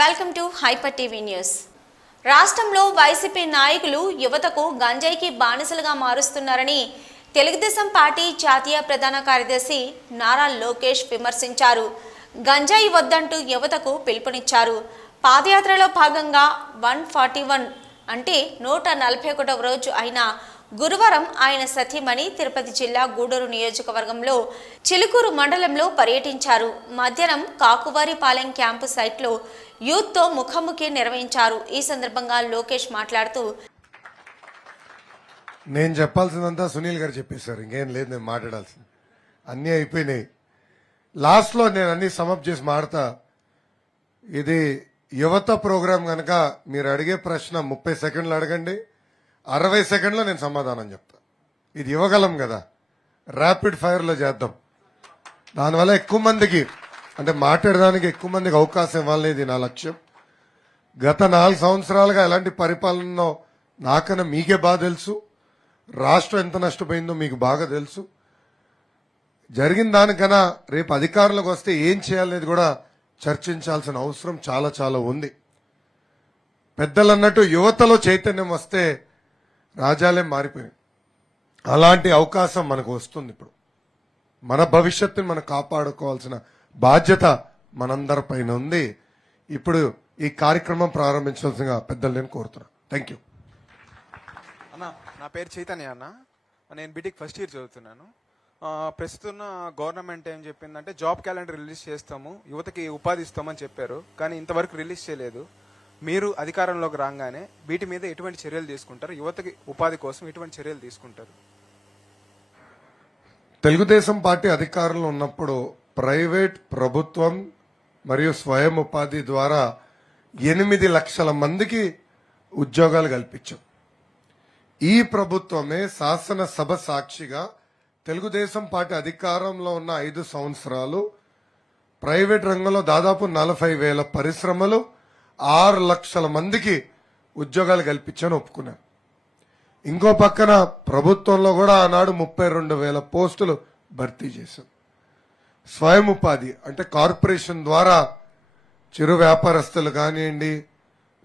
Welcome to hyper TV news. రాష్ట్రంలో YCP నాయకులు యువతకు గంజాయికి బానిసలుగా మారుస్తున్నారని తెలుగుదేశం పార్టీ జాతీయ ప్రధాన కార్యదర్శి నారా లోకేష్ విమర్శించారు. గంజాయి వద్దంటూ యువతకు పిలుపునిచ్చారు. పాదయాత్రలో భాగంగా 141 అంటే 141వ రోజు అయిన గురువారం ఆయన సతీమణి తిరుపతి జిల్లా గూడూరు నియోజకవర్గంలో చిలుకూరు మండలంలో పర్యటించారు. మధ్యాహ్నం కాకువారిపాలెం క్యాంపు సైట్లో యూత్తో ముఖాముఖి నిర్వహించారు. ఈ సందర్భంగా లోకేష్ మాట్లాడుతూ, నేను చెప్పాల్సిందంతా సునీల్ గారు చెప్పేశారు, ఇంకేం లేదు నేను మాట్లాడాల్సింది, అన్నీ అయిపోయినాయి. లాస్ట్లో నేను అన్ని సమప్ చేసి మాడతా. ఇది యువత ప్రోగ్రాం కనుక మీరు అడిగే ప్రశ్న 30 సెకండ్లు అడగండి, 60 సెకండ్లో నేను సమాధానం చెప్తా. ఇది ఇవ్వగలం కదా, ర్యాపిడ్ ఫైర్లో చేద్దాం. దానివల్ల ఎక్కువ మందికి అంటే మాట్లాడడానికి ఎక్కువ మందికి అవకాశం ఇవ్వాలనేది నా లక్ష్యం. గత 4 సంవత్సరాలుగా ఎలాంటి పరిపాలనలో నాకన్నా మీకే బాగా తెలుసు, రాష్ట్రం ఎంత నష్టపోయిందో మీకు బాగా తెలుసు. జరిగిన దానికన్నా రేపు అధికారంలోకి వస్తే ఏం చేయాలనేది కూడా చర్చించాల్సిన అవసరం చాలా చాలా ఉంది. పెద్దలు అన్నట్టు యువతలో చైతన్యం వస్తే రాజ్యాలే మారిపోయాయి. అలాంటి అవకాశం మనకు వస్తుంది. ఇప్పుడు మన భవిష్యత్తుని మనం కాపాడుకోవాల్సిన బాధ్యత మనందరిపైన ఉంది. ఇప్పుడు ఈ కార్యక్రమం ప్రారంభించాల్సిందిగా పెద్దలు నేను కోరుతున్నా. Thank you. అన్న, నా పేరు చైతన్య అన్న. నేను బీటెక్ ఫస్ట్ ఇయర్ చదువుతున్నాను. ప్రస్తుతం గవర్నమెంట్ ఏం చెప్పిందంటే జాబ్ క్యాలెండర్ రిలీజ్ చేస్తాము, యువతకి ఉపాధి ఇస్తామని చెప్పారు. కానీ ఇంతవరకు రిలీజ్ చేయలేదు. మీరు అధికారంలోకి రాగానే వీటి మీద ఎటువంటి చర్యలు తీసుకుంటారు? యువతకి ఉపాధి కోసం ఎటువంటి చర్యలు తీసుకుంటారు? తెలుగుదేశం పార్టీ అధికారంలో ఉన్నప్పుడు ప్రైవేట్, ప్రభుత్వం మరియు స్వయం ఉపాధి ద్వారా 8 లక్షల మందికి ఉద్యోగాలు కల్పించాం. ఈ ప్రభుత్వమే శాసనసభ సాక్షిగా తెలుగుదేశం పార్టీ అధికారంలో ఉన్న 5 సంవత్సరాలు ప్రైవేట్ రంగంలో దాదాపు 40,000 పరిశ్రమలు 6 లక్షల మందికి ఉద్యోగాలు కల్పించని ఒప్పుకున్నారు. ఇంకో పక్కన ప్రభుత్వంలో కూడా ఆనాడు 32,000 పోస్టులు భర్తీ చేశాం. స్వయం ఉపాధి అంటే కార్పొరేషన్ ద్వారా చిరు వ్యాపారస్తులు కానివ్వండి,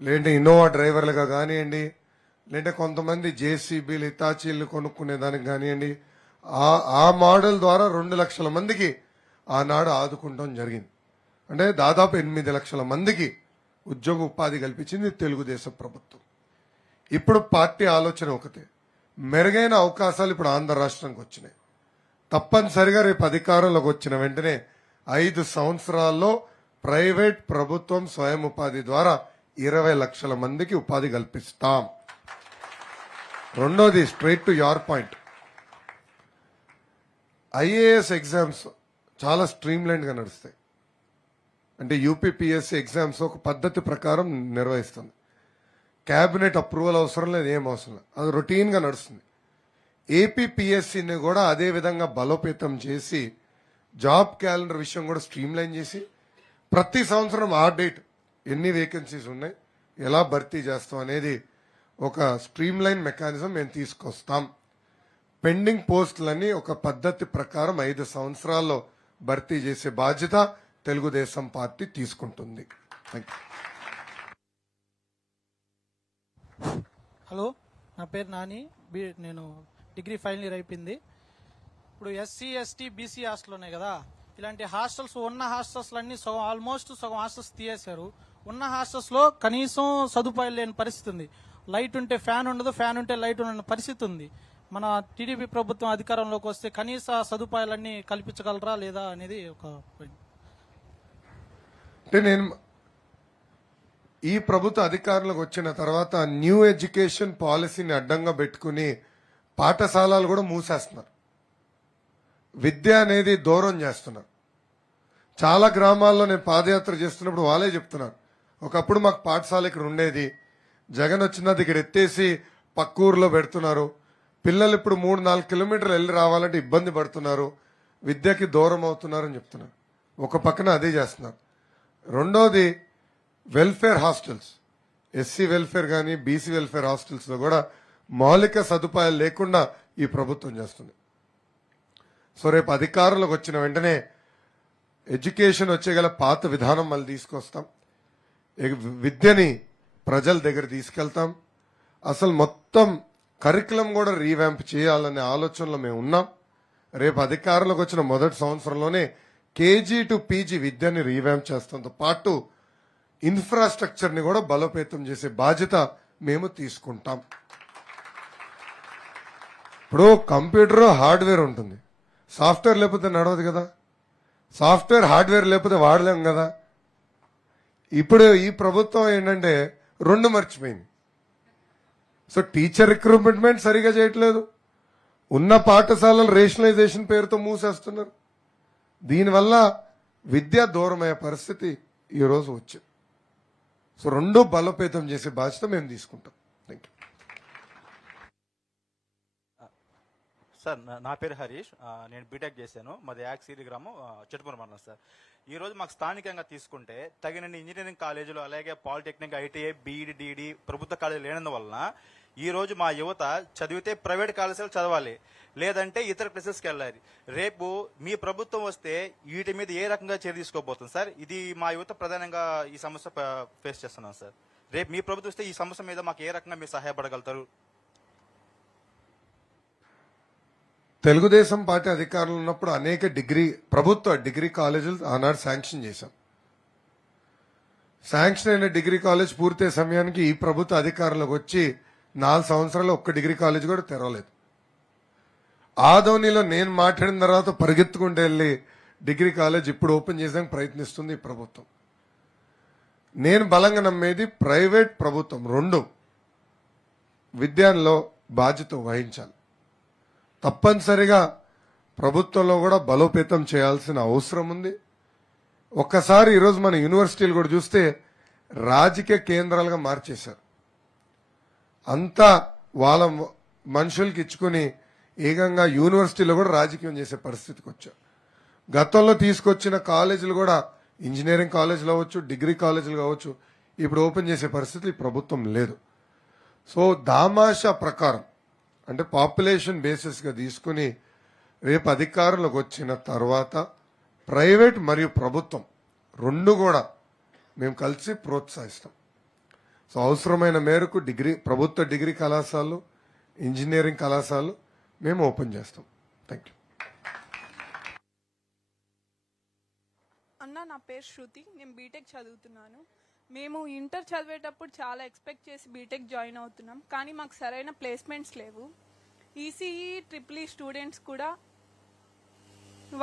లేదంటే ఇన్నోవా డ్రైవర్లుగా కానివ్వండి, లేదంటే కొంతమంది జేసీబీలు ఇతాచీలు కొనుక్కునే దానికి కానివ్వండి, ఆ మోడల్ ద్వారా 2 లక్షల మందికి ఆనాడు ఆదుకుంటాం జరిగింది. అంటే దాదాపు 8 లక్షల మందికి ఉద్యోగ ఉపాధి కల్పించింది తెలుగుదేశం ప్రభుత్వం. ఇప్పుడు పార్టీ ఆలోచన ఒకటే, మెరుగైన అవకాశాలు ఇప్పుడు ఆంధ్ర రాష్ట్రానికి వచ్చినాయి. తప్పనిసరిగా రేపు అధికారంలోకి వచ్చిన వెంటనే 5 సంవత్సరాల్లో ప్రైవేట్, ప్రభుత్వం, స్వయం ఉపాధి ద్వారా 20 లక్షల మందికి ఉపాధి కల్పిస్తాం. రెండోది, straight to your point, IAS exams చాలా స్ట్రీమ్ లైన్ గా నడుస్తాయి. అంటే యూపీపీఎస్సీ ఎగ్జామ్స్ ఒక పద్ధతి ప్రకారం నిర్వహిస్తుంది. క్యాబినెట్ అప్రూవల్ అవసరం లేదు, ఏం అవసరం లేదు, అది రొటీన్ గా నడుస్తుంది. ఏపీపీఎస్సీని కూడా అదే విధంగా బలోపేతం చేసి జాబ్ క్యాలెండర్ విషయం కూడా స్ట్రీమ్ లైన్ చేసి ప్రతి సంవత్సరం ఆ డేట్ ఎన్ని వేకెన్సీస్ ఉన్నాయి, ఎలా భర్తీ చేస్తాం అనేది ఒక స్ట్రీమ్ లైన్ మెకానిజం మేము తీసుకొస్తాం. పెండింగ్ పోస్టులని ఒక పద్ధతి ప్రకారం 5 సంవత్సరాల్లో భర్తీ చేసే బాధ్యత తెలుగుదేశం పార్టీ తీసుకుంటుంది. హలో, నా పేరు నాని. నేను డిగ్రీ ఫైనల్ ఇయర్ అయిపోయింది. ఇప్పుడు ఎస్సీ, ఎస్టీ, బీసీ హాస్టల్ ఉన్నాయి కదా, ఇలాంటి హాస్టల్స్ ఉన్న హాస్టల్స్లన్నీ ఆల్మోస్ట్ సగం హాస్టల్స్ తీయేశారు. ఉన్న హాస్టల్స్లో కనీసం సదుపాయాలు లేని పరిస్థితి ఉంది. లైట్ ఉంటే ఫ్యాన్ ఉండదు, ఫ్యాన్ ఉంటే లైట్ ఉండని పరిస్థితి ఉంది. మన టీడీపీ ప్రభుత్వం అధికారంలోకి వస్తే కనీస సదుపాయాలన్నీ కల్పించగలరా లేదా అనేది ఒక పాయింట్. అంటే నేను ఈ ప్రభుత్వ అధికారంలోకి వచ్చిన తర్వాత న్యూ ఎడ్యుకేషన్ పాలసీని అడ్డంగా పెట్టుకుని పాఠశాలలు కూడా మూసేస్తున్నారు. విద్య అనేది దూరం చేస్తున్నారు. చాలా గ్రామాల్లో నేను పాదయాత్ర చేస్తున్నప్పుడు వాళ్ళే చెప్తున్నారు, ఒకప్పుడు మాకు పాఠశాల ఇక్కడ ఉండేది, జగన్ వచ్చినది ఇక్కడ ఎత్తేసి పక్క ఊర్లో పెడుతున్నారు, పిల్లలు ఇప్పుడు 3-4 కిలోమీటర్లు వెళ్ళి రావాలంటే ఇబ్బంది పడుతున్నారు, విద్యకి దూరం అవుతున్నారని చెప్తున్నారు. ఒక పక్కన అదే చేస్తున్నారు. రెండోది, వెల్ఫేర్ హాస్టల్స్, ఎస్సీ వెల్ఫేర్ కానీ బీసీ వెల్ఫేర్ హాస్టల్స్లో కూడా మౌలిక సదుపాయాలు లేకుండా ఈ ప్రభుత్వం చేస్తుంది. సో రేపు అధికారంలోకి వచ్చిన వెంటనే ఎడ్యుకేషన్ వచ్చేగల పాత విధానం మళ్ళీ తీసుకొస్తాం. విద్యని ప్రజల దగ్గర తీసుకెళ్తాం. అసలు మొత్తం కరికులం కూడా రీవ్యాంప్ చేయాలనే ఆలోచనలో మేము ఉన్నాం. రేపు అధికారంలోకి వచ్చిన మొదటి సంవత్సరంలోనే కేజీ టు పీజీ విద్యని రీవ్యాంప్ చేస్తాంతో పాటు ఇన్ఫ్రాస్ట్రక్చర్ని కూడా బలోపేతం చేసే బాధ్యత మేము తీసుకుంటాం. ఇప్పుడు కంప్యూటర్ హార్డ్వేర్ ఉంటుంది, సాఫ్ట్వేర్ లేకపోతే నడవదు కదా. సాఫ్ట్వేర్ హార్డ్వేర్ లేకపోతే వాడలేం కదా. ఇప్పుడు ఈ ప్రభుత్వం ఏంటంటే రెండు మర్చిపోయింది. సో టీచర్ రిక్రూట్మెంట్ సరిగా చేయట్లేదు, ఉన్న పాఠశాలలు రేషనలైజేషన్ పేరుతో మూసేస్తున్నారు. దీనివల్ల విద్య దూరమయ్యే పరిస్థితి ఈరోజు వచ్చింది. సో రెండు బలోపేతం చేసే బాధ్యత మేము తీసుకుంటాం. Thank you sir. నా పేరు హరీష్, నేను బీటెక్ చేశాను. మాది యాక్సిరి గ్రామం, చెట్టుపూర్ మండలం సార్. ఈ రోజు మాకు స్థానికంగా తీసుకుంటే తగినన్ని ఇంజనీరింగ్ కాలేజీలు, అలాగే పాలిటెక్నిక్, ఐటీఐ, బీఈడి, డిఈడి ప్రభుత్వ కాలేజీలు లేనందువలన ఈ రోజు మా యువత చదివితే ప్రైవేట్ కాలేజీలు చదవాలి, లేదంటే ఇతర ప్లేసెస్కి వెళ్ళాలి. రేపు మీ ప్రభుత్వం వస్తే వీటి మీద ఏ రకంగా చర్య తీసుకోబోతుంది సార్? ఇది మా యువత ప్రధానంగా ఈ సమస్య ఫేస్ చేస్తున్నాం సార్. రేపు మీ ప్రభుత్వం వస్తే ఈ సమస్య మీద మాకు ఏ రకంగా మీరు సహాయపడగలుగుతారు? తెలుగుదేశం పార్టీ అధికారంలో ఉన్నప్పుడు అనేక ప్రభుత్వ డిగ్రీ కాలేజీలు ఆనాడు శాంక్షన్ చేశాం. శాంక్షన్ అయిన డిగ్రీ కాలేజ్ పూర్తయ్యే సమయానికి ఈ ప్రభుత్వ అధికారంలోకి వచ్చి 4 సంవత్సరాలు ఒక్క డిగ్రీ కాలేజ్ కూడా తెరవలేదు. ఆదోనిలో నేను మాట్లాడిన తర్వాత పరిగెత్తుకుంటూ వెళ్ళి డిగ్రీ కాలేజ్ ఇప్పుడు ఓపెన్ చేసేందుకు ప్రయత్నిస్తుంది ఈ ప్రభుత్వం. నేను బలంగా నమ్మేది ప్రైవేట్ ప్రభుత్వం రెండు విద్యలో బాధ్యత వహించాలి. తప్పనిసరిగా ప్రభుత్వంలో కూడా బలోపేతం చేయాల్సిన అవసరం ఉంది. ఒక్కసారి ఈరోజు మన యూనివర్సిటీలు కూడా చూస్తే రాజకీయ కేంద్రాలుగా మార్చేశారు. అంతా వాళ్ళ మనుషులకి ఇచ్చుకుని ఏకంగా యూనివర్సిటీలో కూడా రాజకీయం చేసే పరిస్థితికి వచ్చారు. గతంలో తీసుకొచ్చిన కాలేజీలు కూడా ఇంజనీరింగ్ కాలేజీలు అవ్వచ్చు, డిగ్రీ కాలేజీలు కావచ్చు, ఇప్పుడు ఓపెన్ చేసే పరిస్థితి ఈ ప్రభుత్వం లేదు. సో దామాషా ప్రకారం అంటే పాపులేషన్ బేసిస్గా తీసుకుని రేపు అధికారంలోకి వచ్చిన తర్వాత ప్రైవేట్ మరియు ప్రభుత్వం రెండు కూడా మేము కలిసి ప్రోత్సహిస్తాం. సో అవసరమైన మేరకు ప్రభుత్వ డిగ్రీ కళాశాలలు, ఇంజనీరింగ్ కళాశాలలు మేము ఓపెన్ చేస్తాం. Thank you. అన్న, నా పేరు శృతి, నేను బీటెక్ చదువుతున్నాను. మేము ఇంటర్ చదివేటప్పుడు చాలా ఎక్స్పెక్ట్ చేసి బీటెక్ జాయిన్ అవుతున్నాం, కానీ మాకు సరైన ప్లేస్మెంట్స్ లేవు. ఈసీఈ, ట్రిపుల్ స్టూడెంట్స్ కూడా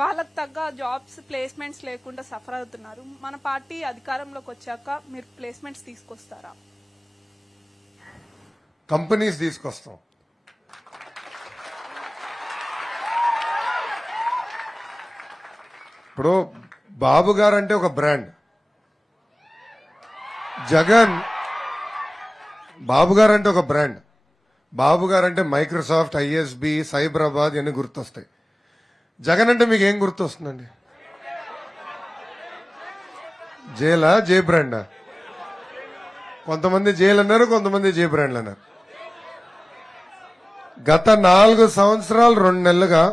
వాళ్ళకు తగ్గ జాబ్స్, ప్లేస్మెంట్స్ లేకుండా సఫర్ అవుతున్నారు. మన పార్టీ అధికారంలోకి వచ్చాక మీరు ప్లేస్మెంట్స్ తీసుకొస్తారా? కంపెనీస్ తీసుకొస్తాం. ఇప్పుడు బాబు గారు అంటే ఒక బ్రాండ్, జగన్ బాబు గారు అంటే ఒక బ్రాండ్. బాబు గారు అంటే మైక్రోసాఫ్ట్, ఐఎస్బి, సైబరాబాద్ ఇవన్నీ గుర్తొస్తాయి. జగన్ అంటే మీకు ఏం గుర్తొస్తుందండి? జేలా, జే బ్రాండా? కొంతమంది జైలు అన్నారు, కొంతమంది జే బ్రాండ్లు అన్నారు. గత 4 సంవత్సరాలు 2 నెలలుగా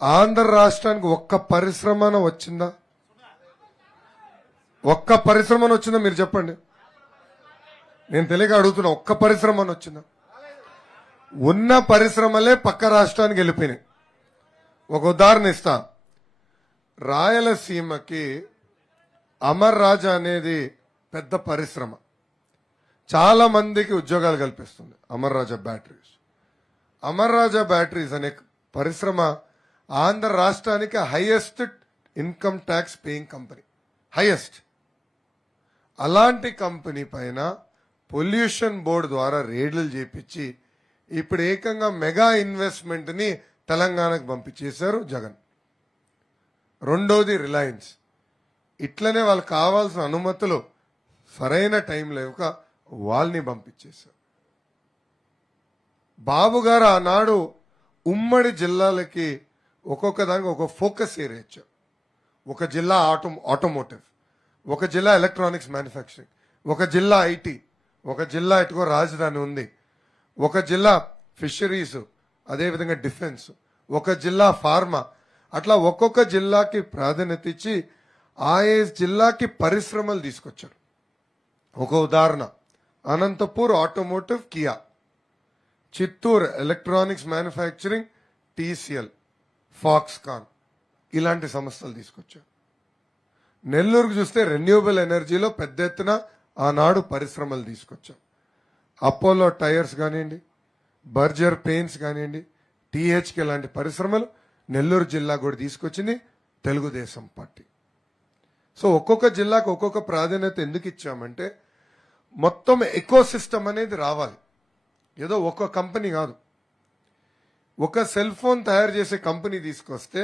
ఆంధ్ర రాష్ట్రానికి ఒక్క పరిశ్రమ వచ్చిందా? ఒక్క పరిశ్రమ వచ్చిందా మీరు చెప్పండి. నేను తెలియక అడుగుతున్నా, ఒక్క పరిశ్రమ వచ్చిందా? ఉన్న పరిశ్రమలే పక్క రాష్ట్రానికి వెళ్ళిపోయినాయి. ఒక ఉదాహరణ ఇస్తా. రాయలసీమకి అమర్ రాజా అనేది పెద్ద పరిశ్రమ, చాలా మందికి ఉద్యోగాలు కల్పిస్తుంది. అమర్ రాజా బ్యాటరీస్. అమర్ రాజా బ్యాటరీస్ అనే పరిశ్రమ ఆంధ్ర రాష్ట్రానికి highest income tax paying company, highest. అలాంటి కంపెనీ పైన పొల్యూషన్ బోర్డు ద్వారా రేడ్లు చేపించి ఇప్పుడు ఏకంగా మెగా ఇన్వెస్ట్మెంట్ ని తెలంగాణకు పంపించేశారు జగన్. రెండోది రిలయన్స్. ఇట్లనే వాళ్ళకి కావాల్సిన అనుమతులు సరైన టైంలో ఇవ్వక వాళ్ళని పంపించేశారు. బాబు గారు ఆనాడు ఉమ్మడి జిల్లాలకి ఒక్కొక్క దానికి ఒక ఫోకస్ ఏరియా ఇచ్చారు. ఒక జిల్లా ఆటోమోటివ్, ఒక జిల్లా ఎలక్ట్రానిక్స్ మ్యానుఫ్యాక్చరింగ్, ఒక జిల్లా ఐటీ, ఒక జిల్లా ఇటుకో రాజధాని ఉంది, ఒక జిల్లా ఫిషరీస్, అదేవిధంగా డిఫెన్స్, ఒక జిల్లా ఫార్మా. అట్లా ఒక్కొక్క జిల్లాకి ప్రాధాన్యత ఇచ్చి ఆయా జిల్లాకి పరిశ్రమలు తీసుకొచ్చారు. ఒక ఉదాహరణ, Anantapur automotive Kia, Chittoor electronics manufacturing TCL, Foxconn, ఇలాంటి సంస్థలు తీసుకొచ్చారు. నెల్లూరుకు చూస్తే రెన్యూవబుల్ ఎనర్జీలో పెద్ద ఎత్తున ఆనాడు పరిశ్రమలు తీసుకొచ్చాం. అపోలో టైర్స్ కానివ్వండి, బర్జర్ పెయింట్స్ కానివ్వండి, టీహెచ్కే లాంటి పరిశ్రమలు నెల్లూరు జిల్లా కూడా తీసుకొచ్చింది తెలుగుదేశం పార్టీ. సో ఒక్కొక్క జిల్లాకు ఒక్కొక్క ప్రాధాన్యత ఎందుకు ఇచ్చామంటే మొత్తం ఎకో సిస్టమ్ అనేది రావాలి. ఏదో ఒక్క కంపెనీ కాదు. ఒక సెల్ ఫోన్ తయారు చేసే కంపెనీ తీసుకొస్తే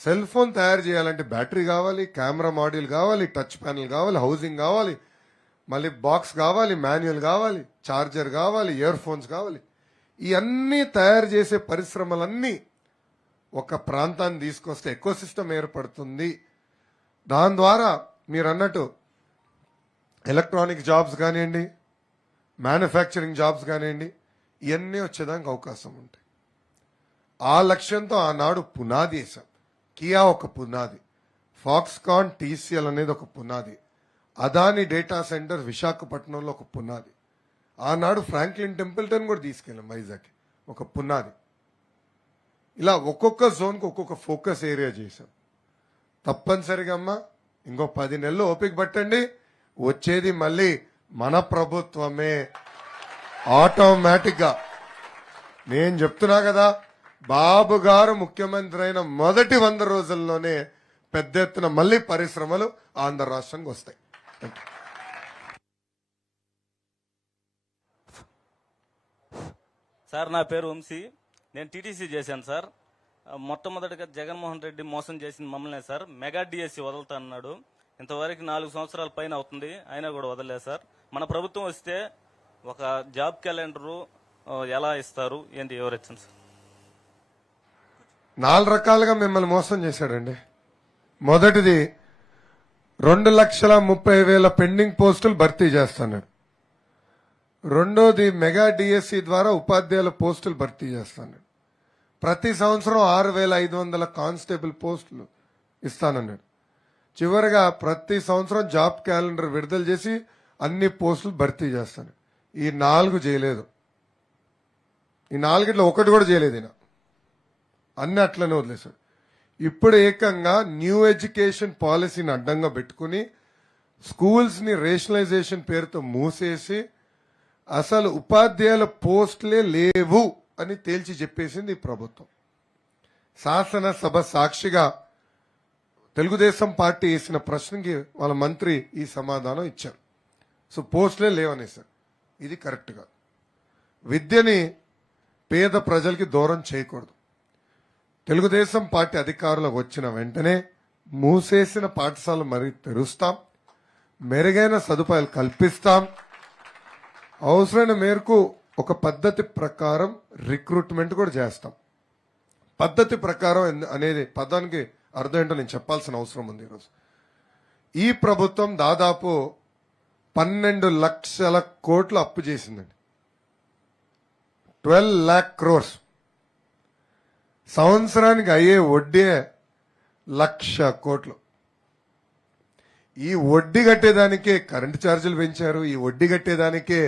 సెల్ ఫోన్ తయారు చేయాలంటే బ్యాటరీ కావాలి, కెమెరా మాడ్యూల్ కావాలి, టచ్ ప్యానెల్ కావాలి, హౌసింగ్ కావాలి, మళ్ళీ బాక్స్ కావాలి, మాన్యువల్ కావాలి, చార్జర్ కావాలి, ఇయర్ ఫోన్స్ కావాలి. ఇవన్నీ తయారు చేసే పరిశ్రమలన్నీ ఒక ప్రాంతాన్ని తీసుకొస్తే ఎకో సిస్టమ్ ఏర్పడుతుంది. దాని ద్వారా మీరు అన్నట్టు ఎలక్ట్రానిక్ జాబ్స్ కానివ్వండి, మ్యానుఫ్యాక్చరింగ్ జాబ్స్ కానివ్వండి, ఇవన్నీ వచ్చేదానికి అవకాశం ఉంటాయి. ఆ లక్ష్యంతో ఆనాడు పునాది వేశాం. కియా ఒక పునాది, ఫాక్స్కాన్ టీసీఎల్ అనేది ఒక పునాది, అదాని డేటా సెంటర్ విశాఖపట్నంలో ఒక పునాది, ఆనాడు ఫ్రాంక్లిన్ టెంపుల్టన్ కూడా తీసుకెళ్ళాం వైజాగ్, ఒక పునాది. ఇలా ఒక్కొక్క జోన్కి ఒక్కొక్క ఫోకస్ ఏరియా చేశాం. తప్పనిసరిగా అమ్మా ఇంకో 10 నెలలు ఓపిక పట్టండి, వచ్చేది మళ్ళీ మన ప్రభుత్వమే ఆటోమేటిక్ గా. నేను చెప్తున్నా కదా, బాబు గారు ముఖ్యమంత్రి అయిన మొదటి 100 రోజుల్లోనే పెద్ద ఎత్తున మళ్ళీ పరిశ్రమలు ఆంధ్ర రాష్ట్రానికి వస్తాయి. సార్ నా పేరు వంశీ, నేను టీటీసీ చేశాను సార్. మొట్టమొదటిగా జగన్మోహన్ రెడ్డి మోసం చేసింది మమ్మల్ని సార్. మెగా డిఎస్సి వదులుతా అన్నాడు. ఇంతవరకు 4 సంవత్సరాల పైన అవుతుంది, అయినా కూడా వదలలేదు సార్. మన ప్రభుత్వం వస్తే ఒక జాబ్ క్యాలెండరు ఎలా ఇస్తారు ఏంటి వివరించండి సార్. 4 రకాలుగా మిమ్మల్ని మోసం చేశాడండి. మొదటిది 2,30,000 పెండింగ్ పోస్టులు భర్తీ చేస్తున్నాడు. రెండోది మెగా డిఎస్సి ద్వారా ఉపాధ్యాయుల పోస్టులు భర్తీ చేస్తున్నాడు. ప్రతి సంవత్సరం 6,500 కానిస్టేబుల్ పోస్టులు ఇస్తానన్నాడు. చివరిగా ప్రతి సంవత్సరం జాబ్ క్యాలెండర్ విడుదల చేసి అన్ని పోస్టులు భర్తీ చేస్తాడు. ఈ 4 చేయలేదు. ఈ 4 ఒకటి కూడా చేయలేదు ఈయన. అన్ని అట్లనే వదిలేశాడు. ఇప్పుడు ఏకంగా న్యూ ఎడ్యుకేషన్ పాలసీని అడ్డంగా పెట్టుకుని స్కూల్స్ ని రేషనలైజేషన్ పేరుతో మూసేసి అసలు ఉపాధ్యాయుల పోస్టులే లేవు అని తేల్చి చెప్పేసింది ఈ ప్రభుత్వం. శాసనసభ సాక్షిగా తెలుగుదేశం పార్టీ వేసిన ప్రశ్నకి వాళ్ళ మంత్రి ఈ సమాధానం ఇచ్చారు. సో పోస్టులే లేవనేసారు. ఇది కరెక్ట్ కాదు. విద్యని పేద ప్రజలకి దూరం చేయకూడదు. తెలుగుదేశం పార్టీ అధికారంలోకి వచ్చిన వెంటనే మూసేసిన పాఠశాలలు మరి తెరుస్తాం, మెరుగైన సదుపాయాలు కల్పిస్తాం, అవసరమైన మేరకు ఒక పద్ధతి ప్రకారం రిక్రూట్మెంట్ కూడా చేస్తాం. పద్ధతి ప్రకారం అనేది పదానికి అర్థం ఏంటో నేను చెప్పాల్సిన అవసరం ఉంది. ఈరోజు ఈ ప్రభుత్వం దాదాపు 12 లక్షల కోట్లు అప్పు చేసిందండి. 12 lakh crores. సంవత్సరానికి అయ్యే వడ్డీ 1,00,000 కోట్లు. ఈ వడ్డీ కట్టేదానికే కరెంటు ఛార్జీలు పెంచారు, ఈ వడ్డీ కట్టేదానికే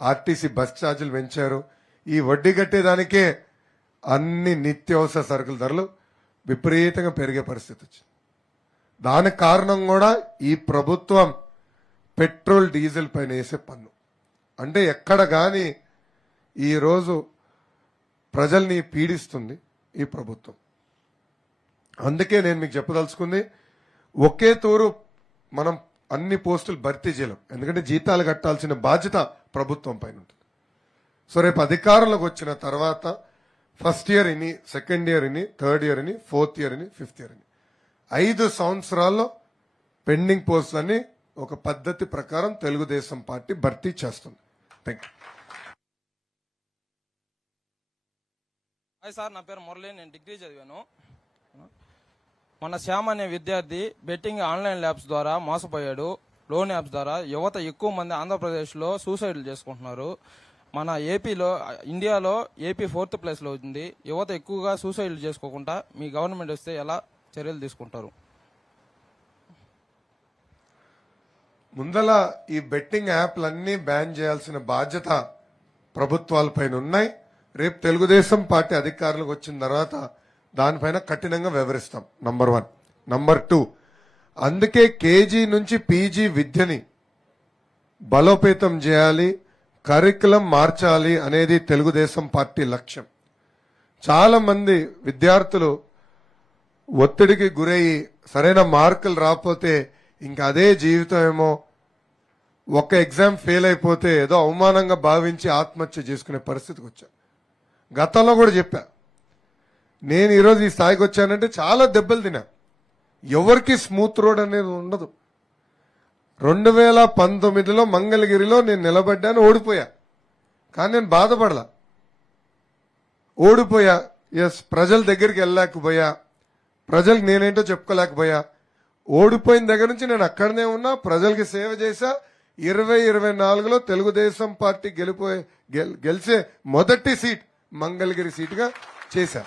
ఆర్టీసీ బస్ ఛార్జీలు పెంచారు, ఈ వడ్డీ కట్టేదానికే అన్ని నిత్యావసర సరుకుల ధరలు విపరీతంగా పెరిగే పరిస్థితి వచ్చింది. దానికి కారణం కూడా ఈ ప్రభుత్వం పెట్రోల్ డీజిల్ పైన వేసే పన్ను. అంటే ఎక్కడ కానీ ఈరోజు ప్రజల్ని పీడిస్తుంది ఈ ప్రభుత్వం. అందుకే నేను మీకు చెప్పదలుచుకుంది, ఒకే తూరు మనం అన్ని పోస్టులు భర్తీ చేయలేం. ఎందుకంటే జీతాలు కట్టాల్సిన బాధ్యత ప్రభుత్వం పైన ఉంటుంది. సో రేపు అధికారంలోకి వచ్చిన తర్వాత ఫస్ట్ ఇయర్ ఇని, సెకండ్ ఇయర్ ఇని, థర్డ్ ఇయర్ ఇని, ఫోర్త్ ఇయర్ ఇని, ఫిఫ్త్ ఇయర్ ఇని 5 సంవత్సరాల్లో పెండింగ్ పోస్టులన్నీ ఒక పద్ధతి ప్రకారం తెలుగుదేశం పార్టీ భర్తీ చేస్తుంది. Thank you. హాయ్ సార్, నా పేరు మురళి, నేను డిగ్రీ చదివాను. మన శ్యామ్ అనే విద్యార్థి బెట్టింగ్ ఆన్లైన్ ల్యాబ్స్ ద్వారా మోసపోయాడు. లోన్ యాప్స్ ద్వారా యువత ఎక్కువ మంది ఆంధ్రప్రదేశ్లో సూసైడ్లు చేసుకుంటున్నారు. మన ఏపీలో, ఇండియాలో ఏపీ 4th ప్లేస్లో ఉంది. యువత ఎక్కువగా సూసైడ్లు చేసుకోకుండా మీ గవర్నమెంట్ వస్తే ఎలా చర్యలు తీసుకుంటారు? ముందల ఈ బెట్టింగ్ యాప్లన్నీ బ్యాన్ చేయాల్సిన బాధ్యత ప్రభుత్వాలపైన ఉన్నాయి. రేపు తెలుగుదేశం పార్టీ అధికారులకు వచ్చిన తర్వాత దానిపైన కఠినంగా వివరిస్తాం. నంబర్ 1. నంబర్ 2, అందుకే కేజీ నుంచి పీజీ విద్యని బలోపేతం చేయాలి, కరికులం మార్చాలి అనేది తెలుగుదేశం పార్టీ లక్ష్యం. చాలా మంది విద్యార్థులు ఒత్తిడికి గురయ్యి సరైన మార్కులు రాకపోతే ఇంకా అదే జీవితం ఏమో, ఒక ఎగ్జామ్ ఫెయిల్ అయిపోతే ఏదో అవమానంగా భావించి ఆత్మహత్య చేసుకునే పరిస్థితికి వచ్చారు. గతంలో కూడా చెప్పా, నేను ఈరోజు ఈ స్థాయికి వచ్చానంటే చాలా దెబ్బలు తిన్నా. ఎవరికి స్మూత్ రోడ్ అనేది ఉండదు. 2019లో మంగళగిరిలో నేను నిలబడ్డాను, ఓడిపోయా. కానీ నేను బాధపడలా, ఓడిపోయా. ఎస్, ప్రజల దగ్గరికి వెళ్ళలేకపోయా, ప్రజలకు నేనేంటో చెప్పుకోలేకపోయా. ఓడిపోయిన దగ్గర నుంచి నేను అక్కడనే ఉన్నా, ప్రజలకి సేవ చేశా. 2024లో తెలుగుదేశం పార్టీ గెలిచే మొదటి సీట్ మంగళగిరి సీటుగా చేశా.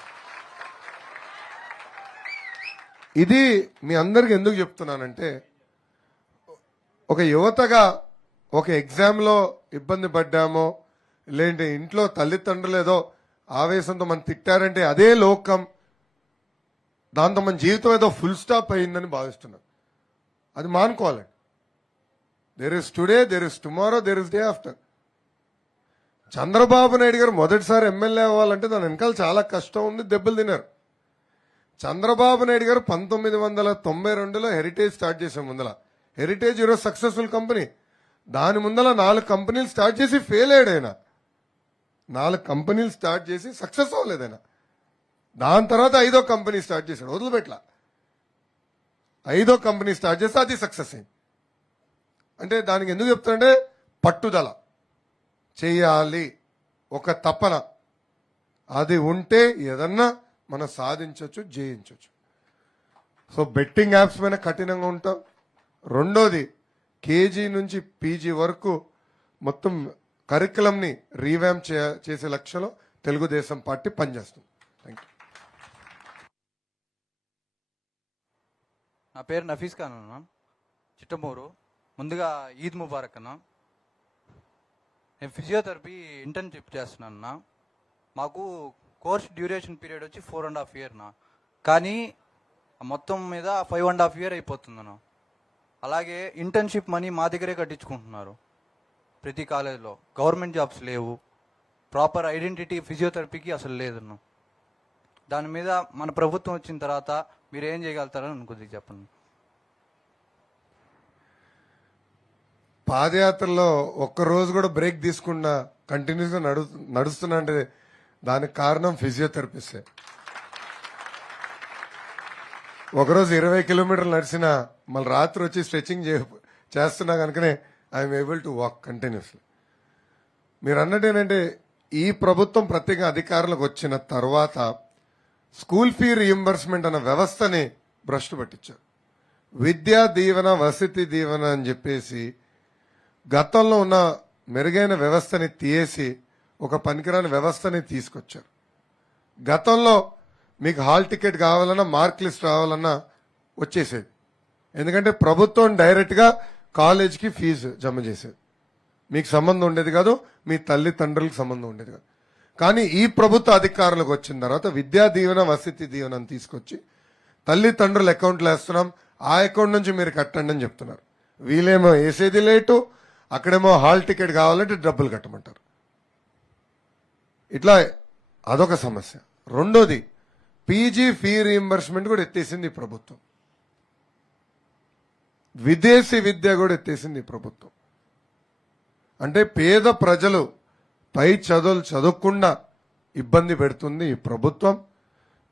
ఇది మీ అందరికి ఎందుకు చెప్తున్నానంటే, ఒక యువతగా ఒక ఎగ్జామ్లో ఇబ్బంది పడ్డామో, లేదంటే ఇంట్లో తల్లిదండ్రులు ఏదో ఆవేశంతో మనం తిట్టారంటే అదే లోకం, దాంతో మన జీవితం ఏదో ఫుల్ స్టాప్ అయిందని భావిస్తున్నాం. అది మానుకోవాలండి. There is today, there is tomorrow, there is day after. Chandrababu Naidu garu మొదటిసారి ఎమ్మెల్యే అవ్వాలంటే దాని వెనకాల చాలా కష్టం ఉంది, దెబ్బలు తిన్నారు. చంద్రబాబు నాయుడు గారు 1992లో హెరిటేజ్ స్టార్ట్ చేసే ముందల, హెరిటేజ్ ఈరోజు సక్సెస్ఫుల్ కంపెనీ, దాని ముందల 4 కంపెనీలు స్టార్ట్ చేసి ఫెయిల్ అయ్యాడు ఆయన. 4 కంపెనీలు స్టార్ట్ చేసి సక్సెస్ అవ్వలేదు ఆయన. దాని తర్వాత 5వ కంపెనీ స్టార్ట్ చేశాడు, వదిలిపెట్ల. 5వ కంపెనీ స్టార్ట్ చేస్తే అది సక్సెస్ అయింది. అంటే దానికి ఎందుకు చెప్తానంటే, పట్టుదల చేయాలి, ఒక తపన, అది ఉంటే ఏదన్నా మనం సాధించవచ్చు, జయించవచ్చు. సో బెట్టింగ్ యాప్స్ పైన కఠినంగా ఉంటాం. రెండోది, కేజీ నుంచి పీజీ వరకు మొత్తం కరికులంని రీవ్యామ్ చేసే లక్ష్యంలో తెలుగుదేశం పార్టీ పనిచేస్తుంది. Thank you. నా పేరు నఫీస్ ఖాన్ అన్న, చిట్టమూరు. ముందుగా ఈద్ ముబారక్ అన్న. నేను ఫిజియోథెరపీ ఇంటర్న్షిప్ చేస్తున్నాను అన్న. మాకు కోర్స్ డ్యూరేషన్ పీరియడ్ వచ్చి 4.5 years నా, కానీ మొత్తం మీద 5.5 years అయిపోతుందన్న. అలాగే ఇంటర్న్షిప్ మనీ మా దగ్గరే కట్టించుకుంటున్నారు ప్రతి కాలేజీలో. గవర్నమెంట్ జాబ్స్ లేవు, ప్రాపర్ ఐడెంటిటీ ఫిజియోథెరపీకి అసలు లేదన్న. దాని మీద మన ప్రభుత్వం వచ్చిన తర్వాత మీరు ఏం చేయగలుగుతారని కొద్దిగా చెప్పండి. పాదయాత్రలో ఒక్కరోజు కూడా బ్రేక్ తీసుకున్నా కంటిన్యూస్గా నడుస్తున్నా అంటే దానికి కారణం ఫిజియోథెరపిస్టే. ఒకరోజు 20 kilometers నడిచినా మళ్ళీ రాత్రి వచ్చి స్ట్రెచింగ్ చేస్తున్నా కనుకనే I'm able to walk continuously. మీరు అన్నట్టు ఏంటంటే, ఈ ప్రభుత్వం ప్రత్యేక అధికారులకు వచ్చిన తర్వాత స్కూల్ ఫీ రీయింబర్స్మెంట్ అన్న వ్యవస్థని భ్రష్టు పట్టించారు. విద్యా దీవెన, వసతి దీవెన అని చెప్పేసి గతంలో ఉన్న మెరుగైన వ్యవస్థని తీసి ఒక పనికిరాని వ్యవస్థని తీసుకొచ్చారు. గతంలో మీకు హాల్ టికెట్ కావాలన్నా, మార్క్ లిస్ట్ రావాలన్నా వచ్చేసేది. ఎందుకంటే ప్రభుత్వం డైరెక్ట్గా కాలేజ్కి ఫీజు జమ చేసేది, మీకు సంబంధం ఉండేది కాదు, మీ తల్లిదండ్రులకు సంబంధం ఉండేది కాదు. కానీ ఈ ప్రభుత్వ అధికారులకు వచ్చిన తర్వాత విద్యా దీవెన, వసతి దీవెన తీసుకొచ్చి తల్లిదండ్రుల అకౌంట్లు వేస్తున్నాం, ఆ అకౌంట్ నుంచి మీరు కట్టండి అని చెప్తున్నారు. వీళ్ళేమో వేసేది లేటు, అక్కడేమో హాల్ టికెట్ కావాలంటే డబ్బులు కట్టమంటారు. ఇట్లా అదొక సమస్య. రెండోది, పీజీ ఫీ రీయింబర్స్మెంట్ కూడా ఎత్తేసింది ఈ ప్రభుత్వం. విదేశీ విద్య కూడా ఎత్తేసింది ఈ ప్రభుత్వం. అంటే పేద ప్రజలు పై చదువులు చదవకుండా ఇబ్బంది పెడుతుంది ఈ ప్రభుత్వం.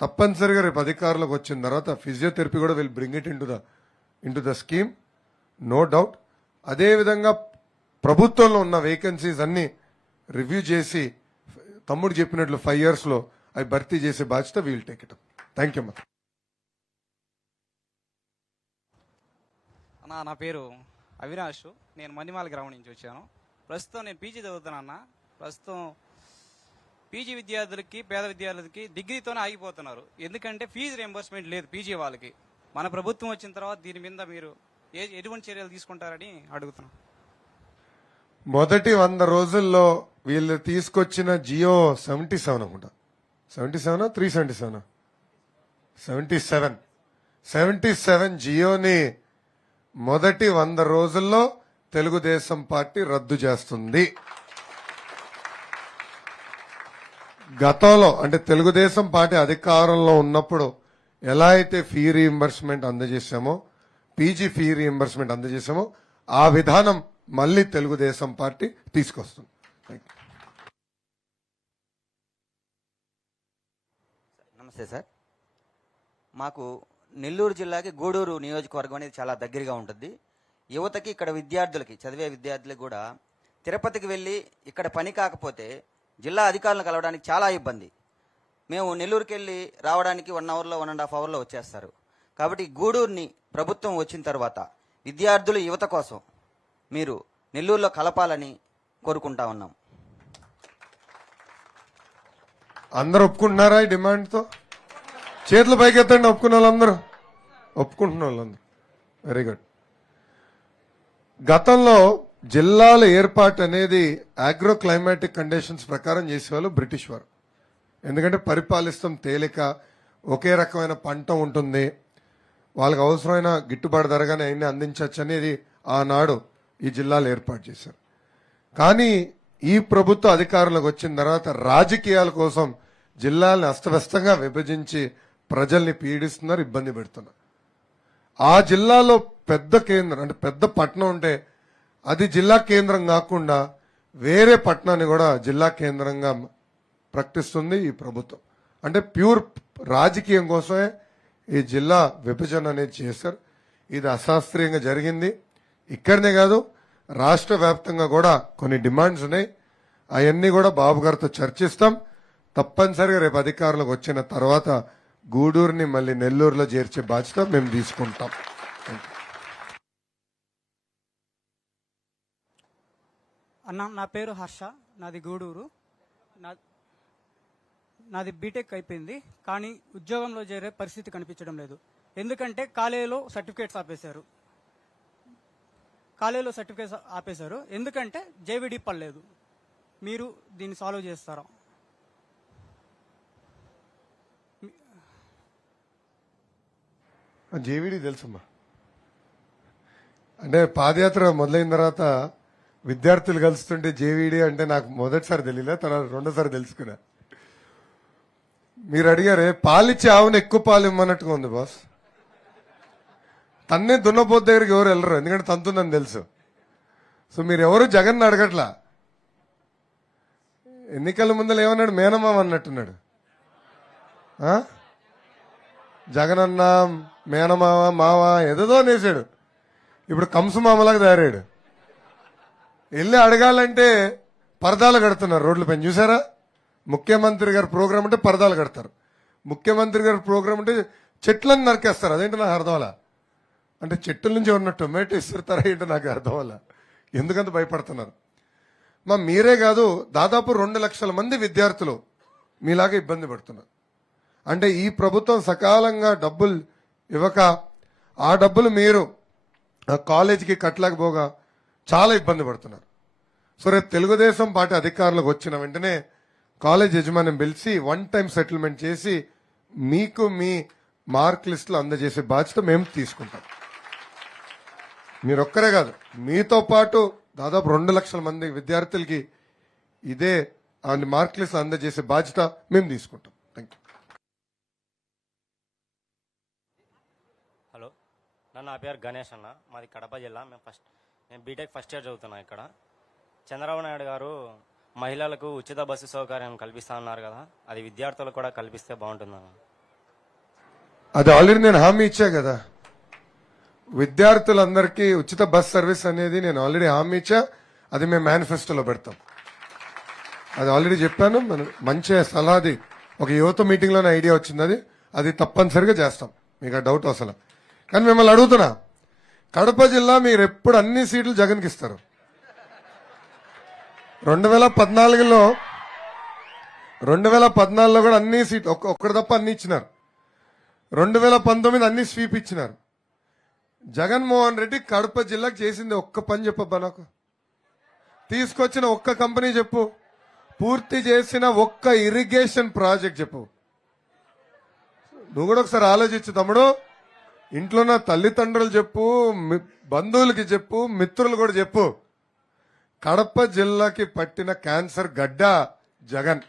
తప్పనిసరిగా రేపు అధికారులకు వచ్చిన తర్వాత ఫిజియోథెరపీ కూడా will bring it in to the scheme, no doubt. అదేవిధంగా ప్రభుత్వంలో ఉన్న వేకెన్సీస్ అన్ని రివ్యూ చేసి తమ్ముడు చెప్పినట్లు 5 years అవి భర్తీ చేసే బాధ్యత we'll take it. Thank you. అన్న, నా పేరు అవినాష్. నేను మందిమాల గ్రామం నుంచి వచ్చాను. ప్రస్తుతం నేను పీజీ చదువుతున్నా. ప్రస్తుతం పీజీ విద్యార్థులకి, పేద విద్యార్థులకి డిగ్రీతోనే ఆగిపోతున్నారు. ఎందుకంటే ఫీజు రియంబర్స్మెంట్ లేదు పీజీ వాళ్ళకి. మన ప్రభుత్వం వచ్చిన తర్వాత దీని మీద మీరు ఎటువంటి చర్యలు తీసుకుంటారని అడుగుతున్నాం. మొదటి 100 రోజుల్లో వీళ్ళు తీసుకొచ్చిన జియో 77 అనుకుంటా, 77 377 77 జియోని మొదటి 100 రోజుల్లో తెలుగుదేశం పార్టీ రద్దు చేస్తుంది. గతంలో అంటే తెలుగుదేశం పార్టీ అధికారంలో ఉన్నప్పుడు ఎలా అయితే ఫీ రీయింబర్స్మెంట్ అందజేశామో, పీజీ ఫీ రీయింబర్స్మెంట్ అందజేశామో ఆ విధానం మళ్ళీ తెలుగుదేశం పార్టీ తీసుకొస్తుంది. థాంక్యూ. నమస్తే సార్. మాకు నెల్లూరు జిల్లాకి గూడూరు నియోజకవర్గం అనేది చాలా దగ్గరగా ఉంటుంది. యువతకి ఇక్కడ విద్యార్థులకి, చదివే విద్యార్థులకి కూడా తిరుపతికి వెళ్ళి ఇక్కడ పని కాకపోతే జిల్లా అధికారులను కలవడానికి చాలా ఇబ్బంది. మేము నెల్లూరుకి వెళ్ళి రావడానికి 1 అవర్లో 1.5 అవర్లో వచ్చేస్తారు. కాబట్టి గూడూరుని ప్రభుత్వం వచ్చిన తర్వాత విద్యార్థులు, యువత కోసం మీరు నెల్లూరులో కలపాలని కోరుకుంటా ఉన్నాం. అందరూ ఒప్పుకుంటున్నారా ఈ డిమాండ్తో? చేతులు పైకెత్తండి. ఒప్పుకున్న వాళ్ళందరూ, ఒప్పుకుంటున్న వాళ్ళందరూ. Very good. గతంలో జిల్లాల ఏర్పాటు అనేది ఆగ్రో క్లైమాటిక్ కండిషన్స్ ప్రకారం చేసేవాళ్ళు బ్రిటిష్ వారు. ఎందుకంటే పరిపాలిస్తాం తేలిక, ఒకే రకమైన పంట ఉంటుంది, వాళ్ళకి అవసరమైన గిట్టుబాటు ధరగానే అన్ని అందించవచ్చు అనేది ఆనాడు ఈ జిల్లాలు ఏర్పాటు చేశారు. కానీ ఈ ప్రభుత్వ అధికారంలోకి వచ్చిన తర్వాత రాజకీయాల కోసం జిల్లాలను అస్తవ్యస్తంగా విభజించి ప్రజల్ని పీడిస్తున్నారు, ఇబ్బంది పెడుతున్నారు. ఆ జిల్లాలో పెద్ద కేంద్రం అంటే పెద్ద పట్టణం ఉంటే అది జిల్లా కేంద్రం కాకుండా వేరే పట్టణాన్ని కూడా జిల్లా కేంద్రంగా ప్రకటిస్తుంది ఈ ప్రభుత్వం. అంటే ప్యూర్ రాజకీయం కోసమే ఈ జిల్లా విభజన అనేది చేశారు. ఇది అశాస్త్రీయంగా జరిగింది. ఇక్కడనే కాదు, రాష్ట్ర వ్యాప్తంగా కూడా కొన్ని డిమాండ్స్ ఉన్నాయి. అవన్నీ కూడా బాబు గారితో చర్చిస్తాం. తప్పనిసరిగా రేపు అధికారంలోకి వచ్చిన తర్వాత గూడూరుని మళ్ళీ నెల్లూరులో చేర్చే బాధ్యత మేము తీసుకుంటాం. అన్న, నా పేరు హర్ష, నాది గూడూరు. నాది బీటెక్ అయిపోయింది, కానీ ఉద్యోగంలో చేరే పరిస్థితి కనిపించడం లేదు. ఎందుకంటే కాలేజీలో సర్టిఫికేట్స్ ఆపేశారు. ఎందుకంటే జేవిడి పడలేదు. మీరు దీన్ని సాల్వ్ చేస్తారా? జేవిడి తెలుసమ్మా. అంటే పాదయాత్ర మొదలైన తర్వాత విద్యార్థులు కలుస్తుంటే జేవిడి అంటే నాకు మొదటిసారి తెలియలే, తర్వాత రెండోసారి తెలుసుకున్నా. మీరు అడిగారే పాలిచ్చే ఆవును ఎక్కువ పాలు ఇమ్మన్నట్టుగా ఉంది బాస్. తన్నే దున్నపోతు దగ్గరికి ఎవరు వెళ్ళరు, ఎందుకంటే తంతుందని తెలుసు. సో మీరు ఎవరు జగన్ అడగట్లా. ఎన్నికల ముందర ఏమన్నాడు, మేనమామ అన్నట్టున్నాడు. జగన్ అన్నా, మేనమామ, మామ ఏదో అనేసాడు. ఇప్పుడు కంసు మామలాగా తయారాడు. వెళ్ళి అడగాలంటే పరదాలు కడుతున్నారు రోడ్ల పైన. చూసారా? ముఖ్యమంత్రి గారి ప్రోగ్రామ్ అంటే పరదాలు కడతారు, ముఖ్యమంత్రి గారి ప్రోగ్రామ్ అంటే చెట్లను నరికేస్తారు. అదేంటో నాకు అర్థం. అంటే చెట్టుల నుంచి ఉన్న టొమాటో ఇస్తారా ఏంటో నాకు అర్థం అలా. ఎందుకంత భయపడుతున్నారు? మీరే కాదు, దాదాపు 2 లక్షల మంది విద్యార్థులు మీలాగా ఇబ్బంది పడుతున్నారు. అంటే ఈ ప్రభుత్వం సకాలంగా డబ్బులు ఇవ్వక ఆ డబ్బులు మీరు కాలేజీకి కట్టలేకపోగా చాలా ఇబ్బంది పడుతున్నారు. సో రేపు తెలుగుదేశం పార్టీ అధికారంలోకి వచ్చిన వెంటనే కాలేజ్ యజమాని పిలిచి 1 టైం సెటిల్మెంట్ చేసి మీకు మీ మార్క్ లిస్టులు అందజేసే బాధ్యత మేము తీసుకుంటాం. మీరొక్కరే కాదు, మీతో పాటు దాదాపు 2 లక్షల మంది విద్యార్థులకి ఇదే మార్క్ లిస్టులు అందజేసే బాధ్యత మేము తీసుకుంటాం. Thank you. హలో, నా పేరు గణేష్ అన్న, మాది కడప జిల్లా. నేను బీటెక్ ఫస్ట్ ఇయర్ చదువుతున్నా ఇక్కడ. చంద్రబాబు నాయుడు గారు మహిళలకు ఉచిత బస్సు సౌకర్యం కల్పిస్తా అన్నారు కదా, అది విద్యార్థులకు కూడా కల్పిస్తే బాగుంటుందన్న. అది ఆల్రెడీ నేను హామీ ఇచ్చా కదా. విద్యార్థులందరికీ ఉచిత బస్ సర్వీస్ అనేది నేను ఆల్రెడీ హామీ ఇచ్చా. అది మేము మేనిఫెస్టోలో పెడతాం. అది ఆల్రెడీ చెప్పాను. మంచి సలహాది ఒక యువత మీటింగ్లోనే ఐడియా వచ్చింది. అది తప్పనిసరిగా చేస్తాం, మీకు ఆ డౌట్ అసలు. కానీ మిమ్మల్ని అడుగుతున్నా, కడప జిల్లా మీరు ఎప్పుడు అన్ని సీట్లు జగన్కి ఇస్తారు? 2014లో కూడా అన్ని సీట్లు ఒక్కటి తప్ప అన్ని ఇచ్చినారు. 2019 అన్ని స్వీప్ ఇచ్చినారు. జగన్మోహన్ రెడ్డి కడప జిల్లాకు చేసింది ఒక్క పని చెప్పబ్బా నాకు. తీసుకొచ్చిన ఒక్క కంపెనీ చెప్పు. పూర్తి చేసిన ఒక్క ఇరిగేషన్ ప్రాజెక్ట్ చెప్పు. నువ్వు కూడా ఒకసారి ఆలోచించు తమ్ముడు. ఇంట్లో ఉన్న తల్లిదండ్రులు చెప్పు, బంధువులకి చెప్పు, మిత్రులు కూడా చెప్పు. కడప జిల్లాకి పట్టిన క్యాన్సర్ గడ్డ జగన్.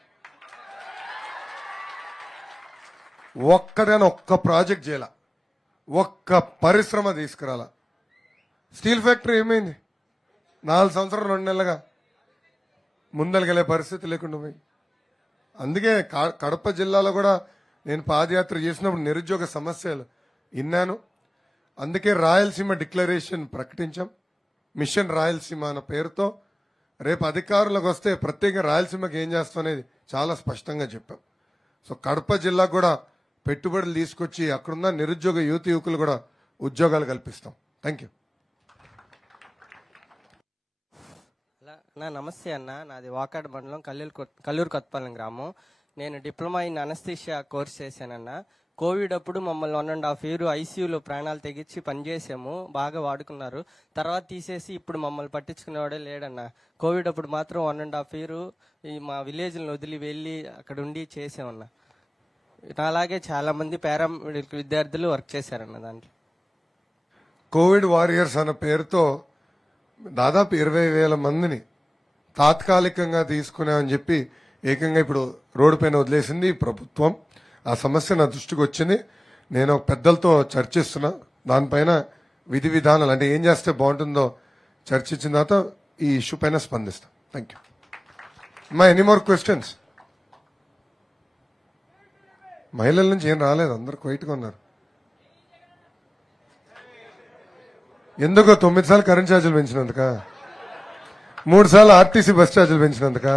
ఒక్క ప్రాజెక్ట్ చేయాల, ఒక్క పరిశ్రమ తీసుకురాల. స్టీల్ ఫ్యాక్టరీ ఏమైంది? 4 సంవత్సరాలు 2 నెలలుగా ముందలకెళ్లే పరిస్థితి లేకుండా పోయి. అందుకే కడప జిల్లాలో కూడా నేను పాదయాత్ర చేసినప్పుడు నిరుద్యోగ సమస్యలు విన్నాను. అందుకే రాయలసీమ డిక్లరేషన్ ప్రకటించాం. మిషన్ రాయలసీమ అన్న పేరుతో రేపు అధికారులకు వస్తే ప్రత్యేక రాయలసీమకి ఏం చేస్తాం అనేది చాలా స్పష్టంగా చెప్పాం. సో కడప జిల్లాకు కూడా పెట్టుబడులు తీసుకొచ్చి అక్కడున్న నిరుద్యోగ యువకులు కూడా ఉద్యోగాలు కల్పిస్తాం. Thank you. అన్న నమస్తే అన్న, నాది వాకాడు మండలం కల్లూరు కొత్తపాలెం గ్రామం. నేను డిప్లొమా ఇన్ అనస్థీషియా కోర్స్ చేశానన్న. కోవిడ్ అప్పుడు మమ్మల్ని 1.5 year ఐసీయూలో ప్రాణాలు తెగించి పనిచేసాము, బాగా వాడుకున్నారు. తర్వాత తీసేసి ఇప్పుడు మమ్మల్ని పట్టించుకునేవాడే లేడన్న. కోవిడ్ అప్పుడు మాత్రం 1.5 year ఈ మా విలేజ్లను వదిలి వెళ్ళి అక్కడ ఉండి చేసామన్న. అలాగే చాలా మంది పారామెడికల్ విద్యార్థులు వర్క్ చేశారన్న దాంట్లో. కోవిడ్ వారియర్స్ అన్న పేరుతో దాదాపు 20,000 మందిని తాత్కాలికంగా తీసుకున్నామని చెప్పి ఏకంగా ఇప్పుడు రోడ్డు పైన వదిలేసింది ప్రభుత్వం. ఆ సమస్య నా దృష్టికి వచ్చింది. నేను పెద్దలతో చర్చిస్తున్నా. దానిపైన విధి విధానాలు అంటే ఏం చేస్తే బాగుంటుందో చర్చించిన తర్వాత ఈ ఇష్యూ పైన స్పందిస్తాం. Thank you. మా ఎనీ మోర్ క్వశ్చన్స్? మహిళల నుంచి ఏం రాలేదు, అందరు క్వైట్గా ఉన్నారు. ఎందుకో 9 సార్లు కరెంట్ ఛార్జీలు పెంచినందుక, 3 సార్లు ఆర్టీసీ బస్ ఛార్జీలు పెంచినందుక,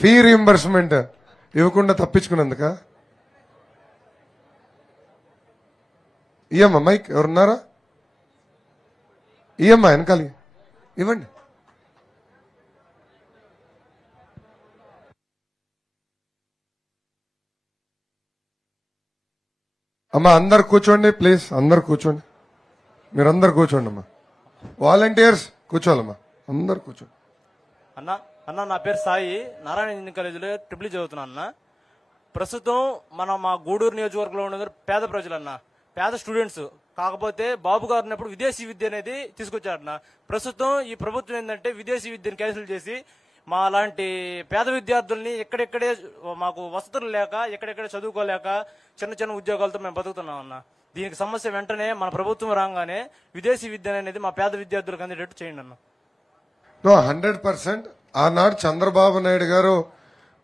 ఫీ రీయింబర్స్మెంట్ ఇవ్వకుండా తప్పించుకున్నందుక. ఇయ్యమ్మా మైక్ ఎవరున్నారా? ఇయ్యమ్మా వెనకాలి ఇవ్వండి. అమ్మా అందరు కూర్చోండి ప్లీజ్, అందరు కూర్చోండి. మీరందరు కూర్చోండి అమ్మా. వాలంటీర్స్ కూర్చోవాలమ్మా, అందరు కూర్చోండి. అన్న నా పేరు సాయి, నారాయణ ఇంజనీరింగ్ కాలేజీలో ట్రిపుల్ చదువుతున్నా అన్న. ప్రస్తుతం మా గూడూరు నియోజకవర్గంలో ఉన్న పేద ప్రజలన్న, పేద స్టూడెంట్స్. కాకపోతే బాబు గారు ఉన్నప్పుడు విదేశీ విద్య అనేది తీసుకొచ్చారన్న. ప్రస్తుతం ఈ ప్రభుత్వం ఏంటంటే విదేశీ విద్యను క్యాన్సిల్ చేసి మా లాంటి పేద విద్యార్థుల్ని ఎక్కడెక్కడే మాకు వసతులు లేక ఎక్కడెక్కడే చదువుకోలేక చిన్న చిన్న ఉద్యోగాలతో మేము బతుకుతున్నాం అన్న. దీనికి సమస్య వెంటనే మన ప్రభుత్వం రాగానే విదేశీ విద్య అనేది మా పేద విద్యార్థులకు అందేటట్టు చేయండి అన్న. 100%. ఆనాడు చంద్రబాబు నాయుడు గారు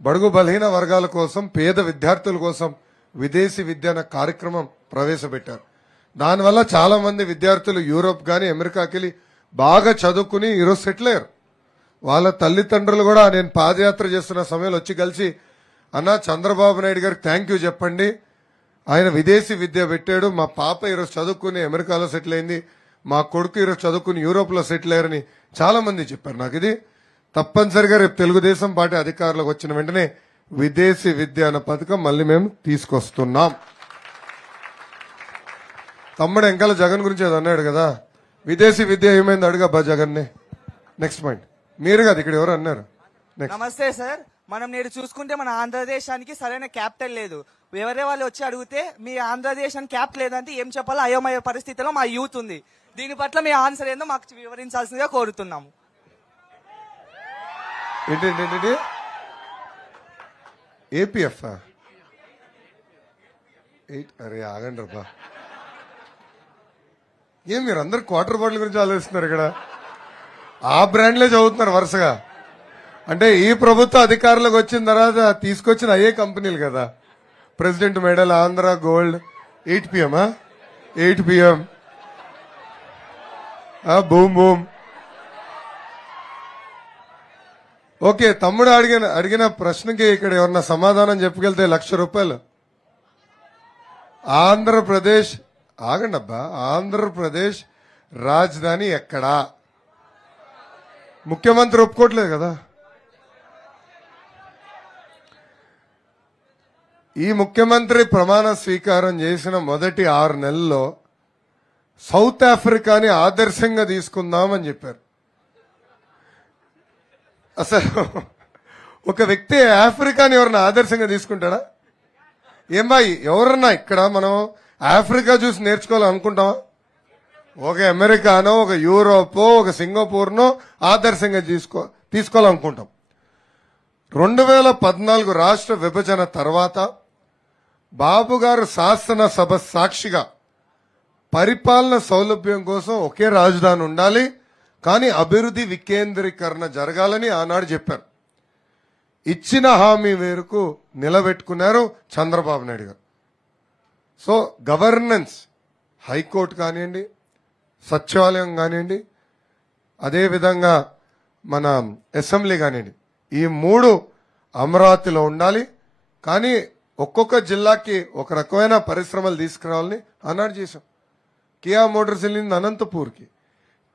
బడుగు బలహీన వర్గాల కోసం, పేద విద్యార్థుల కోసం విదేశీ విద్య అనే కార్యక్రమం ప్రవేశపెట్టారు. దానివల్ల చాలా మంది విద్యార్థులు యూరోప్ కానీ అమెరికాకి వెళ్ళి బాగా చదువుకుని ఈరోజు సెటిల్ అయ్యారు. వాళ్ళ తల్లిదండ్రులు కూడా నేను పాదయాత్ర చేస్తున్న సమయంలో వచ్చి కలిసి, అన్న చంద్రబాబు నాయుడు గారికి థ్యాంక్ యూ చెప్పండి, ఆయన విదేశీ విద్య పెట్టాడు, మా పాప ఈరోజు చదువుకుని అమెరికాలో సెటిల్ అయింది, మా కొడుకు ఈరోజు చదువుకుని యూరోప్లో సెటిల్ అయ్యారని చాలా మంది చెప్పారు. నాకు ఇది తప్పనిసరిగా రేపు తెలుగుదేశం పార్టీ అధికారులకు వచ్చిన వెంటనే విదేశీ విద్య అన్న పథకం మళ్ళీ మేము తీసుకొస్తున్నాం. తమ్ముడు వెంకల జగన్ గురించి అది అన్నాడు కదా, విదేశీ విద్య ఏమైంది అడుగబ్బా జగన్ని. Next point. మీరు కదా ఇక్కడ ఎవరు అన్నారు? నమస్తే సార్. మనం నేడు చూసుకుంటే మన ఆంధ్రదేశానికి సరైన క్యాపిటల్ లేదు. ఎవరే వాళ్ళు వచ్చి అడిగితే మీ ఆంధ్రదేశానికి క్యాప్ లేదంటే ఏం చెప్పాలో అయోమయ పరిస్థితిలో మా యూత్ ఉంది. దీని పట్ల మీ ఆన్సర్ ఏందో మాకు వివరించాల్సిందిగా కోరుతున్నాము. ఏంటి ఏపీఎఫ్? అరే ఆగండి రబ్బా, ఏం మీరు అందరు క్వార్టర్ బాటిల్ గురించి ఆలోచిస్తున్నారు ఇక్కడ? ఆ బ్రాండ్లే చదువుతున్నారు వరుసగా. అంటే ఈ ప్రభుత్వ అధికారులకు వచ్చిన తర్వాత తీసుకొచ్చిన అయ్యే కంపెనీలు కదా. President medal, Andhra gold, 8 PM 8 PM, boom boom. Okay, తమ్ముడు అడిగిన ప్రశ్నకి ఇక్కడ ఎవరన్నా సమాధానం చెప్పగలితే ₹1,00,000. ఆంధ్రప్రదేశ్, ఆగండి అబ్బా, ఆంధ్రప్రదేశ్ రాజధాని ఎక్కడా? ముఖ్యమంత్రి ఒప్పుకోవట్లేదు కదా. ఈ ముఖ్యమంత్రి ప్రమాణ స్వీకారం చేసిన మొదటి 6 నెలల్లో సౌత్ ఆఫ్రికాని ఆదర్శంగా తీసుకుందామని చెప్పారు. అసలు ఒక వ్యక్తి ఆఫ్రికాని ఎవరన్నా ఆదర్శంగా తీసుకుంటాడా? ఏం బాయ్, ఎవరన్నా ఇక్కడ మనం ఆఫ్రికా చూసి నేర్చుకోవాలనుకుంటామా? ఒక అమెరికానో, ఒక యూరోపో, ఒక సింగపూర్నో ఆదర్శంగా తీసుకోవాలనుకుంటాం. 2014 రాష్ట్ర విభజన తర్వాత బాబు గారు శాసనసభ సాక్షిగా పరిపాలన సౌలభ్యం కోసం ఒకే రాజధాని ఉండాలి, కానీ అభివృద్ధి వికేంద్రీకరణ జరగాలని ఆనాడు చెప్పారు. ఇచ్చిన హామీ మేరకు నిలబెట్టుకున్నారు చంద్రబాబు నాయుడు గారు. సో గవర్నెన్స్, హైకోర్టు కానివ్వండి, సచివాలయం కానివ్వండి, అదేవిధంగా మన అసెంబ్లీ కానివ్వండి, ఈ 3 అమరావతిలో ఉండాలి. కానీ ఒక్కొక్క జిల్లాకి ఒక రకమైన పరిశ్రమలు తీసుకురావాలని ఆనాడు చేశాం. కియా మోటార్స్ వెళ్ళింది అనంతపూర్కి,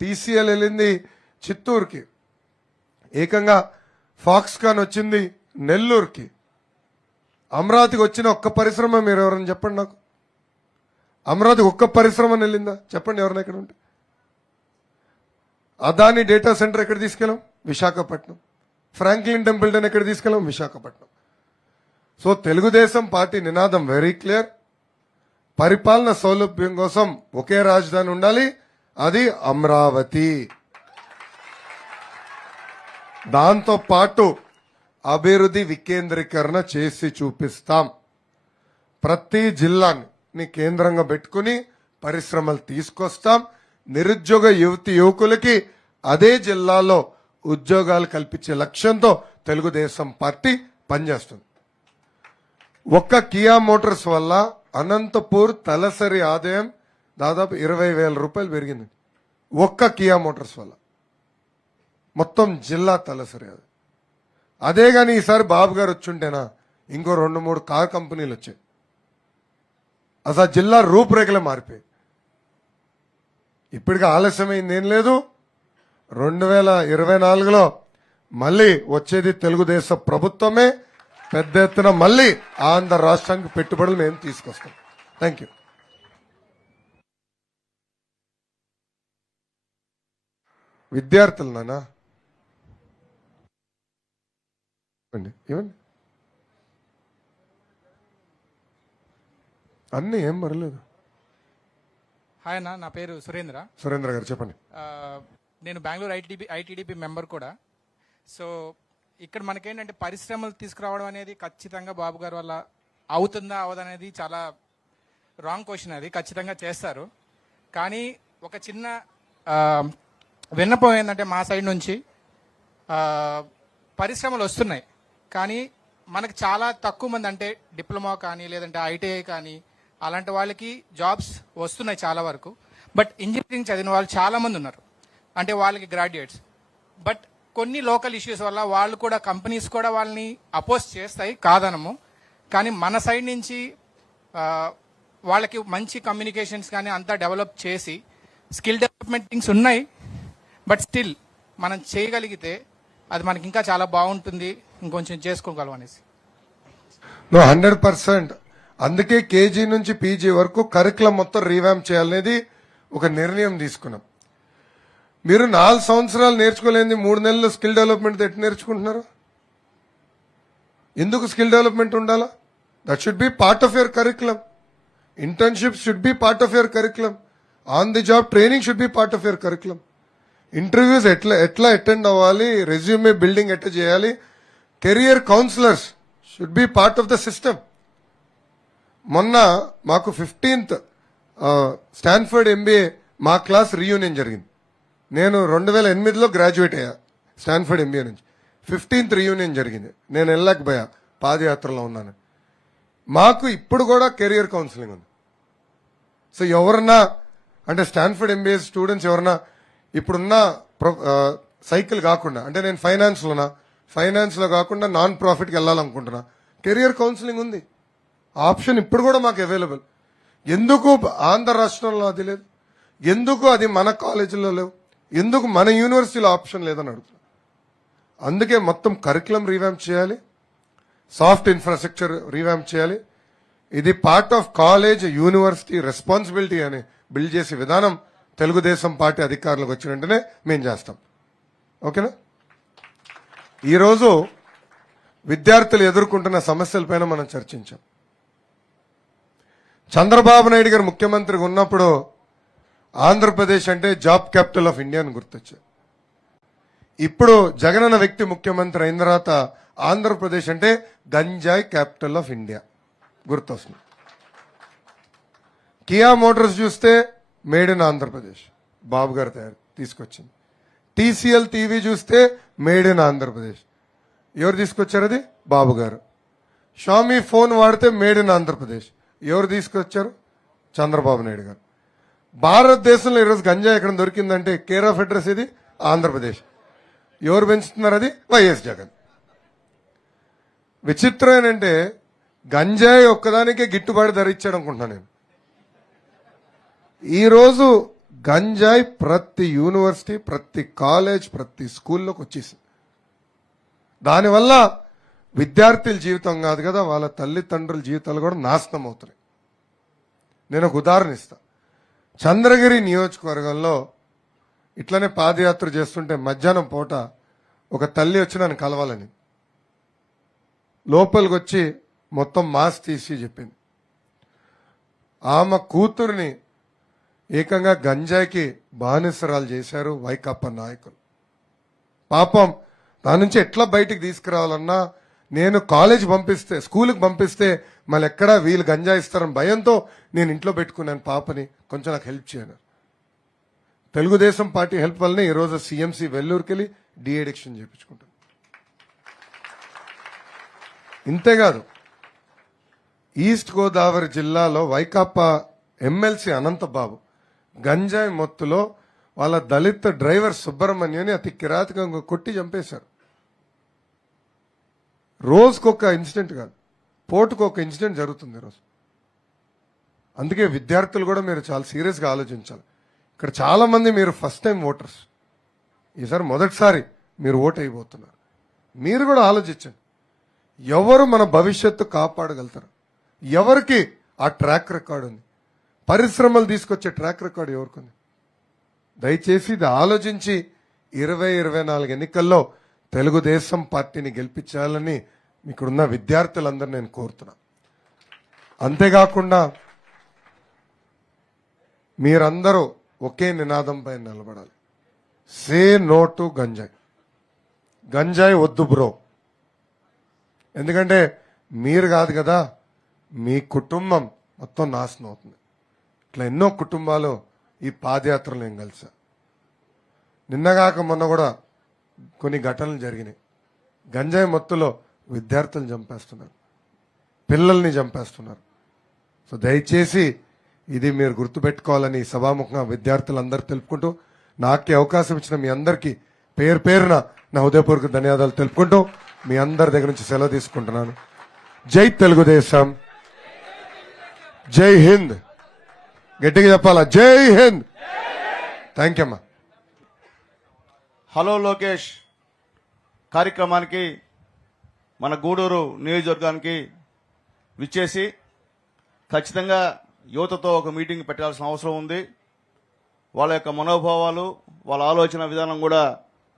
టీసీఎల్ వెళ్ళింది చిత్తూరుకి, ఏకంగా ఫాక్స్కాన్ వచ్చింది నెల్లూరుకి. అమరావతికి వచ్చిన ఒక్క పరిశ్రమ మీరు ఎవరైనా చెప్పండి నాకు. అమరావతికి ఒక్క పరిశ్రమ వెళ్ళిందా చెప్పండి ఎవరైనా ఎక్కడ ఉంటే. అదాని డేటా సెంటర్ ఎక్కడ తీసుకెళ్ళాం? విశాఖపట్నం. ఫ్రాంక్లిన్ టెంపుల్టన్ ఎక్కడ తీసుకెళ్ళాం? విశాఖపట్నం. సో తెలుగుదేశం పార్టీ నినాదం వెరీ క్లియర్. పరిపాలన సౌలభ్యం కోసం ఒకే రాజధాని ఉండాలి, అది అమరావతి. దాంతో పాటు అభివృద్ధి వికేంద్రీకరణ చేసి చూపిస్తాం. ప్రతి జిల్లాని కేంద్రంగా పెట్టుకుని పరిశ్రమలు తీసుకొస్తాం. నిరుద్యోగ యువకులకి అదే జిల్లాలో ఉద్యోగాలు కల్పించే లక్ష్యంతో తెలుగుదేశం పార్టీ పనిచేస్తుంది. ఒక్క కియా మోటార్స్ వల్ల అనంతపూర్ తలసరి ఆదాయం దాదాపు 20,000 రూపాయలు పెరిగింది. ఒక్క కియా మోటార్స్ వల్ల మొత్తం జిల్లా తలసరి ఆదాయం. అదే గాని ఈసారి బాబు గారు వచ్చుంటేనా ఇంకో 2-3 కార్ కంపెనీలు వచ్చాయి. అసలు జిల్లా రూపురేఖలే మారిపోయి. ఇప్పటికి ఆలస్యమైంది ఏం లేదు. 2024లో మళ్ళీ వచ్చేది తెలుగుదేశం ప్రభుత్వమే. పెద్ద ఎత్తున మళ్ళీ ఆంధ్ర రాష్ట్రానికి పెట్టుబడులు మేము తీసుకొస్తాం. Thank you. విద్యార్థులు నానా ఇవ్వండి, అన్నీ ఏం మరలేదు. హాయ్ అన్న, నా పేరు సురేంద్ర గారు చెప్పండి. నేను బెంగళూరు ఐటీడీపీ మెంబర్ కూడా. సో ఇక్కడ మనకేంటంటే పరిశ్రమలు తీసుకురావడం అనేది ఖచ్చితంగా బాబు గారి వల్ల అవుతుందా అవదనేది చాలా రాంగ్ క్వశ్చన్. అది ఖచ్చితంగా చేస్తారు. కానీ ఒక చిన్న విన్నపం ఏంటంటే మా సైడ్ నుంచి పరిశ్రమలు వస్తున్నాయి, కానీ మనకు చాలా తక్కువ మంది, అంటే డిప్లొమా కానీ లేదంటే ఐటీఐ కానీ అలాంటి వాళ్ళకి జాబ్స్ వస్తున్నాయి చాలా వరకు. బట్ ఇంజనీరింగ్ చదివిన వాళ్ళు చాలా మంది ఉన్నారు, అంటే వాళ్ళకి గ్రాడ్యుయేట్స్. బట్ కొన్ని లోకల్ ఇష్యూస్ వల్ల వాళ్ళు కూడా, కంపెనీస్ కూడా వాళ్ళని అపోజ్ చేస్తాయి, కాదనము. కానీ మన సైడ్ నుంచి వాళ్ళకి మంచి కమ్యూనికేషన్స్ కానీ అంతా డెవలప్ చేసి స్కిల్ డెవలప్మెంట్ థింగ్స్ ఉన్నాయి. బట్ స్టిల్ మనం చేయగలిగితే అది మనకి ఇంకా చాలా బాగుంటుంది, ఇంకొంచెం చేసుకోగలం అనేసి. 100%. అందుకే కేజీ నుంచి పీజీ వరకు కరికులం మొత్తం రీవ్యాంప్ చేయాలనేది ఒక నిర్ణయం తీసుకున్నాం. మీరు 4 సంవత్సరాలు నేర్చుకోలేని 3 నెలలు స్కిల్ డెవలప్మెంట్ ఎట్లా నేర్చుకుంటున్నారు? ఎందుకు స్కిల్ డెవలప్మెంట్ ఉండాలా? That should be part of your curriculum. Internship should be part of your curriculum. On the job training should be part of your curriculum. Interviews ఎట్లా అటెండ్ అవ్వాలి, రెజ్యూమే బిల్డింగ్ ఎట్లా చేయాలి, career counsellors should be part of the system. మొన్న మాకు 15th Stanford MBA మా class reunion జరిగింది. నేను 2008లో గ్రాడ్యుయేట్ అయ్యా స్టాన్ఫర్డ్ ఎంబీఏ నుంచి. 15th రీయూనియన్ జరిగింది. నేను వెళ్ళలేకపోయా, పాదయాత్రలో ఉన్నాను. మాకు ఇప్పుడు కూడా కెరియర్ కౌన్సిలింగ్ ఉంది. సో ఎవరన్నా, అంటే స్టాన్ఫర్డ్ ఎంబీఏ స్టూడెంట్స్ ఎవరన్నా ఇప్పుడున్న సైకిల్ కాకుండా, అంటే నేను ఫైనాన్స్లో కాకుండా నాన్ ప్రాఫిట్కి వెళ్ళాలనుకుంటున్నా, కెరియర్ కౌన్సిలింగ్ ఉంది. ఆప్షన్ ఇప్పుడు కూడా మాకు అవైలబుల్. ఎందుకు ఆంధ్ర రాష్ట్రంలో అది లేదు? ఎందుకు అది మన కాలేజీలో లేవు? ఎందుకు మన యూనివర్సిటీలో ఆప్షన్ లేదని అడుగుతున్నా. అందుకే మొత్తం కరికులం రీవ్యాంప్ చేయాలి, సాఫ్ట్ ఇన్ఫ్రాస్ట్రక్చర్ రీవ్యాంప్ చేయాలి. ఇది part of college university responsibility అని బిల్డ్ చేసే విధానం తెలుగుదేశం పార్టీ అధికారులకు వచ్చిన వెంటనే మేము చేస్తాం. ఓకేనా? ఈరోజు విద్యార్థులు ఎదుర్కొంటున్న సమస్యలపైన మనం చర్చించాం. చంద్రబాబు నాయుడు గారు ముఖ్యమంత్రిగా ఉన్నప్పుడు ఆంధ్రప్రదేశ్ అంటే జాబ్ క్యాపిటల్ ఆఫ్ ఇండియా అని గుర్తొచ్చారు. ఇప్పుడు జగనన్న వ్యక్తి ముఖ్యమంత్రి అయిన తర్వాత ఆంధ్రప్రదేశ్ అంటే గంజాయి క్యాపిటల్ ఆఫ్ ఇండియా గుర్తొస్తుంది. కియా మోటార్స్ చూస్తే మేడ్ ఇన్ ఆంధ్రప్రదేశ్, బాబు గారు తీసుకొచ్చింది. టీసీఎల్ టీవీ చూస్తే మేడ్ ఇన్ ఆంధ్రప్రదేశ్, ఎవరు తీసుకొచ్చారు? అది బాబు గారు. షామీ ఫోన్ వాడితే మేడ్ ఇన్ ఆంధ్రప్రదేశ్, ఎవరు తీసుకొచ్చారు? చంద్రబాబు నాయుడు గారు. భారతదేశంలో ఈరోజు గంజాయి ఎక్కడ దొరికిందంటే కేర్ ఆఫ్ అడ్రస్ ఇది ఆంధ్రప్రదేశ్. ఎవరు పెంచుతున్నారు? అది వైఎస్ జగన్. విచిత్రం ఏంటంటే గంజాయి ఒక్కదానికే గిట్టుబాటు ధర ఇచ్చాడు అనుకుంటున్నాను నేను. ఈరోజు గంజాయి ప్రతి యూనివర్సిటీ, ప్రతి కాలేజ్, ప్రతి స్కూల్లోకి వచ్చేసింది. దానివల్ల విద్యార్థుల జీవితం కాదు కదా, వాళ్ళ తల్లిదండ్రుల జీవితాలు కూడా నాశనం అవుతున్నాయి. నేను ఒక ఉదాహరణ ఇస్తా. చంద్రగిరి నియోజకవర్గంలో ఇట్లనే పాదయాత్ర చేస్తుంటే మధ్యాహ్నం పూట ఒక తల్లి వచ్చి నన్ను కలవాలని లోపలికి వచ్చి మొత్తం మాస్ తీసి చెప్పింది. ఆమె కూతుర్ని ఏకంగా గంజాయికి బానిసరాలు చేశారు వైకాపా నాయకులు. పాపం దాని నుంచి ఎట్లా బయటికి తీసుకురావాలన్నా నేను కాలేజ్ పంపిస్తే, స్కూల్కి పంపిస్తే మళ్ళీ ఎక్కడా వీళ్ళు గంజాయి ఇస్తారని భయంతో నేను ఇంట్లో పెట్టుకున్నాను పాపని, కొంచెం నాకు హెల్ప్ చేయను. తెలుగుదేశం పార్టీ హెల్ప్ వల్లనే ఈరోజు సిఎంసి వెల్లూరుకి వెళ్ళి డీఎడిక్షన్ చేయించుకుంటాను. ఇంతేకాదు, ఈస్ట్ గోదావరి జిల్లాలో వైకాపా ఎమ్మెల్సీ అనంతబాబు గంజాయి మొత్తులో వాళ్ళ దళిత డ్రైవర్ సుబ్రహ్మణ్యని అతి కిరాతకంగా కొట్టి చంపేశారు. రోజుకొక ఇన్సిడెంట్ కాదు, పోటుకు ఒక ఇన్సిడెంట్ జరుగుతుంది ఈరోజు. అందుకే విద్యార్థులు కూడా మీరు చాలా సీరియస్గా ఆలోచించాలి. ఇక్కడ చాలా మంది మీరు ఫస్ట్ టైం ఓటర్స్, ఈసారి మొదటిసారి మీరు ఓటు అయిపోతున్నారు. మీరు కూడా ఆలోచించండి, ఎవరు మన భవిష్యత్తు కాపాడగలుగుతారు, ఎవరికి ఆ ట్రాక్ రికార్డు ఉంది, పరిశ్రమలు తీసుకొచ్చే ట్రాక్ రికార్డు ఎవరికి ఉంది. దయచేసి ఇది ఆలోచించి 2024 ఎన్నికల్లో తెలుగుదేశం పార్టీని గెలిపించాలని ఇక్కడున్న విద్యార్థులందరూ నేను కోరుతున్నా. అంతేకాకుండా మీరందరూ ఒకే నినాదం పైన నిలబడాలి. సే నో టు గంజాయి. గంజాయి వద్దు బ్రో. ఎందుకంటే మీరు కాదు కదా, మీ కుటుంబం మొత్తం నాశనం అవుతుంది. ఇట్లా ఎన్నో కుటుంబాలు ఈ పాదయాత్రలు నేను కలిసా. నిన్నగాక మొన్న కూడా కొన్ని ఘటనలు జరిగినాయి. గంజాయి మత్తులో విద్యార్థులను చంపేస్తున్నారు, పిల్లల్ని చంపేస్తున్నారు. సో దయచేసి ఇది మీరు గుర్తుపెట్టుకోవాలని సభాముఖంగా విద్యార్థులందరూ తెలుపుకుంటూ, నాకే అవకాశం ఇచ్చిన మీ అందరికీ పేరు పేరున నా హృదయపూర్వక ధన్యవాదాలు తెలుపుకుంటూ మీ అందరి దగ్గర నుంచి సెలవు తీసుకుంటున్నాను. జై తెలుగుదేశం, జై హింద్. గట్టిగా చెప్పాలా, జై హింద్. థ్యాంక్ యూ అమ్మా. హలో లోకేష్ కార్యక్రమానికి మన గూడూరు నియోజకవర్గానికి విచ్చేసి ఖచ్చితంగా యువతతో ఒక మీటింగ్ పెట్టాల్సిన అవసరం ఉంది. వాళ్ళ యొక్క మనోభావాలు, వాళ్ళ ఆలోచన విధానం కూడా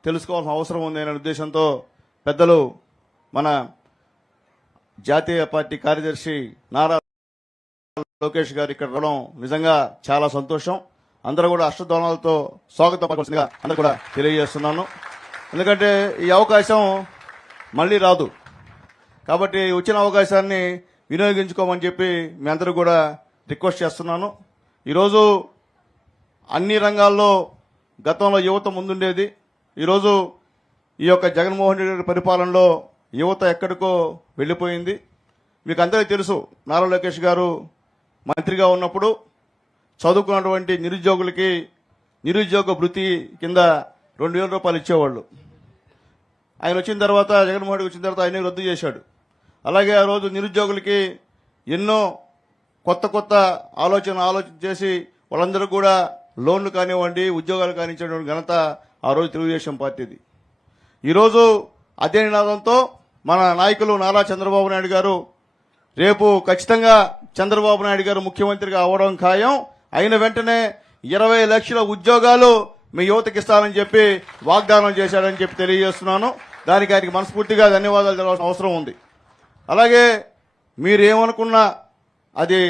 తెలుసుకోవాల్సిన అవసరం ఉంది అనే ఉద్దేశంతో పెద్దలు మన జాతీయ పార్టీ కార్యదర్శి నారా లోకేష్ గారు ఇక్కడ రావడం నిజంగా చాలా సంతోషం. అందరూ కూడా అష్టధ్వానాలతో స్వాగతం పలకాల్సిందిగా అందరూ కూడా తెలియజేస్తున్నాను. ఎందుకంటే ఈ అవకాశం మళ్ళీ రాదు, కాబట్టి వచ్చిన అవకాశాన్ని వినియోగించుకోమని చెప్పి మీ అందరూ కూడా రిక్వెస్ట్ చేస్తున్నాను. ఈరోజు అన్ని రంగాల్లో గతంలో యువత ముందుండేది. ఈరోజు ఈ యొక్క జగన్మోహన్ రెడ్డి గారి పరిపాలనలో యువత ఎక్కడికో వెళ్ళిపోయింది. మీకు అందరికీ తెలుసు, నారా లోకేష్ గారు మంత్రిగా ఉన్నప్పుడు చదువుకున్నటువంటి నిరుద్యోగులకి నిరుద్యోగ భృతి కింద 2,000 రూపాయలు ఇచ్చేవాళ్ళు. ఆయన వచ్చిన తర్వాత, జగన్మోహన్ రెడ్డి వచ్చిన తర్వాత ఆయన రద్దు చేశాడు. అలాగే ఆ రోజు నిరుద్యోగులకి ఎన్నో కొత్త ఆలోచన చేసి వాళ్ళందరూ కూడా లోన్లు కానివ్వండి, ఉద్యోగాలు కానివ్వండి ఘనత ఆ రోజు తెలుగుదేశం పార్టీది. ఈరోజు అదే నినాదంతో మన నాయకులు నారా చంద్రబాబు నాయుడు గారు రేపు ఖచ్చితంగా చంద్రబాబు నాయుడు గారు ముఖ్యమంత్రిగా అవడం ఖాయం. అయిన వెంటనే 20 లక్షల ఉద్యోగాలు మీ యువతకి ఇస్తానని చెప్పి వాగ్దానం చేశాడని చెప్పి తెలియజేస్తున్నాను. దానికి ఆయనకి మనస్ఫూర్తిగా ధన్యవాదాలు తెలవాల్సిన అవసరం ఉంది. అలాగే మీరేమనుకున్నా అది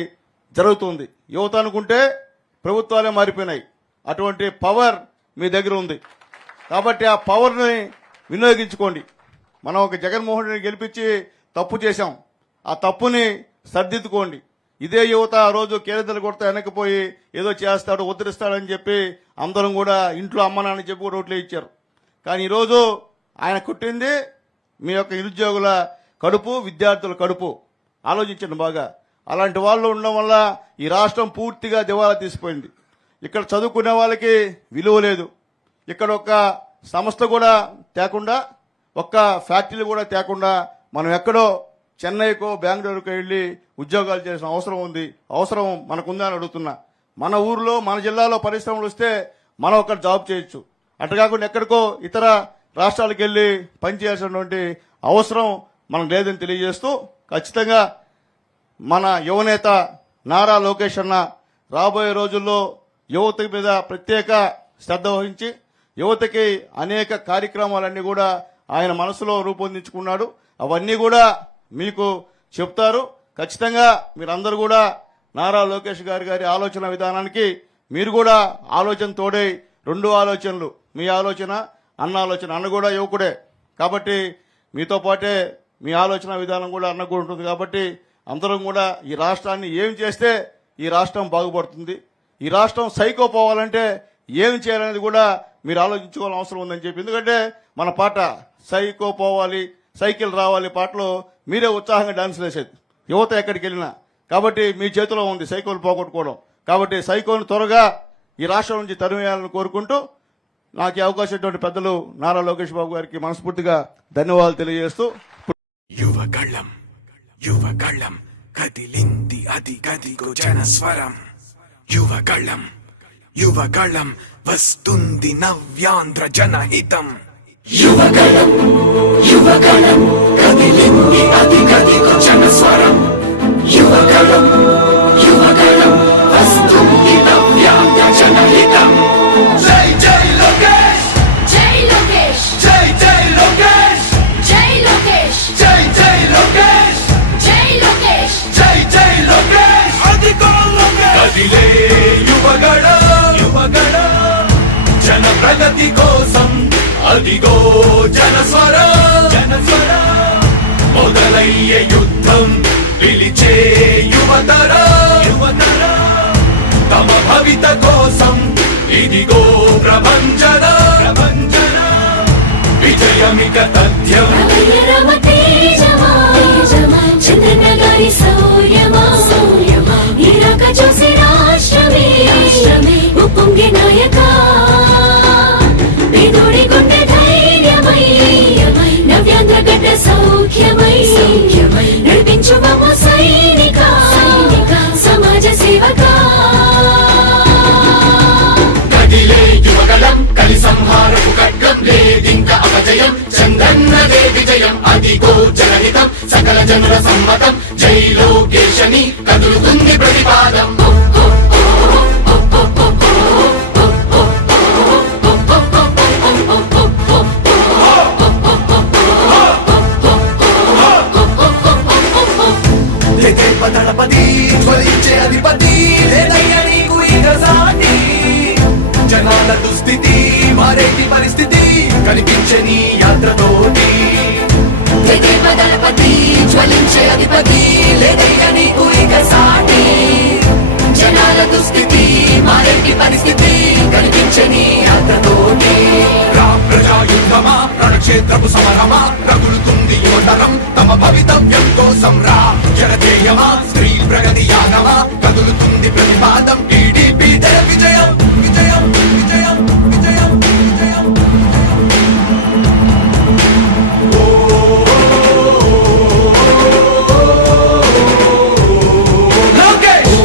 జరుగుతుంది. యువత అనుకుంటే ప్రభుత్వాలే మారిపోయినాయి. అటువంటి పవర్ మీ దగ్గర ఉంది కాబట్టి ఆ పవర్ని వినియోగించుకోండి. మనం ఒక జగన్మోహన్ రెడ్డిని గెలిపించి తప్పు చేశాం, ఆ తప్పుని సర్దిద్దుకోండి. ఇదే యువత ఆ రోజు కేరింతలు కొడితే వెనక్కిపోయి ఏదో చేస్తాడు ఉద్ధరిస్తాడని చెప్పి అందరం కూడా ఇంట్లో అమ్మ నాన్న చెప్పి కూడా ఓట్లు ఇచ్చారు. కానీ ఈరోజు ఆయన కుట్టింది మీ యొక్క నిరుద్యోగుల కడుపు, విద్యార్థుల కడుపు. ఆలోచించండి బాగా. అలాంటి వాళ్ళు ఉండడం వల్ల ఈ రాష్ట్రం పూర్తిగా దివాలా తీసిపోయింది. ఇక్కడ చదువుకునే వాళ్ళకి విలువ లేదు. ఇక్కడ ఒక సంస్థ కూడా తేకుండా, ఒక్క ఫ్యాక్టరీలు కూడా తేకుండా మనం ఎక్కడో చెన్నైకో బెంగళూరుకో వెళ్ళి ఉద్యోగాలు చేసిన అవసరం ఉంది. అవసరం మనకుందా అని అడుగుతున్నా. మన ఊర్లో మన జిల్లాలో పరిశ్రమలు వస్తే మనం ఒక జాబ్ చేయొచ్చు. అటు కాకుండా ఎక్కడికో ఇతర రాష్ట్రాలకు వెళ్ళి పనిచేయాల్సినటువంటి అవసరం మనకు లేదని తెలియజేస్తూ, ఖచ్చితంగా మన యువనేత నారా లోకేష్ అన్న రాబోయే రోజుల్లో యువత మీద ప్రత్యేక శ్రద్ధ వహించి యువతకి అనేక కార్యక్రమాలన్నీ కూడా ఆయన మనసులో రూపొందించుకున్నాడు. అవన్నీ కూడా మీకు చెప్తారు. ఖచ్చితంగా మీరందరూ కూడా నారా లోకేష్ గారి ఆలోచన విధానానికి మీరు కూడా ఆలోచన తోడై, 2 ఆలోచనలు, మీ ఆలోచన, అన్న ఆలోచన. అన్న కూడా యువకుడే కాబట్టి మీతో పాటే మీ ఆలోచన విధానం కూడా అన్న కూడా ఉంటుంది. కాబట్టి అందరం కూడా ఈ రాష్ట్రాన్ని ఏం చేస్తే ఈ రాష్ట్రం బాగుపడుతుంది, ఈ రాష్ట్రం సైకో పోవాలంటే ఏం చేయాలనేది కూడా మీరు ఆలోచించుకోవాల్సిన అవసరం ఉందని చెప్పి. ఎందుకంటే మన పాట సైకో పోవాలి, సైకిల్ రావాలి పాటలో మీరే ఉత్సాహంగా డాన్సులు వేసేది యువత ఎక్కడికి వెళ్ళినా. కాబట్టి మీ చేతిలో ఉంది సైకోలు పోగొట్టుకోవడం. కాబట్టి సైకోను త్వరగా ఈ రాష్ట్రం నుంచి తరిమేయాలని కోరుకుంటూ నాకు ఈ అవకాశం ఇటువంటి పెద్దలు నారా లోకేష్ బాబు గారికి మనస్ఫూర్తిగా ధన్యవాదాలు తెలియజేస్తూ, యువగళం యువగళం కదిలింది అది గదిగో జనస్వరం. యువగళం యువగళం వస్తుంది నవ్యాంధ్ర జనహితం. యువగళం యువగళం కదిలింది అది గదిగో జనస్వరం. యువగళం యువగళం వస్తుంది నవ్యాంధ్ర జనహితం. జై జై లోకేష్, జై లోకేష్, జై జై లోకేష్, జై లోకేష్, జై జై లోకేష్, జై లోకేష్, జై జై లోకేష్. అదిగో లోకేష్ కదిలే యువగళం యువగళం జన ప్రగతి కోసం అదిగో జనస్వరం. జనస్వరం మొదలయ్యే యుద్ధం పిలిచే యువతరం. యువతరం తమ భవిత కోసం ఇదిగో ప్రభంజనం. ప్రభంజనం విజయమిక తథ్యం. రామ తేజమా, చంద్రన్న గారి శౌర్యమా, ఇరాక చూసి రాష్ట్రమే ఉప్పొంగే నాయక. పేదోడి గుండె ధైర్యమై, నవ్యాంధ్ర గడ్డ సౌఖ్యమై, నడిపించు మమ్ము సైనిక, సమాజ సేవక. కదిలే యువగళం కలి సంహారపు ఖడ్గం లేదింక అపజయం. చంద్రన్నదే విజయం అదిగో జనహితం. సకల జనుల సమ్మతం జై లోకేశని కదులుతుంది ప్రతిపాదం. దళపతి జ్వలించే అధిపతి లేదయ్య నీకు ఇక సాటి. జనాల దుస్థితి మారేటి పరిస్థితి కనిపించే నీ యాత్రతోటి. దళపతి జ్వలించే అధిపతి లేదయ్య నీకు ఇక సాటి. జనాల దుస్థితి మారేటి పరిస్థితి కనిపించే నీ యాత్రతోటి. ప్రజాయుద్ధమా రణక్షేత్రపు సమరమా రగులుతుంది యువతరం తమ భవితవ్యం కోసం. రా జనజేయమా స్త్రీ ప్రగతి యానమా కదులుతుంది ప్రతిపాదం. టీడీపీ జయ విజయం విజయం విజయం విజయం విజయం. లోకేష్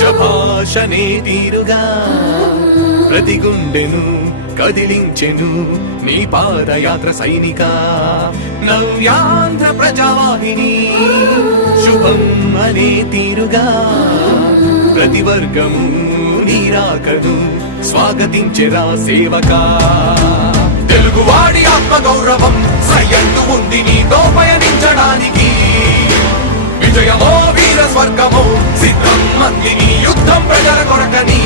శభాషనే తీరుగా ప్రతి గుండెను కదిలించెను నీ పాదయాత్ర సైనిక నవ్యాంధ్ర ప్రజావాహిని శుభం అనే తీరుగా ప్రతి వర్గము నీరాకను స్వాగతించెరా సేవకా తెలుగువాడి ఆత్మగౌరవం సయ్యందు ఉంది నీతో పయనించడానికి విజయమో వీర స్వర్గమో సిద్ధం మందిని యుద్ధం ప్రజల కొరకని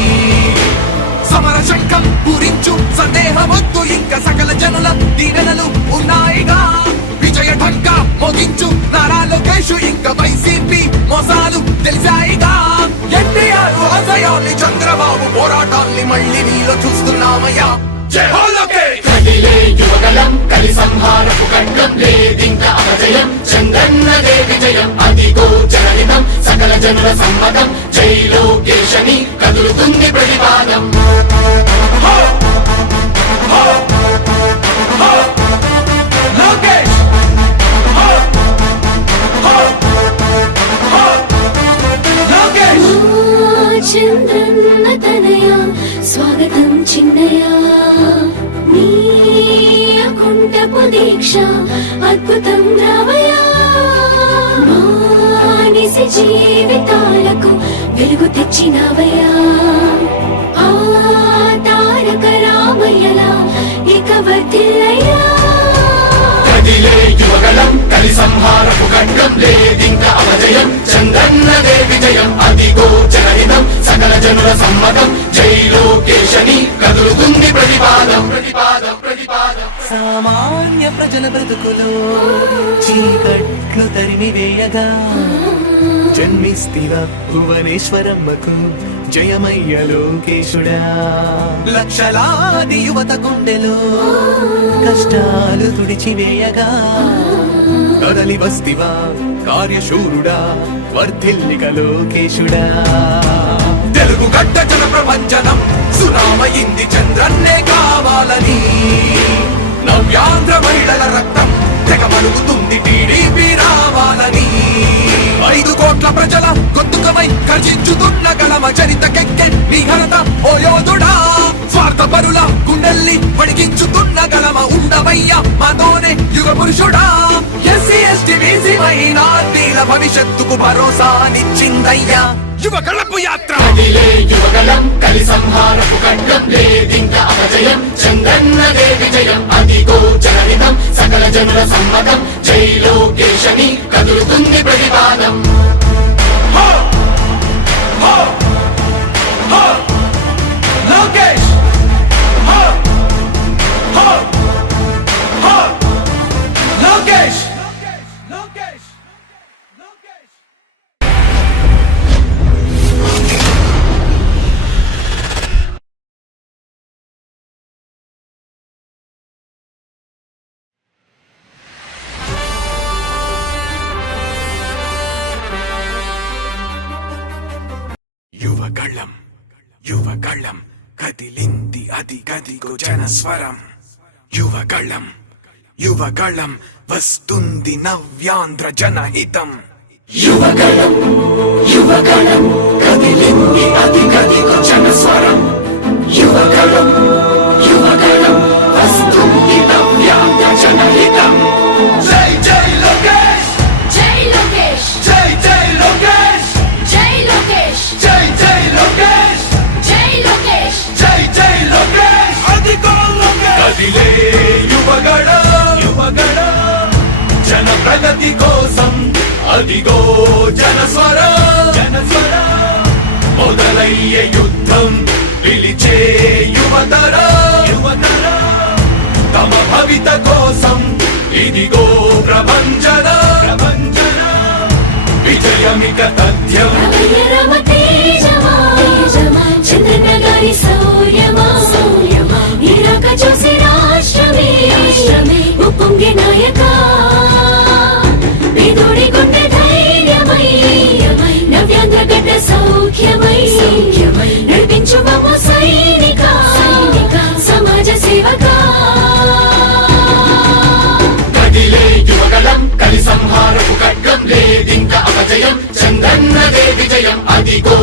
సమర శంఖం పూరించు సందేహమొద్దు ఇంకా సకల జనుల దీవెనలు ఉన్నాయిగా విజయ ఢంకా మోగించు నారా లోకేషు ఇంకా వైసీపీ మోసాలు తెలిసాయిగా ఎన్టీఆర్ ఆశయాల్ని చంద్రబాబు పోరాటాల్ని మళ్ళీ నీలో చూస్తున్నామయ్యా జై హో లోకేష్ కదిలే యువగలం కలి సంహారపు ఖడ్గం లేదింక అపజయం చంద్రన్నదే విజయం అదిగో జనహితం సకల జనుల సమ్మతం జై లోకేశని కదులుతుంది ప్రతిపాదం లోకేష్ లోకేష్ చంద్రన్న తనయ స్వాగతం చిన్నయ నీ అకుంఠపు దీక్ష అద్భుతం రావయా మానిసి జీవితాలకు వెలుగు తెచ్చినవయా ఆ తారక రామయ్యలా ఇక వర్ధిల్లయ్యా కదిలే యువగలం కలి సంహారపు ఖడ్గం లేదింక అపజయం చంద్రన్నదే విజయం అదిగో జనహితం సకల జనుల సమ్మతం జై లోకేశని కదులుతుంది ప్రతిపాదం ప్రతిపాదం ప్రతిపాదం సామాన్య ప్రజల బ్రతుకులో చీకట్లు తరిమి వేయగా జన్మిస్తివ భువనేశ్వరమ్మకు జయమయ్య లోకేశుడా లక్షలాది యువత గుండెలో కష్టాలు తుడిచివేయగా కదలి వస్తివా కార్యశూరుడా వర్ధిల్లిక లోకేశుడా తెలుగు గడ్డ జన ప్రపంచనం సునామయింది చంద్రన్నే కావాలని నవ్యాంధ్ర మహిళల రక్తం తెగమలుగుతుంది టీడీపీ రావాలని 5 కోట్ల ప్రజల గొంతుకమై గర్జించుతున్న గలమ చరితకెక్కె నీ ఘనత ఓ యోధుడా స్వార్థ పరుల గుండెల్ని వణికించుతున్న గలమ ఉండవయ్య మాతోనే యుగ పురుషుడా ఎస్సీ ఎస్టీ బీసీ మైనార్టీల భవిష్యత్తుకు భరోసానిచ్చిందయ్యా యువ గళపు యాత్ర కదిలే యువగలం కలి సంహారపు ఖడ్గం లేదింక అపజయం చంద్రన్నదే విజయం అదిగో జనహితం సకల జనుల సమ్మతం జై లోకేశని కదులుతుంది ప్రతిపాదం లోకేష్ లోకేష్ లోకేష్ యువగళం యువగళం కదిలింది అది గదిగో జనస్వరం యువగళం యువగళం వస్తుంది నవ్యాంధ్ర జనహితం యువగళం యువగళం కదిలింది అది గదిగో జనస్వరం యువగళం యువగళం వస్తుంది నవ్యాంధ్ర జనహితం జై జై లోకేష్ జై లోకేష్ జై జై లోకేష్ జై లోకేష్ జై జై లోకేష్ జై లోకేష్ జై జై లోకేష్ అదిగో లోకేష్ కదిలే యువగళ యువగళ జన ప్రగతి కోసం అదిగో జనస్వర జనస్వర మొదలయ్యే యుద్ధం పిలిచే యువతర యువతర తమ భవిత కోసం ఇదిగో ప్రభంజన ప్రభంజన విజయమిక తథ్యం రమ తేజమా చంద్రన్న గారి శౌర్యమా నీరాక చూసి రాష్ట్రమే ఉప్పొంగే నాయక పేదోడి గుండె ధైర్యమై నవ్యాంధ్ర గడ్డ సౌఖ్యమై నడిపించు మమ్మ సైనిక సమాజ సేవక కదిలే యువగలం కలి సంహారపు ఖడ్గం లేదింక అపజయం చంద్రన్నదే విజయం అదిగో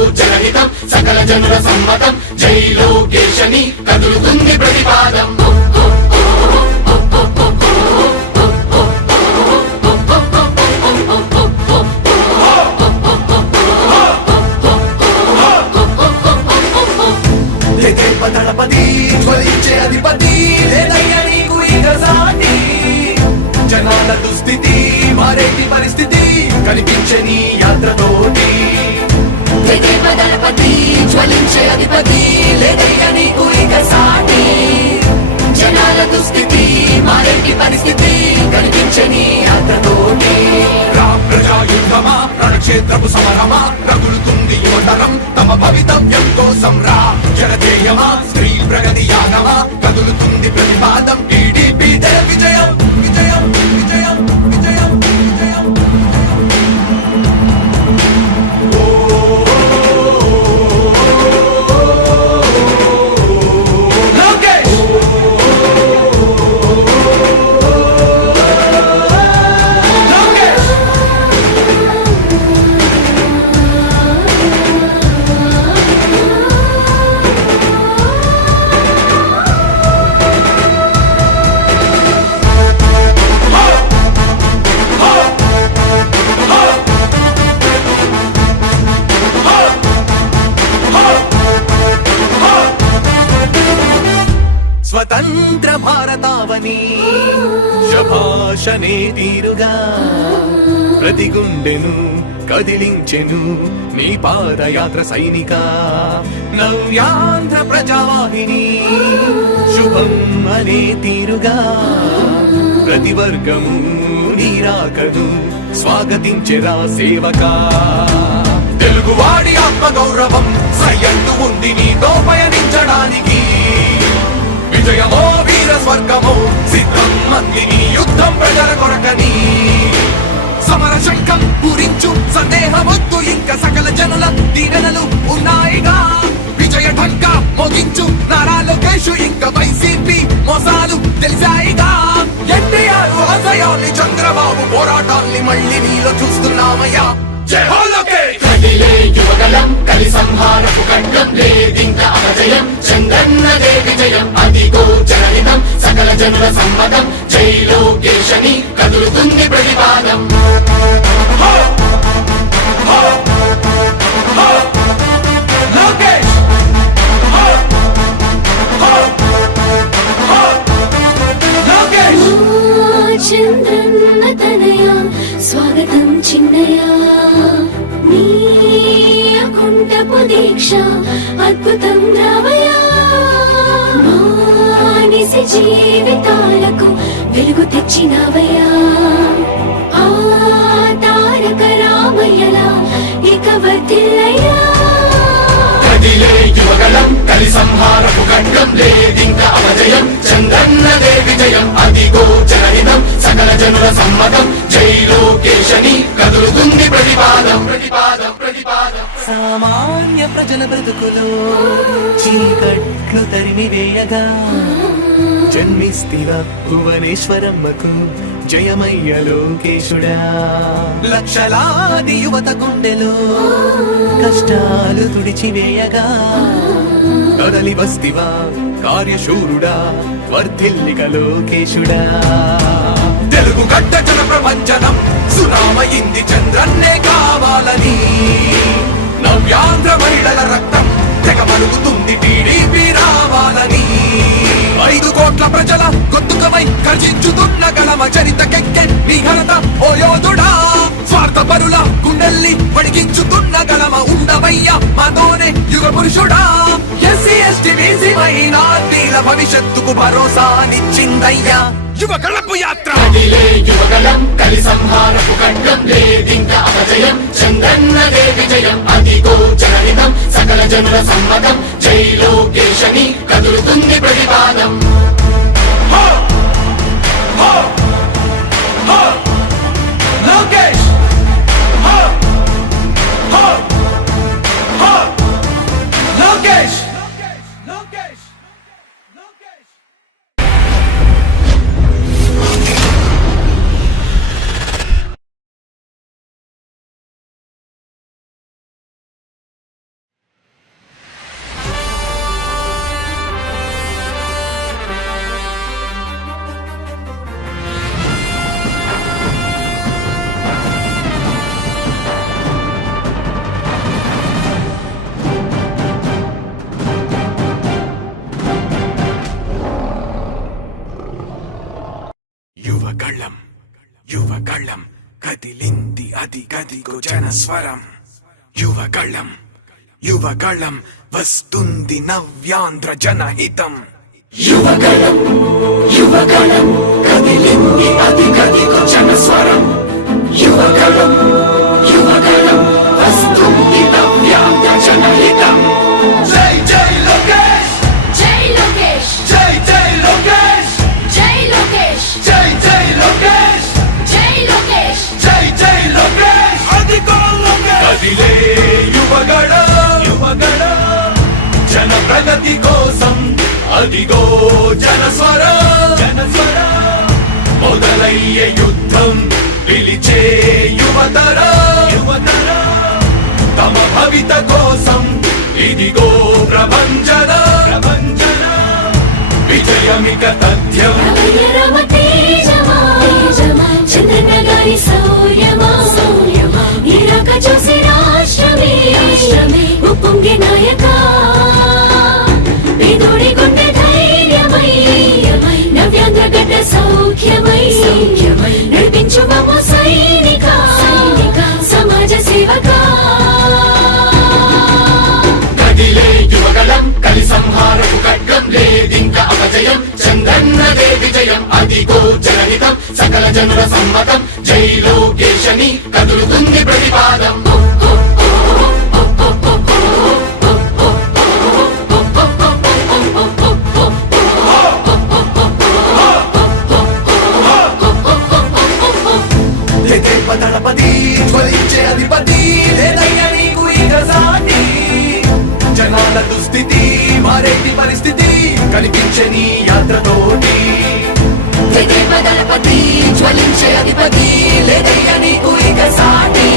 జనహితం సకల జనుల సమ్మతం జై లోకేశని కదులుతుంది ప్రతిపాదం దళపతి జ్వలించే అధిపతి లేదయ్య నీకు ఇక సాటి జనాల దుస్థితి మారేటి పరిస్థితి కనిపించే నీ యాత్రతోటి దళపతి జ్వలించే అధిపతి లేదయ్య నీకు ఇక సాటి జనాల దుస్థితి మారేటి పరిస్థితి కనిపించే నీ యాత్రతోటి ప్రజా యుద్ధమా రణక్షేత్రపు సమరమా రగులుతుంది యువతరం తమ భవితవ్యం కోసం రా జనజేయమా స్త్రీ ప్రగతి యానమా కదులుతుంది ప్రతిపాదం టీడీపీ విజయం విజయం విజయం విజయం విజయం స్వతంత్ర భారతావని శభాషనే తీరుగా ప్రతి గుండెను కదిలించెను నీ పాదయాత్ర సైనిక నవ్యాంధ్ర ప్రజావాహిని శుభం అనే తీరుగా ప్రతి వర్గము నీరాకను స్వాగతించెరా సేవకా తెలుగువాడి ఆత్మగౌరవం సయ్యంటూ ఉంది నీతో పయనించడానికి విజయమో వీర స్వర్గమో సిద్ధం మందిని యుద్ధం ప్రజల కొరకని సమర శంఖం పూరించు సందేహమొద్దు ఇంకా సకల జనుల దీవెనలు ఉన్నాయిగా విజయ ఢంకా మోగించు నారా లోకేషు ఇంకా వైసీపీ మోసాలు తెలిసాయిగా ఎన్టీఆర్ ఆశయాల్ని చంద్రబాబు పోరాటాల్ని మళ్ళీ నీలో చూస్తున్నామయ్యా జై హో లోకేష్ కదిలే యువగలం కలి సంహారపు ఖడ్గం లేదింక అపజయం చంద్రన్నదే విజయం అదిగో జనహితం సకల జనుల సమ్మతం జై లోకేశని కదులుతుంది ప్రతిపాదం లోకేష్ లోకేష్ చంద్రన్న తనయ స్వాగతం చిన్నయ నీ అకుంఠపు దీక్ష అద్భుతం రావయా మానిసి జీవితాలకు వెలుగు తెచ్చినవయా ఆ తారక రామయ్యలా ఇక వర్ధిల్లయ్యా కదిలే యువగలం కలి సంహారపు ఖడ్గం లేదింక అపజయం చంద్రన్నదే విజయం అదిగో జనహితం సకల జనుల సమ్మతం జై లోకేశని కదులుతుంది ప్రతిపాదం ప్రతిపాదం ప్రతిపాదం సామాన్య ప్రజల బ్రతుకులో చీకట్లు తరిమి వేయగా జన్మిస్తివ భువనేశ్వరమ్మకు జయమయ్య లోకేశుడా లక్షలాది యువత గుండెలో కష్టాలు తుడిచివేయగా కదలి వస్తివా కార్యశూరుడా వర్ధిల్లిక లోకేశుడా తెలుగు గడ్డ జన ప్రపంచనం సునామయింది చంద్రన్నే కావాలని నవ్యాంధ్ర మహిళల రక్తం తెగమలుగుతుంది టీడీపీ రావాలని 5 కోట్ల ప్రజల గొంతుకమై గర్జించుతున్న గలమ చరితకెక్కె నీ ఘనత ఓ యోధుడా స్వార్థ పరుల గుండెల్ని వణికించుతున్న గలమ ఉండవయ్య మాతోనే యుగ పురుషుడా ఎస్సీ ఎస్టీ బీసీ మైనార్టీల భవిష్యత్తుకు భరోసానిచ్చిందయ్యా యువగళపు యాత్ర కదిలే యువగలం కలి సంహారపు ఖడ్గం లేదింక అపజయం చంద్రన్నదే విజయం అదిగో జనహితం సకల జనుల సమ్మతం జై లోకేశని కదులుతుంది ప్రతిపాదం లోకేష్ లోకేష్ లోకేష్ అదిగో జనస్వరం యువగళం యువగళం వస్తుంది నవ్యాంధ్ర జనహితం యువగళం యువగళం కదిలింది అది గదిగో జనస్వరం యువగళం యువగళం వస్తుంది నవ్యాంధ్ర జనహితం జై జై లోకేష్ జై లోకేష్ జై జై లోకేష్ జై లోకేష్ జై జై లోకేష్ జై లోకేష్ జై జై లోకేష్ అదిగో లోకేష్ కదిలే యువగళం యువగళం జన ప్రగతి కోసం అదిగో జనస్వరం జనస్వరం మొదలయ్యే యుద్ధం పిలిచే యువతరం యువతరం తమ భవిత కోసం ఇదిగో ప్రభంజన ప్రభంజన విజయమిక తథ్యం చంద్రనగారి సౌర్యమా నీరాక చూసి రాష్ట్రమే ఉప్పొంగే నాయక పేదోడి గుండె ధైర్యమై నవ్యాంధ్ర గడ్డ సౌఖ్యమై నడిపించు మమ్ము సైనిక సమాజ సేవక కదిలే యువగళం కలి సంహారపు ఖడ్గం లేదింక అపజయం చంద్రన్నదే విజయం అదిగో జనహితం సకల జనుల సమ్మతం జై లోకేశని కదులుతుంది ప్రతిపాదం దళపతి జ్వలించే అధిపతి లేదయ్యా నీకు ఇక సాటి జనాల దుస్థితి మారేటి పరిస్థితి కనిపించే నీ యాత్రతోటి దళపతి జ్వలించే అధిపతి లేదయ్యా నీకు ఇక సాటి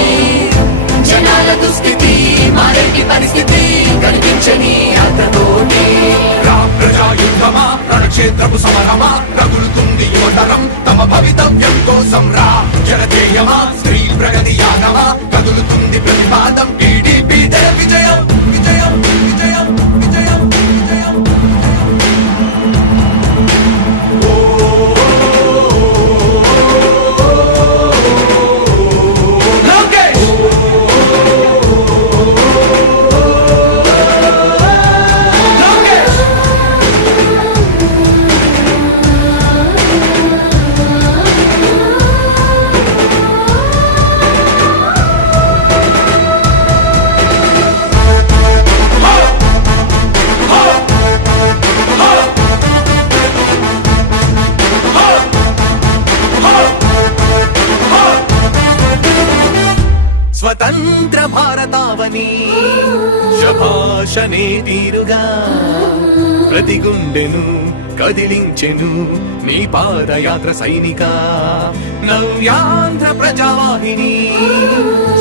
జనాల దుస్థితి మారేటి పరిస్థితి కనిపించే నీ యాత్రతోటి ప్రజాయుద్ధమా రణక్షేత్రపు సమరమా రగులుతుంది యువతరం తమ భవితవ్యం కోసం రా జనజేయమా స్త్రీ ప్రగతి యానమా కదులుతుంది ప్రతిపాదం టీడీపీ విజయం విజయం విజయం విజయం విజయం స్వతంత్ర భారతావని శభాషనే తీరుగా ప్రతి గుండెను కదిలించెను నీ పాదయాత్ర సైనిక నవ్యాంధ్ర ప్రజావాహిని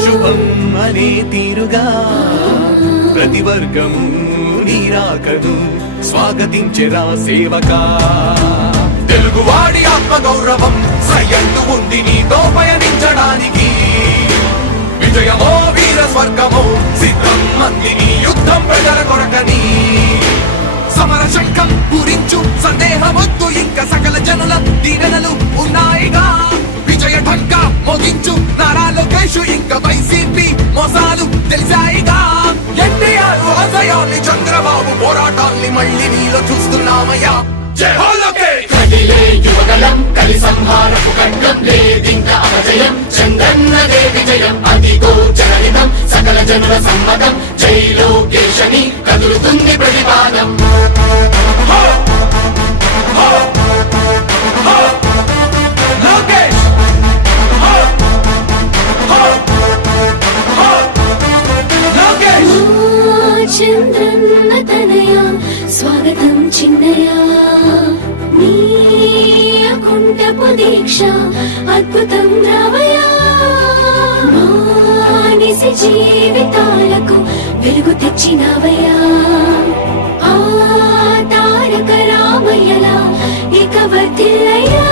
శుభం అనే తీరుగా ప్రతి వర్గము నీరాకను స్వాగతించెరా సేవకా తెలుగువాడి ఆత్మగౌరవం సయ్యందు ఉంది నీతో పయనించడానికి విజయమో వీర స్వర్గమో సిద్ధం మందిని యుద్ధం ప్రజల కొరకని సమర శంఖం పూరించు సందేహమొద్దు ఇంకా సకల జనుల దీవెనలు ఉన్నాయిగా విజయ ఢంకా మోగించు నారా లోకేష్ ఇంకా వైసీపీ మోసాలు తెలిసాయిగా ఎన్టీఆర్ ఆశయాల్ని చంద్రబాబు పోరాటాల్ని మళ్ళీ నీలో చూస్తున్నామయ్యా జై హో లోకేష్ కదిలే యువగళం కలి సంహారపు ఖడ్గం లేదింక అపజయం చంద్రన్నదే విజయం అదిగో జనహితం సకల జనుల సమ్మతం జై లోకేశని కదులుతుంది ప్రతిపాదం లోకేష్ లోకేష్ చంద్రన్న తనయ స్వాగతం చిన్నయ నీ అకుంఠపు దీక్ష అద్భుతం రావయా మానిసి జీవితాలకు వెలుగు తెచ్చినవయా ఆ తారక రామయ్యలా ఇక వర్ధిల్లయ్యా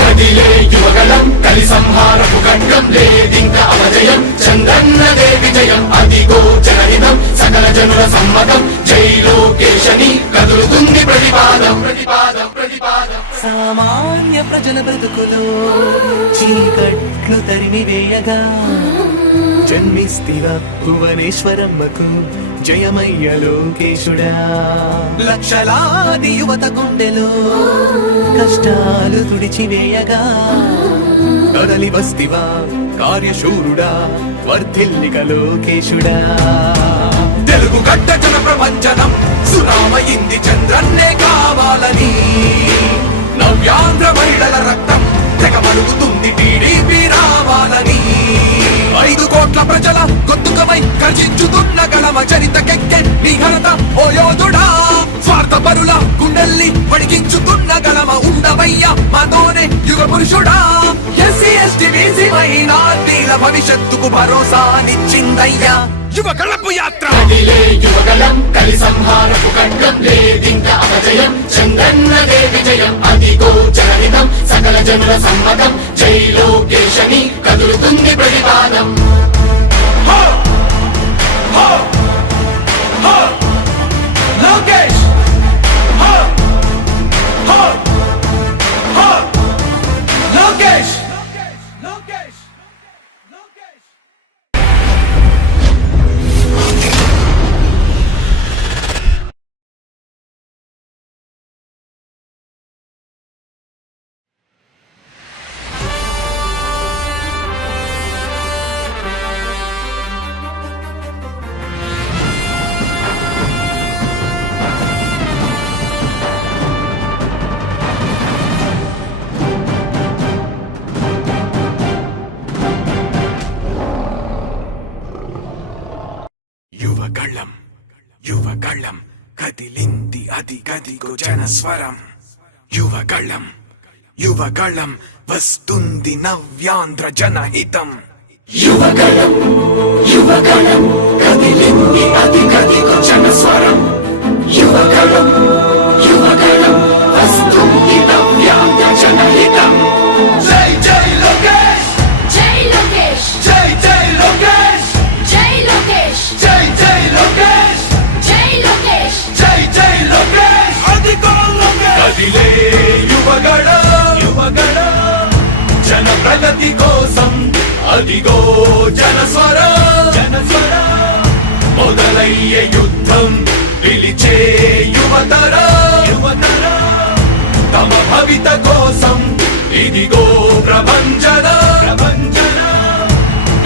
కదిలే యువగళం కలి సంహారపు ఖడ్గం లేదింక అపజయం చంద్రన్నదే విజయం అదిగో జనహితం సకల జనుల సమ్మతం జై లోకేశని కదులుతుంది ప్రతిపాదం ప్రతిపాదం ప్రతిపాదం సామాన్య ప్రజల బ్రతుకులో చీకట్లు తరిమి వేయగా జన్మిస్తివ భువనేశ్వరమ్మకు జయమయ్య లోకేశుడా. లక్షలాది యువత గుండెలో కష్టాలు తుడిచివేయగా కదలి వస్తివా కార్యశూరుడా వర్ధిల్లిక లోకేశుడా. తెలుగు గడ్డ జన ప్రపంచనం సునామయింది చంద్రన్నే కావాలని నవ్యాంధ్ర మహిళల రక్తం తెగమరుగుతుంది టీడీపీ రావాలని 5 కోట్ల ప్రజల గొంతుకమై గర్జించుతున్న గళమ చరితకెక్కె నీ ఘనత ఓ యోధుడా. స్వార్థ పరుల గుండెల్ని వడికించుతున్న గళమ ఉండవయ్య మాతోనే యుగ పురుషుడా. ఎస్సీ ఎస్టీ బీసీ మైనార్టీల భవిష్యత్తుకు భరోసానిచ్చిందయ్యా యువ కళపు యాత్ర. యువగలం కలి సంహారపు ఖడ్గం లేదింక అపజయం చంద్రన్నదే విజయం అదిగో జనహితం సకల జనుల సమ్మతం జై లోకేశని కదులుతుంది ప్రతిపాదం. లోకేష్ లోకేష్ యువగళం కదిలింది అది గదిగో జనస్వరం. యువగళం వస్తుంది నవ్యాంధ్ర జనహితం. యువగలం కదిలింది అది గదిగో జనస్వరం. యువగలం వస్తుంది నవ్యాంధ్ర జనహితం. జై జై లోకేష్ జై లోకేష్ జై జై లోకేష్ జై లోకేష్ జై జై లోకేష్ జై లోకేష్ జై జై లోకేష్ అదిగో లోకేష్. కదిలే యువగళ జన ప్రగతి కోసం అదిగో జనస్వర మొదలయ్యే యుద్ధం పిలిచే యువతర తమ భవిత కోసం ఇదిగో ప్రభంజన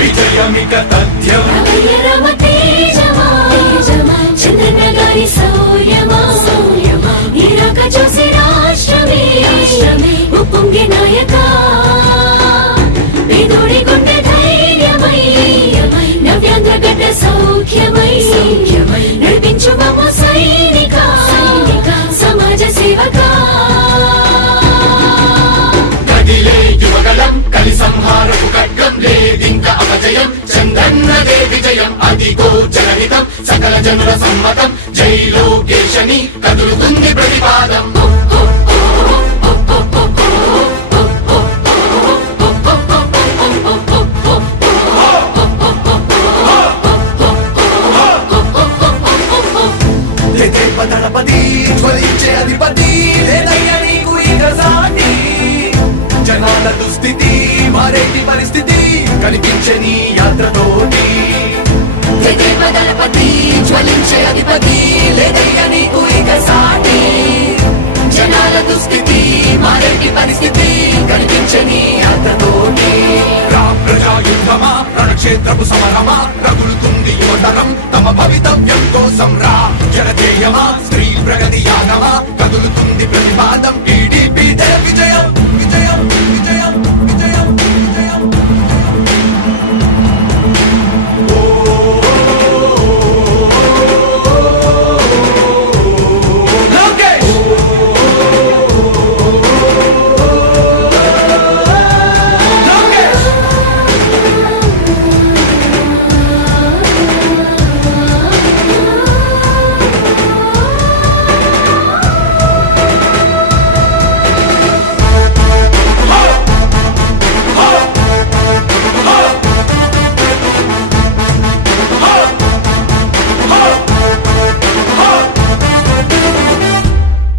విజయమిక తథ్యం. రామ తేజమా చంద్రన్న గారి సౌర్యమా ఇరాక చూసి రాష్ట్రమే ఉప్పొంగే నాయక పేదోడి గుండె ధైర్యమై నవ్యాంధ్ర గడ్డ సౌఖ్యమై నడిపించు మమ్మ సైనిక సమాజ సేవక. కదిలే యువగలం కలి సంహారపు ఖడ్గం లేదింక అపజయం చంద్రన్నదే విజయం అదిగో జనహితం సకల జనుల సమ్మతం జై లోకేశని కదులుతుంది ప్రతిపాదం. దళపతి జ్వలించే అధిపతి లేదయ్యా నీకు ఇక సాటి. జనాల దుస్థితి మారేటి పరిస్థితి కనిపించని యాత్రతోటి. దళపతి జ్వలించే అధిపతి లేదయ్యా నీకు ఇక సాటి. జనాల దుస్థితి మారేటి పరిస్థితి కనిపించని యాత్రతోటి. ప్రజాయుద్ధమా రణక్షేత్రపు సమరమా రగులుతుంది యువతరం తమ భవితవ్యం కోసం రా. జనజేయమా స్త్రీ ప్రగతి యాగమా కదులుతుంది ప్రతిపాదం. టీడీపీ విజయం విజయం విజయం విజయం విజయం. లోకేష్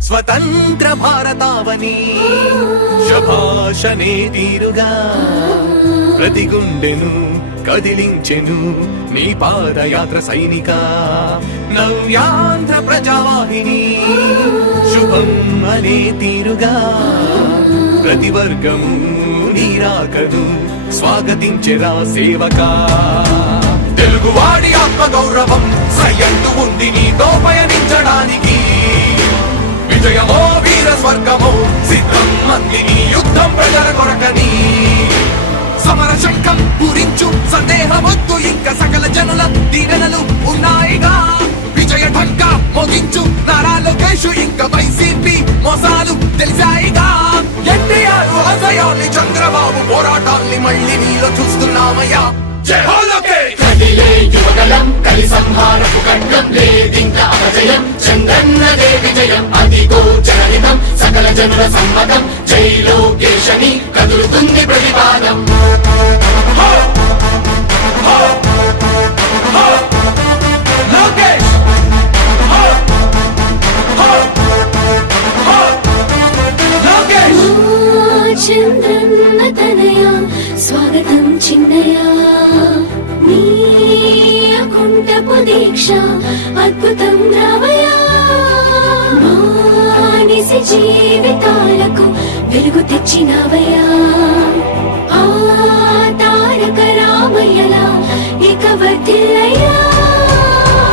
స్వతంత్ర భారతావని శభా ఘర్షణే తీరుగా ప్రతి గుండెను కదిలించెను నీ పాదయాత్ర సైనిక నవ్యాంధ్ర ప్రజావాహిని శుభం అనే తీరుగా ప్రతి వర్గము నీరాకను స్వాగతించెరా సేవకా తెలుగువాడి ఆత్మ గౌరవం సయ్యంటూ ఉంది నీతో పయనించడానికి విజయమో వీర స్వర్గమో సిద్ధం మందిని యుద్ధం ప్రజల కొరకని సమర శంఖం పూరించు సందేహమొద్దు ఇంకా సకల జనుల దీవెనలు ఉన్నాయిగా విజయ ఢంక మోగించు నారా లోకేష్ ఇంకా వైసీపీ మోసాలు తెలిసాయిగా ఎన్టీఆర్ ఆశయాల్ని చంద్రబాబు పోరాటాల్ని మళ్ళీ నీలో చూస్తున్నామయ్యా జై హో లోకేష్ కదిలే యువగలం కలి సంహారపు ఖడ్గం లేదింక అపజయం చంద్రన్నదే విజయం అదిగో జనహితం సకల జనుల సమ్మతం జై లోకేశని కదులుతుంది ప్రతిపాదం లోకేష్ చంద్రన్న తనయ స్వాగతం చిన్నయ నీ అకుంఠపు దీక్ష అద్భుతం రావయా మానిసి జీవితాలకు వెలుగు తెచ్చినవయా ఆ తారక రామయ్యలా ఇక వర్ధిల్లయ్యా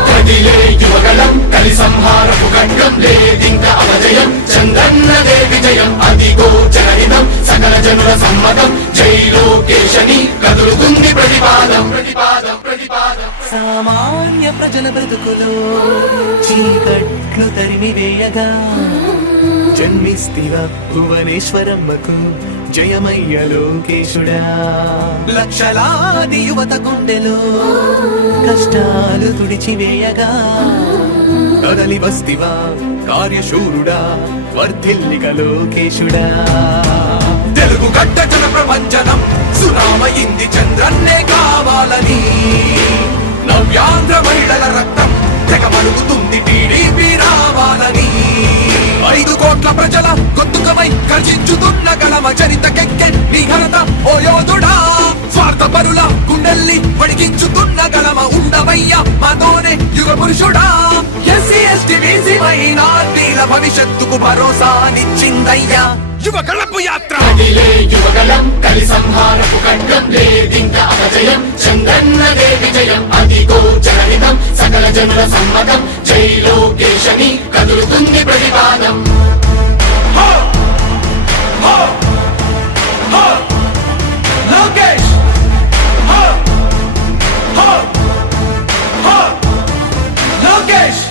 కదిలే యువగలం కలి సంహారపు ఖడ్గం లేదింక అపజయం చంద్రన్నదే విజయం అదిగో జనహితం సకల జనుల సమ్మతం జై లోకేశని కదులుతుంది ప్రతిపాదం ప్రతిపాదం ప్రతిపాదం సామాన్య ప్రజల బ్రతుకులో చీకట్లు తరిమివేయగా జన్మిస్తివ భువనేశ్వరమ్మకు జయమయ్య లోకేశుడా లక్షలాది యువత గుండెలో కష్టాలు తుడిచివేయగా కదలి వస్తివా కార్యశూరుడా వర్ధిల్లిక లోకేశుడా తెలుగు గడ్డ జన ప్రపంచనం సునామయింది చంద్రన్నే కావాలని నవ్యాంధ్ర మహిళల రక్తం తెగమరుగుతుంది టీడీపీ రావాలని 5 కోట్ల ప్రజల గొంతుకమై గర్జించుతున్న గలమ చరితకెక్కె నీ ఘనత ఓ యోధుడా స్వార్థ పరుల గుండెల్ని వడికించుతున్న గలమ ఉండవయ్య మాతోనే యుగ పురుషుడా ఎస్సీ ఎస్టీ బీసీ మైనార్టీల భవిష్యత్తుకు భరోసానిచ్చిందయ్యా యువ కళపు యాత్ర కదిలే యువగలం కలి సంహారపు ఖడ్గం లేదింక అపజయం చంద్రన్నదే విజయం అదిగో జనహితం సకల జనుల సమ్మతం జై లోకేశని కదులుతుంది ప్రతిపాదం లోకేష్ లోకేష్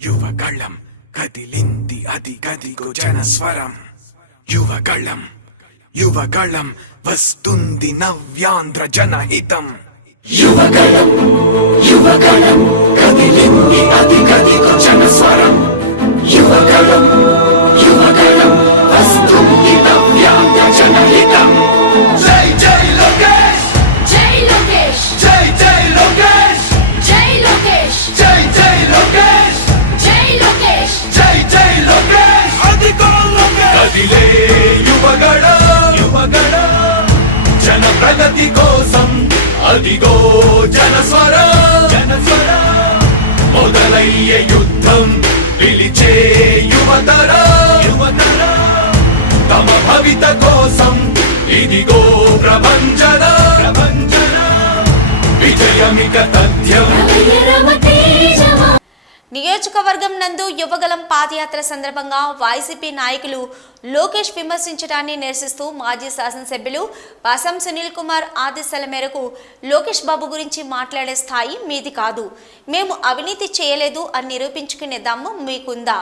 యువగళం కదిలింది అది గదిగో జనస్వరం యువగళం వస్తుంది నవ్యాంధ్ర జనహితం యువగళం కదిలింది అది గదిగో జనస్వరం యువగళం వస్తుంది నవ్యాంధ్ర జనహితం జై జై లోకేష్ జై లోకేష్ జై జై లోకేష్ జై లోకేష్ జై జై లోకేష్ జై లోకేష్ జై జై లోకేష్ అదిగో లోకేష్ కదిలే యువగళ జన ప్రగతి కోసం అదిగో జనస్వర మొదలయ్యే యుద్ధం పిలిచే యువతర తమ భవిత కోసం ఇదిగో ప్రభంజన విజయమిక తథ్యం నియోజకవర్గం నందు యువగలం పాదయాత్ర సందర్భంగా వైసీపీ నాయకులు లోకేష్ విమర్శించడాన్ని నిరసిస్తూ మాజీ శాసనసభ్యులు వాసం సునీల్ కుమార్ ఆదేశాల మేరకు లోకేష్ బాబు గురించి మాట్లాడే స్థాయి మీది కాదు, మేము అవినీతి చేయలేదు అని నిరూపించుకునే దమ్ము మీకుందా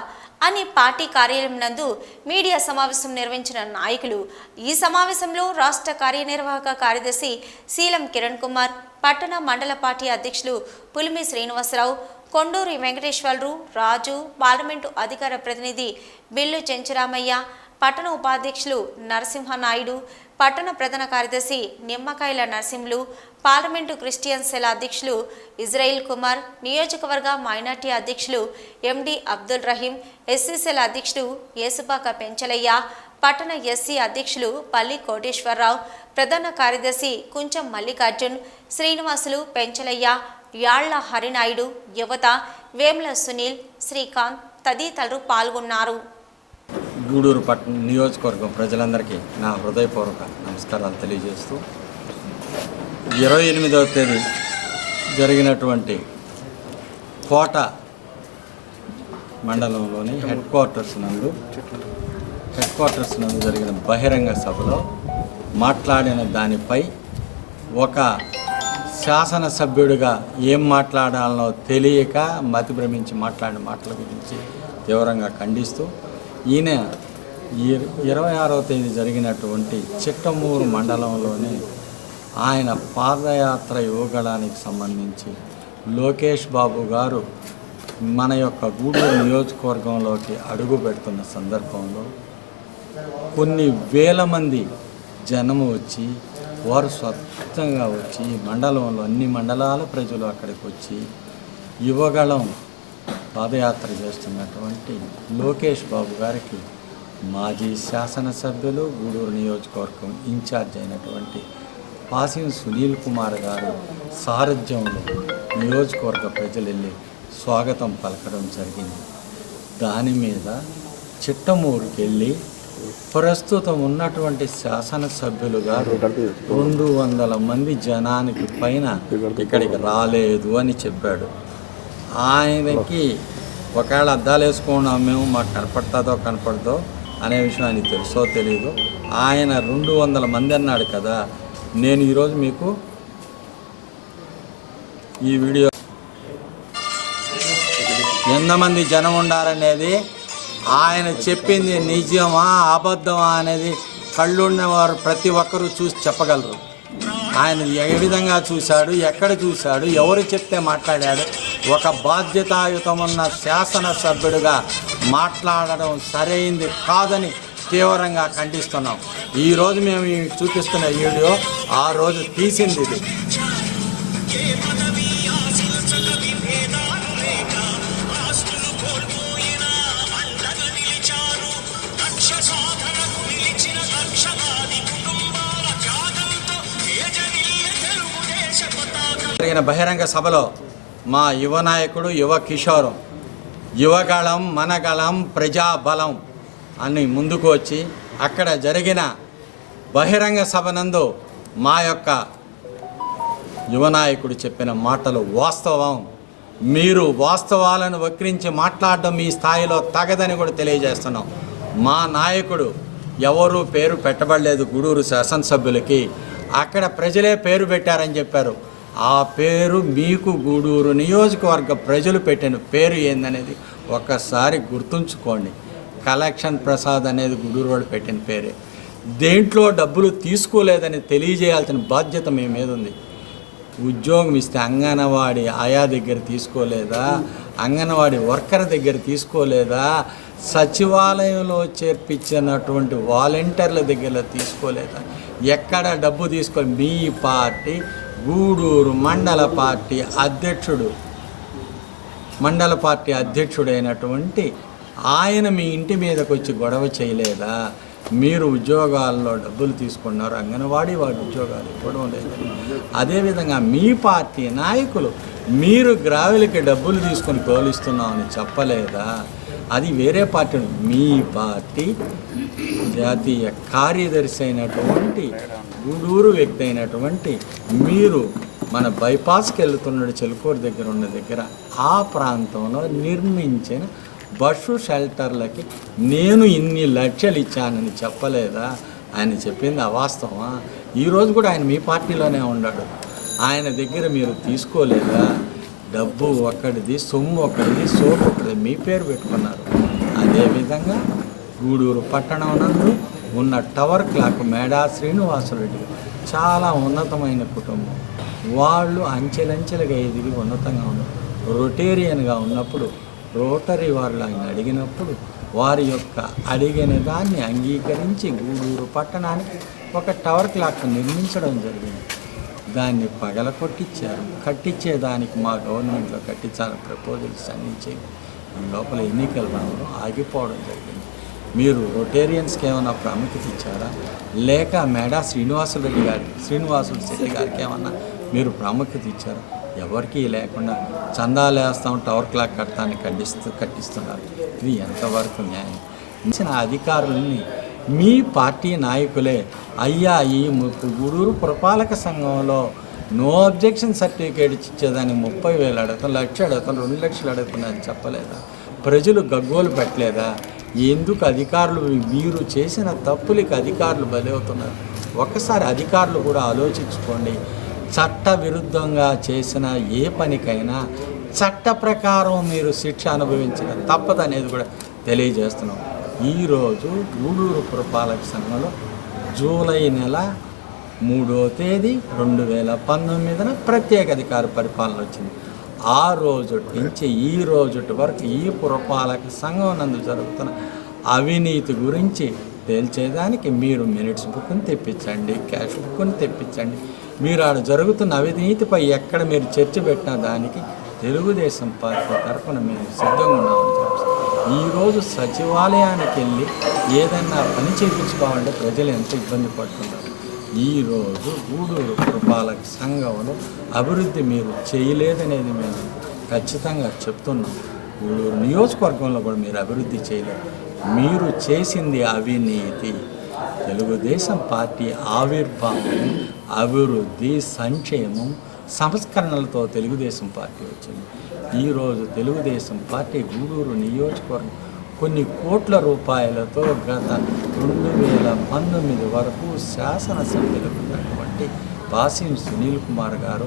అని పార్టీ కార్యాలయం నందు మీడియా సమావేశం నిర్వహించిన నాయకులు. ఈ సమావేశంలో రాష్ట్ర కార్యనిర్వాహక కార్యదర్శి శీలం కిరణ్ కుమార్, పట్టణ మండల పార్టీ అధ్యక్షులు పులిమి శ్రీనివాసరావు, కొండూరి వెంకటేశ్వరరావు, రాజు, పార్లమెంటు అధికార ప్రతినిధి బిల్లు చెంచురామయ్య, పట్టణ ఉపాధ్యక్షులు నరసింహనాయుడు, పట్టణ ప్రధాన కార్యదర్శి నిమ్మకాయల నరసింహులు, పార్లమెంటు క్రిస్టియన్ సెల్ అధ్యక్షులు ఇజ్రాయిల్ కుమార్, నియోజకవర్గ మైనార్టీ అధ్యక్షులు ఎండి అబ్దుల్ రహీం, ఎస్సీ సెల్ అధ్యక్షులు యేసుపాక పెంచలయ్య, పట్టణ ఎస్సీ అధ్యక్షులు పల్లి కోటేశ్వరరావు, ప్రధాన కార్యదర్శి కుంచం మల్లికార్జున్, శ్రీనివాసులు పెంచలయ్య, యాళ్ల హరినాయుడు, యువత వేముల సునీల్, శ్రీకాంత్ తదితరులు పాల్గొన్నారు. గూడూరు పట్టణ నియోజకవర్గం ప్రజలందరికీ నా హృదయపూర్వక నమస్కారాలు తెలియజేస్తూ 28వ తేదీ జరిగినటువంటి కోట మండలంలోని హెడ్ క్వార్టర్స్ నందు జరిగిన బహిరంగ సభలో మాట్లాడిన దానిపై ఒక శాసనసభ్యుడిగా ఏం మాట్లాడాలనో తెలియక మతి భ్రమించి మాట్లాడిన మాటల గురించి తీవ్రంగా ఖండిస్తూ ఈయన 26వ తేదీ జరిగినటువంటి చిట్టమూరు మండలంలోని ఆయన పాదయాత్ర యువగళానికి సంబంధించి లోకేష్ బాబు గారు మన యొక్క గూడూరు నియోజకవర్గంలోకి అడుగు పెడుతున్న సందర్భంలో కొన్ని వేల మంది జనము వచ్చి వారు స్వచ్ఛంగా వచ్చి మండలంలో అన్ని మండలాల ప్రజలు అక్కడికి వచ్చి యువగళం పాదయాత్ర చేస్తున్నటువంటి లోకేష్ బాబు గారికి మాజీ శాసనసభ్యులు గూడూరు నియోజకవర్గం ఇన్ఛార్జ్ అయినటువంటి వాసం సునీల్ కుమార్ గారు సారథ్యంలో నియోజకవర్గ ప్రజలు వెళ్ళి స్వాగతం పలకడం జరిగింది. దాని మీద చిట్టమూరుకి వెళ్ళి ప్రస్తుతం ఉన్నటువంటి శాసనసభ్యులు గారు 200 మంది జనానికి పైన ఇక్కడికి రాలేదు అని చెప్పాడు. ఆయనకి ఒకవేళ అద్దాలు వేసుకున్నాం మేము, మాకు కనపడదో అనే విషయం ఆయనకి తెలుసో తెలియదు. ఆయన 200 మంది అన్నాడు కదా. నేను ఈరోజు మీకు ఈ వీడియో ఎంతమంది జనం ఉండాలనేది ఆయన చెప్పింది నిజమా అబద్ధమా అనేది కళ్ళున్నవారు ప్రతి ఒక్కరూ చూసి చెప్పగలరు. ఆయన ఏ విధంగా చూశాడు, ఎక్కడ చూశాడు, ఎవరు చెప్తే మాట్లాడాడు, ఒక బాధ్యతాయుతమున్న శాసనసభ్యుడిగా మాట్లాడడం సరైంది కాదని తీవ్రంగా ఖండిస్తున్నాం. ఈరోజు మేము చూపిస్తున్న వీడియో ఆ రోజు తీసింది ఇది. జరిగిన బహిరంగ సభలో మా యువ నాయకుడు యువ కిషోరం యువగళం మనగళం ప్రజాబలం అని ముందుకు వచ్చి అక్కడ జరిగిన బహిరంగ సభ నందు మా యొక్క యువ నాయకుడు చెప్పిన మాటలు వాస్తవం. మీరు వాస్తవాలను వక్రించి మాట్లాడడం మీ స్థాయిలో తగదని కూడా తెలియజేస్తున్నాం. మా నాయకుడు ఎవరు పేరు పెట్టబడలేదు గూడూరు శాసనసభ్యులకి, అక్కడ ప్రజలే పేరు పెట్టారని చెప్పారు. ఆ పేరు మీకు గూడూరు నియోజకవర్గ ప్రజలు పెట్టిన పేరు ఏందనేది ఒక్కసారి గుర్తుంచుకోండి. కలెక్షన్ ప్రసాద్ అనేది గూడూరు వాళ్ళు పెట్టిన పేరే. దేంట్లో డబ్బులు తీసుకోలేదని తెలియజేయాల్సిన బాధ్యత మీ మీద ఉంది. ఉద్యోగం ఇస్తే అంగన్వాడీ ఆయా దగ్గర తీసుకోలేదా, అంగన్వాడీ వర్కర్ దగ్గర తీసుకోలేదా, సచివాలయంలో చేర్పించినటువంటి వాలంటీర్ల దగ్గర తీసుకోలేదా, ఎక్కడ డబ్బు తీసుకో. మీ పార్టీ గూడూరు మండల పార్టీ అధ్యక్షుడైనటువంటి ఆయన మీ ఇంటి మీదకి వచ్చి గొడవ చేయలేదా? మీరు ఉద్యోగాల్లో డబ్బులు తీసుకున్నారు, అంగన్వాడీ వాడి ఉద్యోగాలు ఇవ్వడం లేదని. అదేవిధంగా మీ పార్టీ నాయకులు మీరు గ్రావెల్కి డబ్బులు తీసుకొని తోలిస్తున్నామని చెప్పలేదా? అది వేరే పార్టీ. మీ పార్టీ జాతీయ కార్యదర్శి అయినటువంటి గూడూరు వ్యక్తి అయినటువంటి మీరు మన బైపాస్కి వెళ్తున్నాడు చెలుకూరు దగ్గర ఉన్న దగ్గర ఆ ప్రాంతంలో నిర్మించిన బస్సు షెల్టర్లకి నేను ఇన్ని లక్షలు ఇచ్చానని చెప్పలేదా? ఆయన చెప్పింది అవాస్తవమా? ఈరోజు కూడా ఆయన మీ పార్టీలోనే ఉన్నాడు. ఆయన దగ్గర మీరు తీసుకోలేదా? డబ్బు ఒక్కడిది, సొమ్ము ఒక్కడిది, సోపు ఒకటిది, మీ పేరు పెట్టుకున్నారు. అదేవిధంగా గూడూరు పట్టణం నందు ఉన్న టవర్ క్లాక్ మేడా శ్రీనివాసరెడ్డి చాలా ఉన్నతమైన కుటుంబం. వాళ్ళు అంచెలంచెలుగా ఎదిగి ఉన్నతంగా ఉన్నారు. రొటేరియన్గా ఉన్నప్పుడు రోటరీ వాళ్ళు ఆయన అడిగినప్పుడు వారి యొక్క అడిగిన దాన్ని అంగీకరించి గూడూరు పట్టణానికి ఒక టవర్ క్లాక్ నిర్మించడం జరిగింది. దాన్ని పగలకొట్టించారు. కట్టించేదానికి మా గవర్నమెంట్లో కట్టించాలని ప్రపోజల్స్ అందించే లోపల ఎన్నికలు రావడం ఆగిపోవడం జరిగింది. మీరు రొటేరియన్స్కి ఏమైనా ప్రాముఖ్యత ఇచ్చారా? లేక మేడా శ్రీనివాసులు శెట్టి గారికి ఏమన్నా మీరు ప్రాముఖ్యత ఇచ్చారా? ఎవరికీ లేకుండా చందాలు వేస్తాం, టవర్ క్లాక్ కడతాన్ని కట్టిస్తున్నారు. ఇది ఎంతవరకు న్యాయం? ఇచ్చిన అధికారులని మీ పార్టీ నాయకులే అయ్యా ఈ గూడూరు పురపాలక సంఘంలో నో అబ్జెక్షన్ సర్టిఫికేట్ ఇచ్చేదాన్ని 30,000 అడుగుతాం, 1,00,000 అడుగుతాం, 2 లక్షలు అడుగుతున్నారని చెప్పలేదా? ప్రజలు గగ్గోలు పెట్టలేదా? ఎందుకు అధికారులు మీరు చేసిన తప్పులకి అధికారులు బలవుతున్నారు? ఒక్కసారి అధికారులు కూడా ఆలోచించుకోండి. చట్ట విరుద్ధంగా చేసిన ఏ పనికైనా చట్ట ప్రకారం మీరు శిక్ష అనుభవించడం తప్పదనేది కూడా తెలియజేస్తున్నాం. ఈరోజు గూడూరు పురపాలక సంఘంలో జూలై నెల 3వ తేదీ 2019 ప్రత్యేక అధికార పరిపాలన వచ్చింది. ఆ రోజు నుంచి ఈ రోజు వరకు ఈ పురపాలక సంఘం నందు జరుగుతున్న అవినీతి గురించి తేల్చేదానికి మీరు మినిట్స్ బుక్ని తెప్పించండి, క్యాష్ బుక్ని తెప్పించండి. మీరు ఆడ జరుగుతున్న అవినీతిపై ఎక్కడ మీరు చర్చ పెట్టిన దానికి తెలుగుదేశం పార్టీ తరఫున మేము సిద్ధంగా ఉన్నామని చెప్పి ఈరోజు సచివాలయానికి వెళ్ళి ఏదైనా పని చేయించుకోవాలంటే ప్రజలు ఎంత ఇబ్బంది పడుతున్నారు. ఈరోజు గూడూరు పురపాలక సంఘంలో అభివృద్ధి మీరు చేయలేదనేది మేము ఖచ్చితంగా చెప్తున్నాం. గూడూరు నియోజకవర్గంలో కూడా మీరు అభివృద్ధి చేయలేదు. మీరు చేసింది అవినీతి. తెలుగుదేశం పార్టీ ఆవిర్భావం, అభివృద్ధి, సంక్షేమం, సంస్కరణలతో తెలుగుదేశం పార్టీ వచ్చింది. ఈరోజు తెలుగుదేశం పార్టీ గూడూరు నియోజకవర్గం కొన్ని కోట్ల రూపాయలతో గత 2019 వరకు శాసనసభ్యులకు ఉన్నటువంటి బాసిం సునీల్ కుమార్ గారు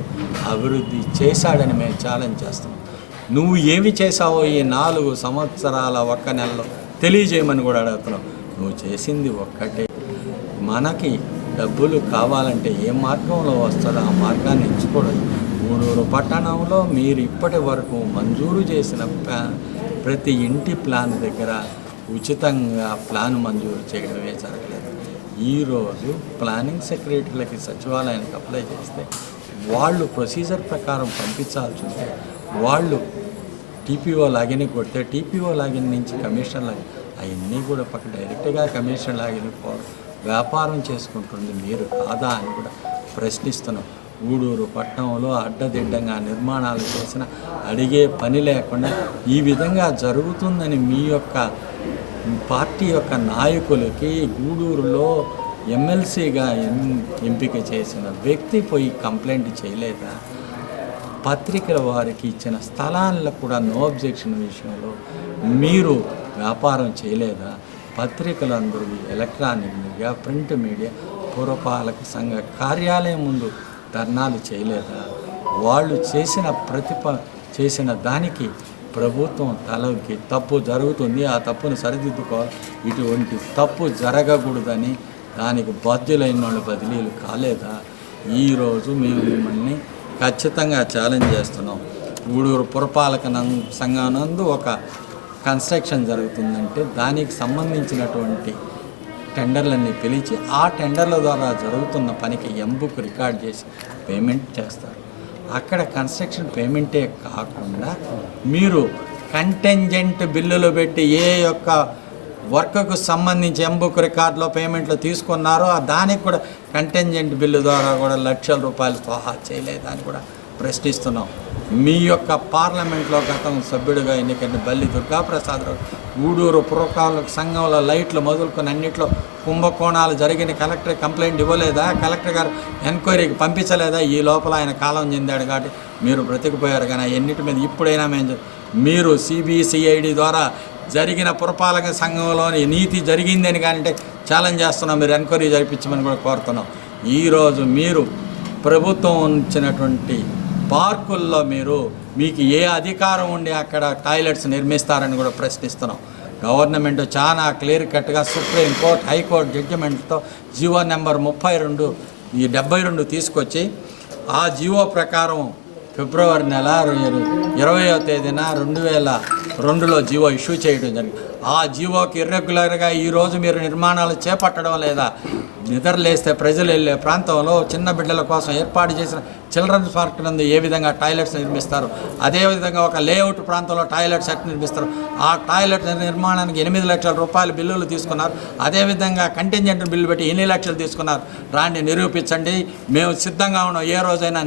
అభివృద్ధి చేశాడని మేము ఛాలెంజ్ చేస్తున్నాం. నువ్వు ఏమి చేశావో ఈ 4 సంవత్సరాల 1 నెలలో తెలియజేయమని కూడా అడుగుతున్నావు. నువ్వు చేసింది ఒక్కటే. మనకి డబ్బులు కావాలంటే ఏ మార్గంలో వస్తుందో ఆ మార్గాన్ని ఎంచుకోవడం. గూడూరు పట్టణంలో మీరు ఇప్పటి వరకు మంజూరు చేసిన ప్రతి ఇంటి ప్లాన్ దగ్గర ఉచితంగా ప్లాన్ మంజూరు చేయడమే జరగలేదు. ఈరోజు ప్లానింగ్ సెక్రటరీలకి సచివాలయానికి అప్లై చేస్తే వాళ్ళు ప్రొసీజర్ ప్రకారం పంపించాల్సి ఉంటే వాళ్ళు టీపీఓ లాగిన్ కొడితే టీపీఓ లాగిన్ నుంచి కమిషన్ లాగిన్ అవన్నీ కూడా పక్క డైరెక్ట్గా కమిషన్ లాగిన్ వ్యాపారం చేసుకుంటుంది. మీరు కాదా అని కూడా ప్రశ్నిస్తున్నాం. గూడూరు పట్టణంలో అడ్డదిడ్డంగా నిర్మాణాలు చేసిన అడిగే పని లేకుండా ఈ విధంగా జరుగుతుందని మీ యొక్క పార్టీ యొక్క నాయకులకి గూడూరులో ఎమ్మెల్సీగా ఎంపిక చేసిన వ్యక్తి పోయి కంప్లైంట్ చేయలేదా? పత్రికల వారికి ఇచ్చిన స్థలాలకు కూడా నో అబ్జెక్షన్ విషయంలో మీరు వ్యాపారం చేయలేదా? పత్రికలందరూ ఎలక్ట్రానిక్ మీడియా, ప్రింట్ మీడియా పురపాలక సంఘ కార్యాలయం ముందు ధర్నాలు చేయలేదా? వాళ్ళు చేసిన దానికి ప్రభుత్వం తలకి తప్పు జరుగుతుంది, ఆ తప్పును సరిదిద్దుకోవాలి, ఇటువంటి తప్పు జరగకూడదని దానికి బాధ్యులైన వాళ్ళు బదిలీలు కాలేదా? ఈరోజు మేము మిమ్మల్ని ఖచ్చితంగా ఛాలెంజ్ చేస్తున్నాం. గూడూరు పురపాలక సంఘానందు ఒక కన్స్ట్రక్షన్ జరుగుతుందంటే దానికి సంబంధించినటువంటి టెండర్లన్నీ పిలిచి ఆ టెండర్ల ద్వారా జరుగుతున్న పనికి ఎంబుక్ రికార్డ్ చేసి పేమెంట్ చేస్తారు. అక్కడ కన్స్ట్రక్షన్ పేమెంటే కాకుండా మీరు కంటెంజెంట్ బిల్లులు పెట్టి ఏ యొక్క వర్క్కు సంబంధించి ఎంబుక్ రికార్డులో పేమెంట్లు తీసుకున్నారో దానికి కూడా కంటెంజెంట్ బిల్లు ద్వారా కూడా లక్షల రూపాయలు స్వాహా చేయలేదని కూడా ప్రశ్నిస్తున్నాం. మీ యొక్క పార్లమెంట్లో గతం సభ్యుడిగా ఎన్నికైన బల్లి దుర్గాప్రసాదరావు గూడూరు పురపాలక సంఘంలో లైట్లు మొదలుకొని అన్నింటిలో కుంభకోణాలు జరిగిన కలెక్టర్ కంప్లైంట్ ఇవ్వలేదా? కలెక్టర్ గారు ఎంక్వైరీకి పంపించలేదా? ఈ లోపల ఆయన కాలం చెందాడు కాబట్టి మీరు బ్రతికిపోయారు. కానీ ఎన్నిటి మీద ఇప్పుడైనా మీరు సిబిసిఐడి ద్వారా జరిగిన పురపాలక సంఘంలోని నీతి జరిగిందని కానీ ఛాలెంజ్ చేస్తున్నాం. మీరు ఎంక్వైరీ జరిపించమని కూడా కోరుతున్నాం. ఈరోజు మీరు ప్రభుత్వం ఉంచినటువంటి పార్కుల్లో మీకు ఏ అధికారం ఉండి అక్కడ టాయిలెట్స్ నిర్మిస్తారని కూడా ప్రశ్నిస్తున్నాం. గవర్నమెంట్ చాలా క్లియర్ కట్గా సుప్రీంకోర్టు హైకోర్టు జడ్జిమెంట్తో జీవో నెంబర్ 72 తీసుకొచ్చి ఆ జీవో ప్రకారం ఫిబ్రవరి నెల 20వ తేదీన 2002లో జీవో ఇష్యూ చేయడం జరిగింది. ఆ జీవోకి ఇర్రెగ్యులర్గా ఈరోజు మీరు నిర్మాణాలు చేపట్టడం లేదా? నిద్రలేస్తే ప్రజలు వెళ్ళే ప్రాంతంలో చిన్న బిడ్డల కోసం ఏర్పాటు చేసిన చిల్డ్రన్స్ పార్క్ నందు ఏ విధంగా టాయిలెట్స్ నిర్మిస్తారు, అదేవిధంగా ఒక లేఅవుట్ ప్రాంతంలో టాయిలెట్స్ ఎట్లా నిర్మిస్తారు? ఆ టాయిలెట్ నిర్మాణానికి 8 లక్షల రూపాయల బిల్లులు తీసుకున్నారు. అదేవిధంగా కంటింజెంట్ బిల్లు పెట్టి ఎన్ని లక్షలు తీసుకున్నారు? రాండి నిరూపించండి, మేము సిద్ధంగా ఉన్నాం ఏ రోజైనా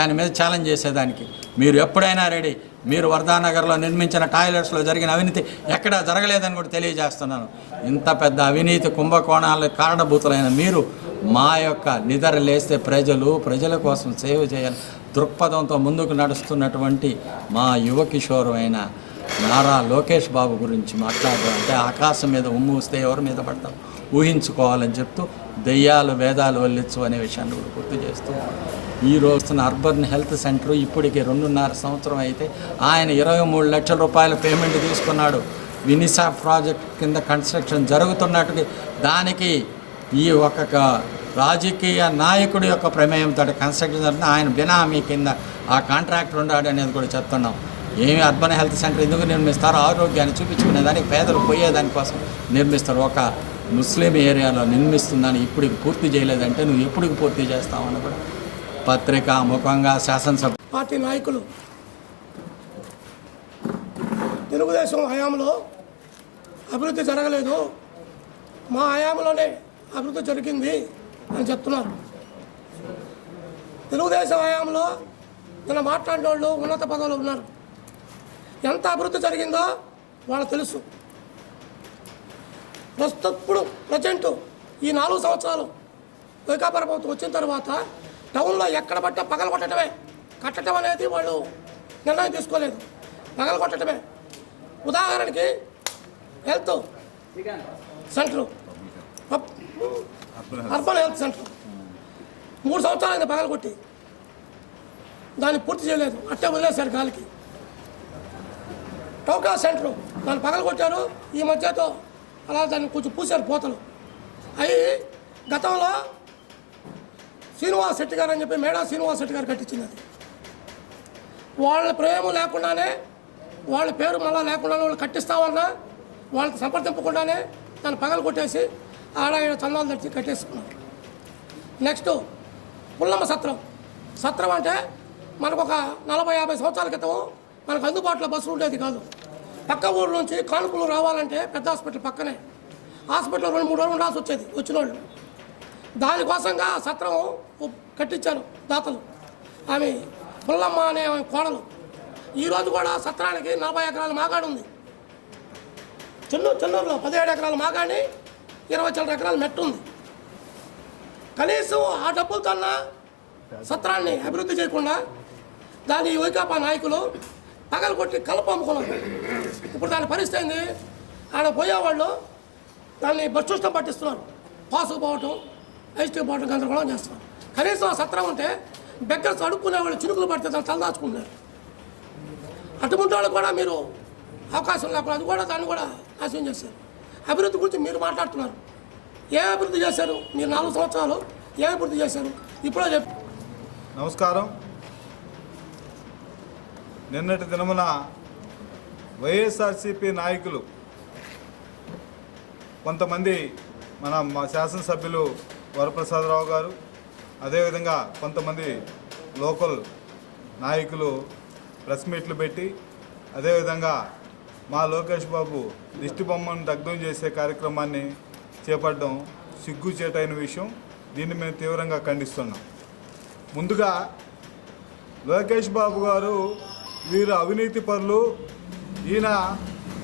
దాని మీద ఛాలెంజ్ చేసేదానికి. మీరు ఎప్పుడైనా రెడీ. మీరు వర్ధానగర్లో నిర్మించిన టాయిలెట్స్లో జరిగిన అవినీతి ఎక్కడా జరగలేదని కూడా తెలియజేస్తున్నాను. ఇంత పెద్ద అవినీతి కుంభకోణాలకు కారణభూతులైన మీరు మా యొక్క నిద్ర లేస్తే ప్రజల కోసం సేవ చేయాలి దృక్పథంతో ముందుకు నడుస్తున్నటువంటి మా యువ కిషోరమైన నారా లోకేష్ బాబు గురించి మాట్లాడడం అంటే ఆకాశం మీద ఉమ్ము వస్తే ఎవరి మీద పడతాం ఊహించుకోవాలని చెప్తూ దెయ్యాలు వేదాలు వల్లించు అనే విషయాన్ని కూడా గుర్తు చేస్తూ ఈ రోజున అర్బన్ హెల్త్ సెంటర్ ఇప్పటికి 2.5 సంవత్సరం అయితే ఆయన 23 లక్షల రూపాయల పేమెంట్ తీసుకున్నాడు. వినిసా ప్రాజెక్ట్ కింద కన్స్ట్రక్షన్ జరుగుతున్నట్టుగా దానికి ఈ ఒక రాజకీయ నాయకుడి యొక్క ప్రమేయంతో కన్స్ట్రక్షన్ జరుగుతుంది. ఆయన బినామీ కింద ఆ కాంట్రాక్టర్ ఉన్నాడు అనేది కూడా చెప్తున్నాం. ఏమి అర్బన్ హెల్త్ సెంటర్ ఎందుకు నిర్మిస్తారు? ఆరోగ్యాన్ని చూపించుకునేదానికి, పేదలు పోయేదానికోసం నిర్మిస్తారు. ఒక ముస్లిం ఏరియాలో నిర్మిస్తుందని ఇప్పటికి పూర్తి చేయలేదంటే నువ్వు ఎప్పటికి పూర్తి చేస్తావని కూడా పత్రికా ముఖంగా శాసనసభ పార్టీ నాయకులు తెలుగుదేశం హయాంలో అభివృద్ధి జరగలేదు, మా హయాంలోనే అభివృద్ధి జరిగింది అని చెప్తున్నారు. తెలుగుదేశం హయాంలో నిన్న మాట్లాడిన వాళ్ళు ఉన్నత పదవులు ఉన్నారు. ఎంత అభివృద్ధి జరిగిందో వాళ్ళకు తెలుసు. ప్రజెంట్ ఈ 4 సంవత్సరాలు వైకాపా ప్రభుత్వం వచ్చిన తర్వాత టౌన్లో ఎక్కడ పట్టే పగలు కొట్టడమే, కట్టడం అనేది వాళ్ళు నిర్ణయం తీసుకోలేదు, పగలు కొట్టడమే. ఉదాహరణకి health centre, urban health centre 3 సంవత్సరాలు అయింది పగలు కొట్టి, దాన్ని పూర్తి చేయలేదు, అట్టే వదిలేశారు గాలికి. టోకా సెంటర్ దాన్ని పగలు కొట్టారు, ఈ మధ్యతో అలా దాన్ని కొంచెం పూసారు పోతలు. అవి గతంలో శ్రీనివాస్ శెట్టి గారు అని చెప్పి మేడా శ్రీనివాస్ శెట్టి గారు కట్టించింది. అది వాళ్ళ ప్రేమ లేకుండానే, వాళ్ళ పేరు మళ్ళా లేకుండానే వాళ్ళు కట్టిస్తామన్నా వాళ్ళకి సంప్రదింపకుండానే దాన్ని పగలు కొట్టేసి ఆడ చందాలు తెచ్చి కట్టేసుకున్నారు. నెక్స్ట్ పుల్లమ్మ సత్రం అంటే మనకు ఒక 40-50 సంవత్సరాల క్రితం మనకు అందుబాటులో బస్సులు ఉండేది కాదు. పక్క ఊరు నుంచి కానుకలు రావాలంటే పెద్ద హాస్పిటల్ పక్కనే, హాస్పిటల్లో 2-3 రోజులు ఉండాల్సి వచ్చేది వచ్చిన వాళ్ళు. దానికోసంగా సత్రం కట్టించారు దాతలు. ఆమె పుల్లమ్మ అనే కోడలు. ఈరోజు కూడా సత్రానికి 40 ఎకరాల మాగాడు ఉంది. చెన్నూరులో 17 ఎకరాల మాగాడి, 20 ఎకరాల మెట్టు ఉంది. కనీసం ఆ డబ్బులతో సత్రాన్ని అభివృద్ధి చేయకుండా దాన్ని వైకాపా నాయకులు పగలు కొట్టి కలప అమ్ముకున్నారు. ఇప్పుడు దాని పరిస్థితి అయింది, ఆడ పోయేవాళ్ళు దాన్ని బస్సుష్టం పట్టిస్తున్నారు, పాసుకు పోవటం, ఐస్టీ పోవటం, గందరగోళం చేస్తున్నారు. కనీసం ఆ సత్రం ఉంటే బెగ్గర్స్ అడుక్కునేవాళ్ళు చినుకులు పడితే దాన్ని తలదాచుకుంటారు. అటువంటి వాళ్ళు కూడా మీరు అవకాశం లేకుండా అది కూడా దాన్ని కూడా నాశనం చేశారు. అభివృద్ధి గురించి మీరు మాట్లాడుతున్నారు. ఏ అభివృద్ధి చేశారు మీరు 4 సంవత్సరాలు? ఏ అభివృద్ధి చేశారు ఇప్పుడే చెప్పు. నమస్కారం. నిన్నటి దినమున వైఎస్ఆర్సీపీ నాయకులు కొంతమంది మా శాసనసభ్యులు వరప్రసాదరావు గారు, అదేవిధంగా కొంతమంది లోకల్ నాయకులు ప్రెస్ మీట్లు పెట్టి, అదేవిధంగా మా లోకేష్ బాబు దిష్టి బొమ్మను దగ్ధం చేసే కార్యక్రమాన్ని చేపట్టడం సిగ్గుచేటైన విషయం. దీన్ని మేము తీవ్రంగా ఖండిస్తున్నాం. ముందుగా లోకేష్ బాబు గారు వీరు అవినీతి పరులు, ఈయన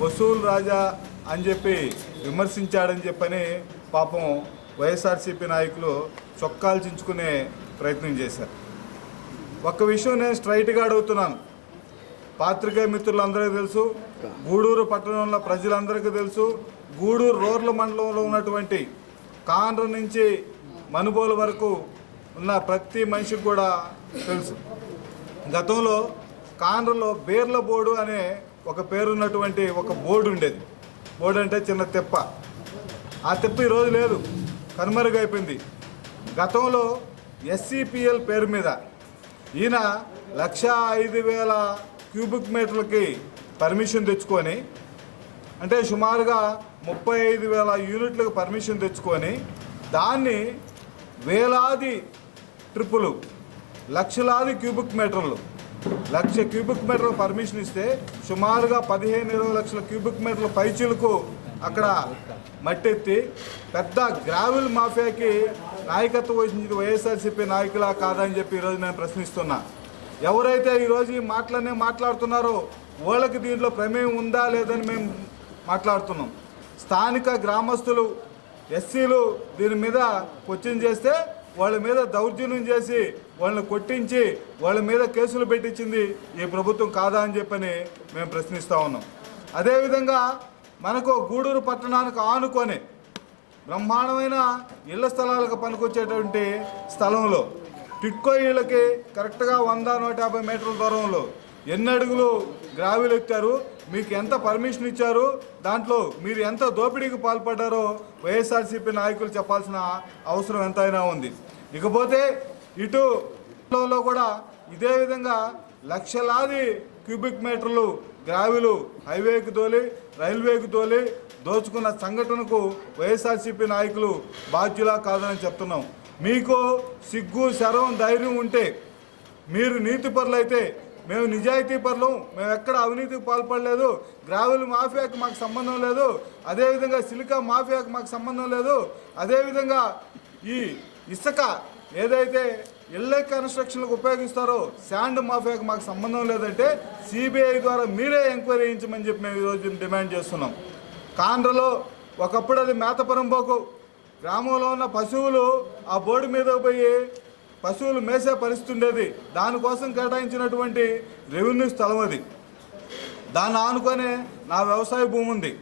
వసూలు రాజా అని చెప్పి విమర్శించాడని చెప్పని పాపం వైఎస్ఆర్సీపీ నాయకులు చొక్కాలు చించుకునే ప్రయత్నం చేశారు. ఒక్క విషయం నేను స్ట్రైట్గా అడుగుతున్నాను, పాత్రికేయ మిత్రులందరికీ తెలుసు, గూడూరు పట్టణంలో ప్రజలందరికీ తెలుసు, గూడూరు రూరల్ మండలంలో ఉన్నటువంటి కాండ్ర నుంచి మనుబోలు వరకు ఉన్న ప్రతి మనిషికి కూడా తెలుసు. గతంలో కాండ్రలో బేర్ల బోర్డు అనే ఒక పేరున్నటువంటి ఒక బోర్డు ఉండేది. బోర్డు అంటే చిన్న తెప్ప. ఆ తెప్ప ఈరోజు లేదు, కనుమరుగైపోయింది. గతంలో ఎస్సీపీఎల్ పేరు మీద ఈయన 1,05,000 క్యూబిక్ మీటర్లకి పర్మిషన్ తెచ్చుకొని, అంటే సుమారుగా 35,000 యూనిట్లకు పర్మిషన్ తెచ్చుకొని దాన్ని వేలాది ట్రిప్పులు, లక్షలాది క్యూబిక్ మీటర్లు, 1,00,000 క్యూబిక్ మీటర్ల పర్మిషన్ ఇస్తే సుమారుగా 15-20 లక్షల క్యూబిక్ మీటర్ల పైచీలకు అక్కడ మట్టెత్తి పెద్ద గ్రావెల్ మాఫియాకి నాయకత్వం వహించింది వైఎస్ఆర్సీపీ నాయకులా కాదని చెప్పి ఈరోజు నేను ప్రశ్నిస్తున్నా. ఎవరైతే ఈరోజు ఈ మాటలనే మాట్లాడుతున్నారో వాళ్ళకి దీంట్లో ప్రమేయం ఉందా లేదని మేము మాట్లాడుతున్నాం. స్థానిక గ్రామస్తులు ఎస్సీలు దీని మీద క్వశ్చన్ చేస్తే వాళ్ళ మీద దౌర్జన్యం చేసి వాళ్ళని కొట్టించి వాళ్ళ మీద కేసులు పెట్టించింది ఈ ప్రభుత్వం కాదా అని చెప్పని మేము ప్రశ్నిస్తూ ఉన్నాం. అదేవిధంగా మనకు గూడూరు పట్టణానికి ఆనుకొని బ్రహ్మాండమైన ఇళ్ల స్థలాలకు పనికొచ్చేటువంటి స్థలంలో టిట్కో ఇళ్ళకి కరెక్ట్గా 100-150 మీటర్ల దూరంలో ఎన్ని అడుగులు గ్రావెల్ ఎత్తారు, మీకు ఎంత పర్మిషన్ ఇచ్చారు, దాంట్లో మీరు ఎంత దోపిడీకి పాల్పడ్డారో వైఎస్ఆర్సీపీ నాయకులు చెప్పాల్సిన అవసరం ఎంతైనా ఉంది. ఇకపోతే ఇటు కూడా ఇదే విధంగా లక్షలాది క్యూబిక్ మీటర్లు గ్రావెలు హైవేకి తోలి రైల్వేకి తోలి దోచుకున్న సంఘటనకు వైఎస్ఆర్సీపీ నాయకులు బాధ్యులా కాదని చెప్తున్నాం. మీకు సిగ్గు శరం ధైర్యం ఉంటే మీరు నీతిపరులు అయితే మేము నిజాయితీ పరులు, మేము ఎక్కడ అవినీతికి పాల్పడలేదు, గ్రావెల్ మాఫియాకి మాకు సంబంధం లేదు, అదేవిధంగా సిలికా మాఫియాకి మాకు సంబంధం లేదు, అదేవిధంగా ఈ ఇసుక ఏదైతే ఇళ్ళ కన్స్ట్రక్షన్లకు ఉపయోగిస్తారో శాండ్ మాఫియాకి మాకు సంబంధం లేదంటే సిబిఐ ద్వారా మీరే ఎంక్వైరీ చేయించమని చెప్పి మేము ఈరోజు డిమాండ్ చేస్తున్నాం. కాండ్రలో ఒకప్పుడు అది మేతపరంబోకు గ్రామంలో ఉన్న పశువులు ఆ బోర్డు మీద పోయి పశువులు మేసే పరిస్థితి ఉండేది. దానికోసం కేటాయించినటువంటి రెవెన్యూ స్థలం అది. దాన్ని ఆనుకొనే నా వ్యవసాయ భూమి ఉంది,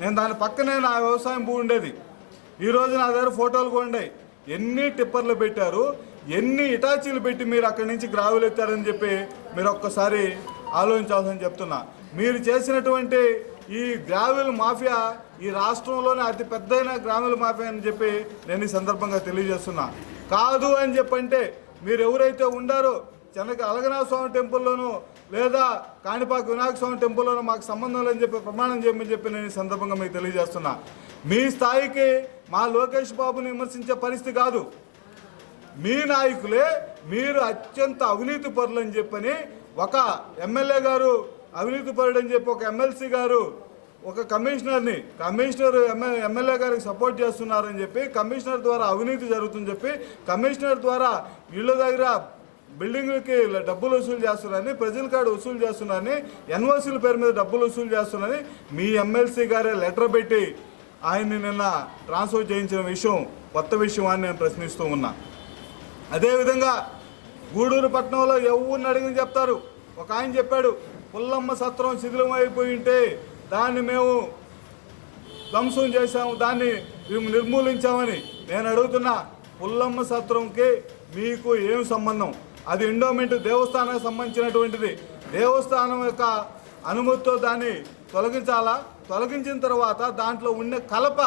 నేను దాని పక్కనే నా వ్యవసాయం భూమి ఉండేది. ఈరోజు నా దగ్గర ఫోటోలు కూడా ఉన్నాయి. ఎన్ని టిప్పర్లు పెట్టారు, ఎన్ని ఇటాచీలు పెట్టి మీరు అక్కడి నుంచి గ్రావెల్ ఎత్తారని చెప్పి మీరు ఒక్కసారి ఆలోచించాల్సిందని చెప్తున్నా. మీరు చేసినటువంటి ఈ గ్రావెల్ మాఫియా ఈ రాష్ట్రంలోనే అతి పెద్దైన గ్రావెల్ మాఫియా అని చెప్పి నేను ఈ సందర్భంగా తెలియజేస్తున్నా. కాదు అని చెప్పంటే మీరు ఎవరైతే ఉండారో అలగనాథ స్వామి టెంపుల్లోనూ లేదా కాణిపాక వినాయక స్వామి టెంపుల్లోనూ మాకు సంబంధం లేదని చెప్పి ప్రమాణం చేయమని చెప్పి నేను ఈ సందర్భంగా మీకు తెలియజేస్తున్నా. మీ స్థాయికి మా లోకేష్ బాబుని విమర్శించే పరిస్థితి కాదు. మీ నాయకులే మీరు అత్యంత అవినీతి పరులు అని చెప్పని ఒక ఎమ్మెల్యే గారు అవినీతి పరుడు అని చెప్పి ఒక ఎమ్మెల్సీ గారు ఒక కమిషనర్ ఎమ్మెల్యే గారికి సపోర్ట్ చేస్తున్నారని చెప్పి కమిషనర్ ద్వారా అవినీతి జరుగుతుందని చెప్పి కమిషనర్ ద్వారా ఇళ్ళ దగ్గర బిల్డింగ్లకి డబ్బులు వసూలు చేస్తున్నారని, ప్రజల కాడ వసూలు చేస్తున్నారని, ఎన్ఓసీల పేరు మీద డబ్బులు వసూలు చేస్తున్నారని మీ ఎమ్మెల్సీ గారే లెటర్ పెట్టి ఆయన్ని నిన్న ట్రాన్స్ఫర్ చేయించిన విషయం కొత్త విషయం అని నేను ప్రశ్నిస్తూ ఉన్నా. అదేవిధంగా గూడూరు పట్టణంలో ఎవరిని అడిగిన చెప్తారు. ఒక ఆయన చెప్పాడు, పుల్లమ్మ సత్రం శిథిలం అయిపోయి ఉంటే దాన్ని మేము ధ్వంసం చేశాము, దాన్ని మేము నిర్మూలించామని. నేను అడుగుతున్నా, పుల్లమ్మ సత్రంకి మీకు ఏం సంబంధం? అది ఎండోమెంట్ దేవస్థానానికి సంబంధించినటువంటిది. దేవస్థానం యొక్క అనుమతితో దాన్ని తొలగించాలా? తొలగించిన తర్వాత దాంట్లో ఉండే కలప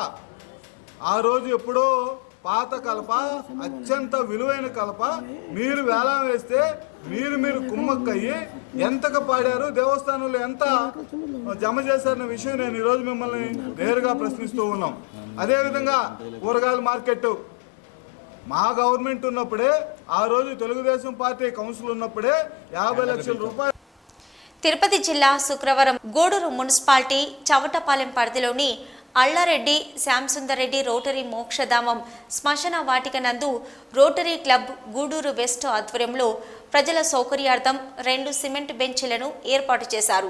ఆ రోజు ఎప్పుడో పాత కలప, అత్యంత విలువైన కలప మీరు వేలం వేస్తే మీరు కుమ్మక్కయ్యి ఎంతగా పాడారు, దేవస్థానంలో ఎంత జమ చేశారన్న విషయం నేను ఈరోజు మిమ్మల్ని నేరుగా ప్రశ్నిస్తూ ఉన్నాం. అదేవిధంగా కూరగాయల మార్కెట్ మా గవర్నమెంట్ ఉన్నప్పుడే, ఆ రోజు తెలుగుదేశం పార్టీ కౌన్సిల్ ఉన్నప్పుడే 50 లక్షల రూపాయలు. తిరుపతి జిల్లా శుక్రవారం గూడూరు మున్సిపాలిటీ చవటపాలెం పరిధిలోని అల్లారెడ్డి శ్యాంసుందర్రెడ్డి రోటరీ మోక్షధామం శ్మశాన వాటిక నందు రోటరీ క్లబ్ గూడూరు వెస్ట్ ఆధ్వర్యంలో ప్రజల సౌకర్యార్థం 2 సిమెంట్ బెంచీలను ఏర్పాటు చేశారు.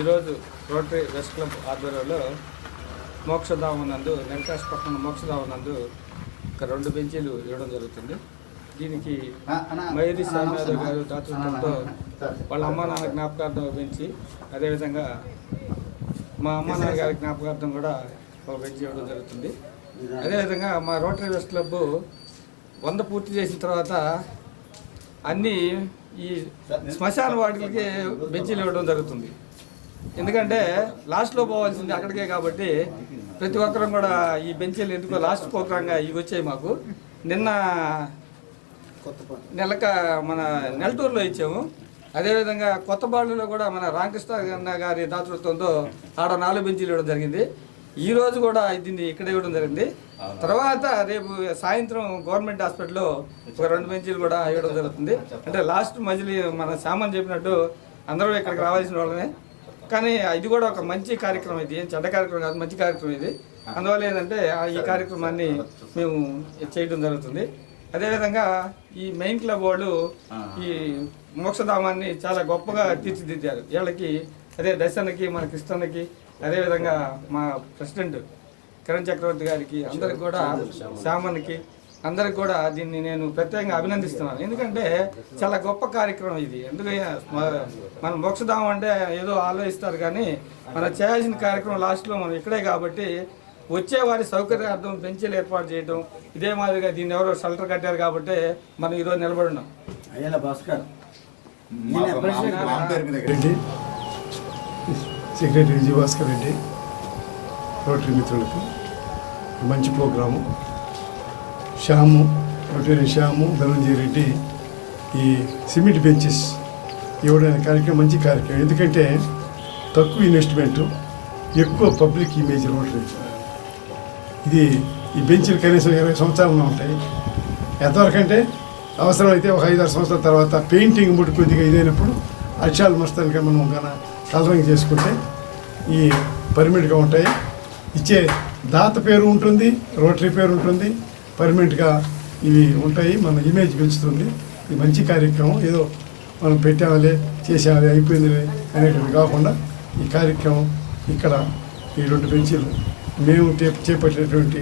ఈరోజు రోటరీ వెస్ట్ క్లబ్ ఆధ్వర్యంలో మోక్షధామం నందు నెలకాశ పక్కన మోక్షధామం నందు ఒక 2 బెంచీలు ఇవ్వడం జరుగుతుంది. దీనికి మైరి సామ్యాదవ్ గారు దాతృత్వంతో వాళ్ళ అమ్మా నాన్న జ్ఞాపకార్థం పెంచి, అదేవిధంగా మా అమ్మా నాన్న గారి జ్ఞాపకార్థం కూడా ఒక బెంచ్ ఇవ్వడం జరుగుతుంది. అదేవిధంగా మా రోటరీ వెస్ట్ క్లబ్ 100 పూర్తి చేసిన తర్వాత అన్నీ ఈ శ్మశాన వాటికి బెంచీలు ఇవ్వడం జరుగుతుంది. ఎందుకంటే లాస్ట్లో పోవాల్సింది అక్కడికే కాబట్టి ప్రతి ఒక్కరూ కూడా ఈ బెంచీలు ఎందుకో లాస్ట్ ప్రోగ్రాంగా ఇవి వచ్చాయి. మాకు నిన్న మన నెల్లటూరులో ఇచ్చాము. అదేవిధంగా కొత్తబాడులో కూడా మన రామకృష్ణ గారి దాతృత్వంతో ఆడ 4 బెంచీలు ఇవ్వడం జరిగింది. ఈ రోజు కూడా దీన్ని ఇక్కడ ఇవ్వడం జరిగింది. తర్వాత రేపు సాయంత్రం గవర్నమెంట్ హాస్పిటల్లో ఒక 2 బెంచీలు కూడా ఇవ్వడం జరుగుతుంది. అంటే లాస్ట్ మజిలీ మన సామాన్ చెప్పినట్టు అందరూ ఇక్కడికి రావాల్సిన వాళ్ళనే. కానీ ఇది కూడా ఒక మంచి కార్యక్రమం, ఇది ఏం చెడ్డ కార్యక్రమం కాదు, మంచి కార్యక్రమం ఇది. అందువల్ల ఏంటంటే ఈ కార్యక్రమాన్ని మేము చేయడం జరుగుతుంది. అదేవిధంగా ఈ మెయిన్ క్లబ్ వాళ్ళు ఈ మోక్షధామాన్ని చాలా గొప్పగా తీర్చిదిద్దారు. వీళ్ళకి అదే దర్శనకి, మన కృష్ణకి, అదేవిధంగా మా ప్రెసిడెంట్ కిరణ్ చక్రవర్తి గారికి, అందరికి కూడా శ్యామన్కి, అందరికి కూడా దీన్ని నేను ప్రత్యేకంగా అభినందిస్తున్నాను. ఎందుకంటే చాలా గొప్ప కార్యక్రమం ఇది. ఎందుకంటే మనం మోక్షధామం అంటే ఏదో ఆలోచిస్తారు, కానీ మనం చేయాల్సిన కార్యక్రమం లాస్ట్లో మనం ఇక్కడే కాబట్టి వచ్చేవారి సౌకర్యార్థం బెంచీలు ఏర్పాటు చేయడం, ఇదే మాదిరిగా దీన్ని ఎవరో షెల్టర్ కట్టారు కాబట్టి మనం ఈరోజు నిలబడున్నాం. రెడ్డి, సెక్రటరీ విజయభాస్కర్ రెడ్డి, రోటరీ మిత్రులకు మంచి ప్రోగ్రాము. రోటరీ శ్యాము ధనంజయ రెడ్డి ఈ సిమెంట్ బెంచెస్ ఇవ్వడానికి కార్యక్రమం మంచి కార్యక్రమం. ఎందుకంటే తక్కువ ఇన్వెస్ట్మెంటు, ఎక్కువ పబ్లిక్ ఇమేజ్ రోటరీ. ఇది ఈ బెంచీలు కనీసం 20 సంవత్సరాలు ఉంటాయి. ఎంతవరకంటే అవసరమైతే ఒక 5-6 సంవత్సరాల తర్వాత పెయింటింగ్ ముడి కొద్దిగా ఇదైనప్పుడు అక్షాలు మస్తానికి మనం కలరింగ్ చేసుకుంటే ఈ పర్మనెంట్గా ఉంటాయి. ఇచ్చే దాత పేరు ఉంటుంది, రోటరీ పేరు ఉంటుంది, పర్మనెంట్గా ఇవి ఉంటాయి. మన ఇమేజ్ పెంచుతుంది. ఇది మంచి కార్యక్రమం. ఏదో మనం పెట్టామలే, చేసామలే, అయిపోయింది అనేటివి కాకుండా ఈ కార్యక్రమం ఇక్కడ ఈ 2 బెంచీలు మేము చేపట్టినటువంటి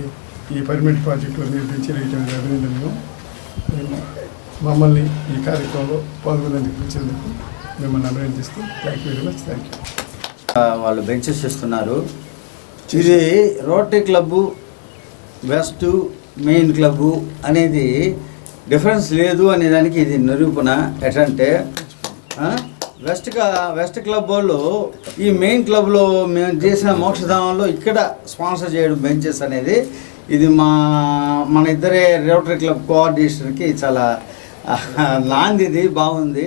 ఈ పర్మనెంట్ ప్రాజెక్టులో మీరు బెంచీలు వేయడానికి అభినందనలు. మమ్మల్ని ఈ కార్యక్రమంలో పాల్గొనేందుకు పిలిచేందుకు మిమ్మల్ని అభినందిస్తూ thank you very much. Thank you. వాళ్ళు బెంచెస్ ఇస్తున్నారు. ఇది rotary club west main club అనేది డిఫరెన్స్ లేదు అనే దానికి ఇది నిరూపణ. ఎట్లంటే వెస్ట్ క్లబ్ వాళ్ళు ఈ మెయిన్ క్లబ్లో మేము చేసిన మోక్షధామంలో ఇక్కడ స్పాన్సర్ చేయడం బెంచెస్ అనేది ఇది మన ఇద్దరే రోటరీ క్లబ్ కోఆర్డినేషన్కి చాలా నాందిది, బాగుంది.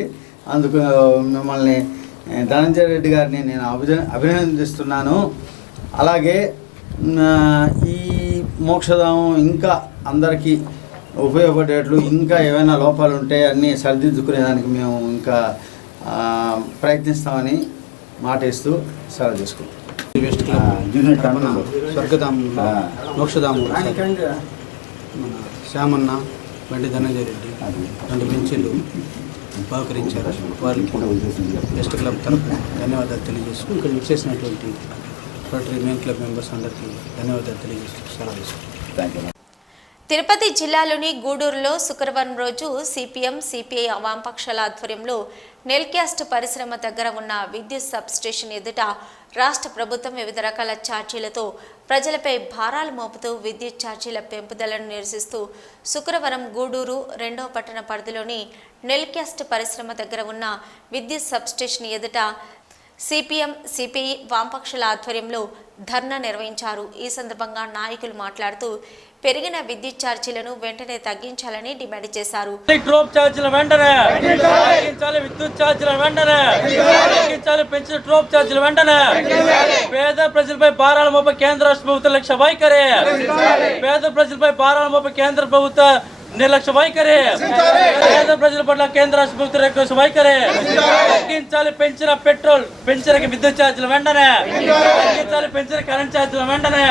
అందుకు మిమ్మల్ని ధనంజయ రెడ్డి గారిని నేను అభినందిస్తున్నాను. అలాగే ఈ మోక్షధామం ఇంకా అందరికీ ఉపయోగపడేట్లు, ఇంకా ఏమైనా లోపాలు ఉంటే అన్నీ సరిదిద్దుకునేదానికి మేము ఇంకా ప్రయత్నిస్తామని మాట ఇస్తూ సెలవు చేసుకుంటాం. వెస్ట్ క్లబ్ స్వర్గధామం మోక్షధామం మన శ్యామన్న, బండి ధనంజయ రెడ్డి 2 బెంచీలు బహుకరించారు. వారికి వెస్ట్ క్లబ్ తరఫున ధన్యవాదాలు తెలియజేస్తూ ఇక్కడ చేసినటువంటి రోటరీ మెయిన్ క్లబ్ మెంబర్స్ అందరికీ ధన్యవాదాలు తెలియజేస్తూ సెలవు చేసుకుంటాం. తిరుపతి జిల్లాలోని గూడూరులో శుక్రవారం రోజు సిపిఎం సిపిఐ వామపక్షాల ఆధ్వర్యంలో నెల్క్యాస్ట్ పరిశ్రమ దగ్గర ఉన్న విద్యుత్ సబ్స్టేషన్ ఎదుట రాష్ట్ర ప్రభుత్వం వివిధ రకాల ఛార్జీలతో ప్రజలపై భారాలు మోపుతూ విద్యుత్ ఛార్జీల పెంపుదలను నిరసిస్తూ శుక్రవారం గూడూరు 2వ పట్టణ పరిధిలోని నెల్క్యాస్ట్ పరిశ్రమ దగ్గర ఉన్న విద్యుత్ సబ్స్టేషన్ ఎదుట సిపిఎం సిపిఐ వామపక్షాల ఆధ్వర్యంలో ధర్నా నిర్వహించారు. ఈ సందర్భంగా నాయకులు మాట్లాడుతూ పెరిగిన విద్యుత్ ఛార్జీలను వెంటనే తగ్గించాలని డిమాండ్ చేశారు. ట్రోప్ ఛార్జీల వెంటనే తగ్గించాలి, విద్యుత్ ఛార్జీల వెంటనే తగ్గించాలి, పెంచిన ట్రోప్ ఛార్జీల వెంటనే పేద ప్రజలపై భారాల మోపే కేంద్ర రాష్ట్ర ప్రభుత్వ లక్ష్య వైఖరి, పేద ప్రజలపై భారాల మోపే కేంద్ర ప్రభుత్వ నిర్లక్ష్య వైఖరి, పేద ప్రజల పట్ల కేంద్ర రాష్ట్ర ప్రభుత్వ నిర్లక్ష్య వైఖరి, తగ్గించాలి పెంచిన పెట్రోల్, పెంచిన విద్యుత్ ఛార్జీల వెంటనే తగ్గించాలి, పెంచిన కరెంట్ ఛార్జీల వెంటనే.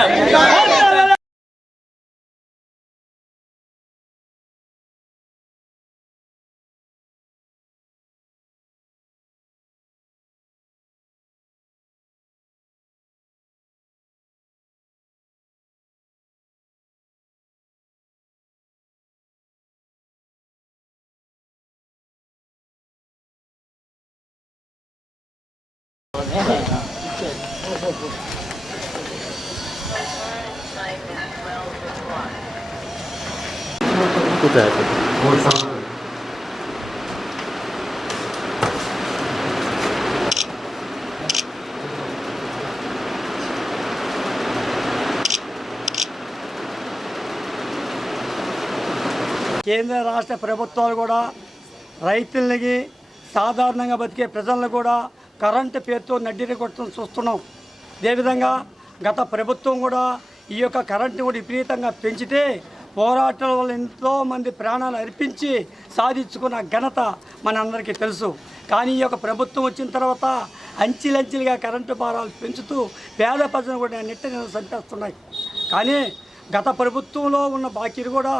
కేంద్ర రాష్ట్ర ప్రభుత్వాలు కూడా రైతులకి సాధారణంగా బతికే ప్రజలను కూడా కరెంటు పేరుతో నడ్డిని కొట్టడం చూస్తున్నాం. అదేవిధంగా గత ప్రభుత్వం కూడా ఈ యొక్క కరెంటుని కూడా విపరీతంగా పెంచితే పోరాటాల వల్ల ఎంతోమంది ప్రాణాలు అర్పించి సాధించుకున్న ఘనత మనందరికీ తెలుసు. కానీ ఈ యొక్క ప్రభుత్వం వచ్చిన తర్వాత అంచెలంచెలుగా కరెంటు భారాలు పెంచుతూ పేద ప్రజలను కూడా నెట్టని చంపేస్తున్నాయి. కానీ గత ప్రభుత్వంలో ఉన్న బాకీలు కూడా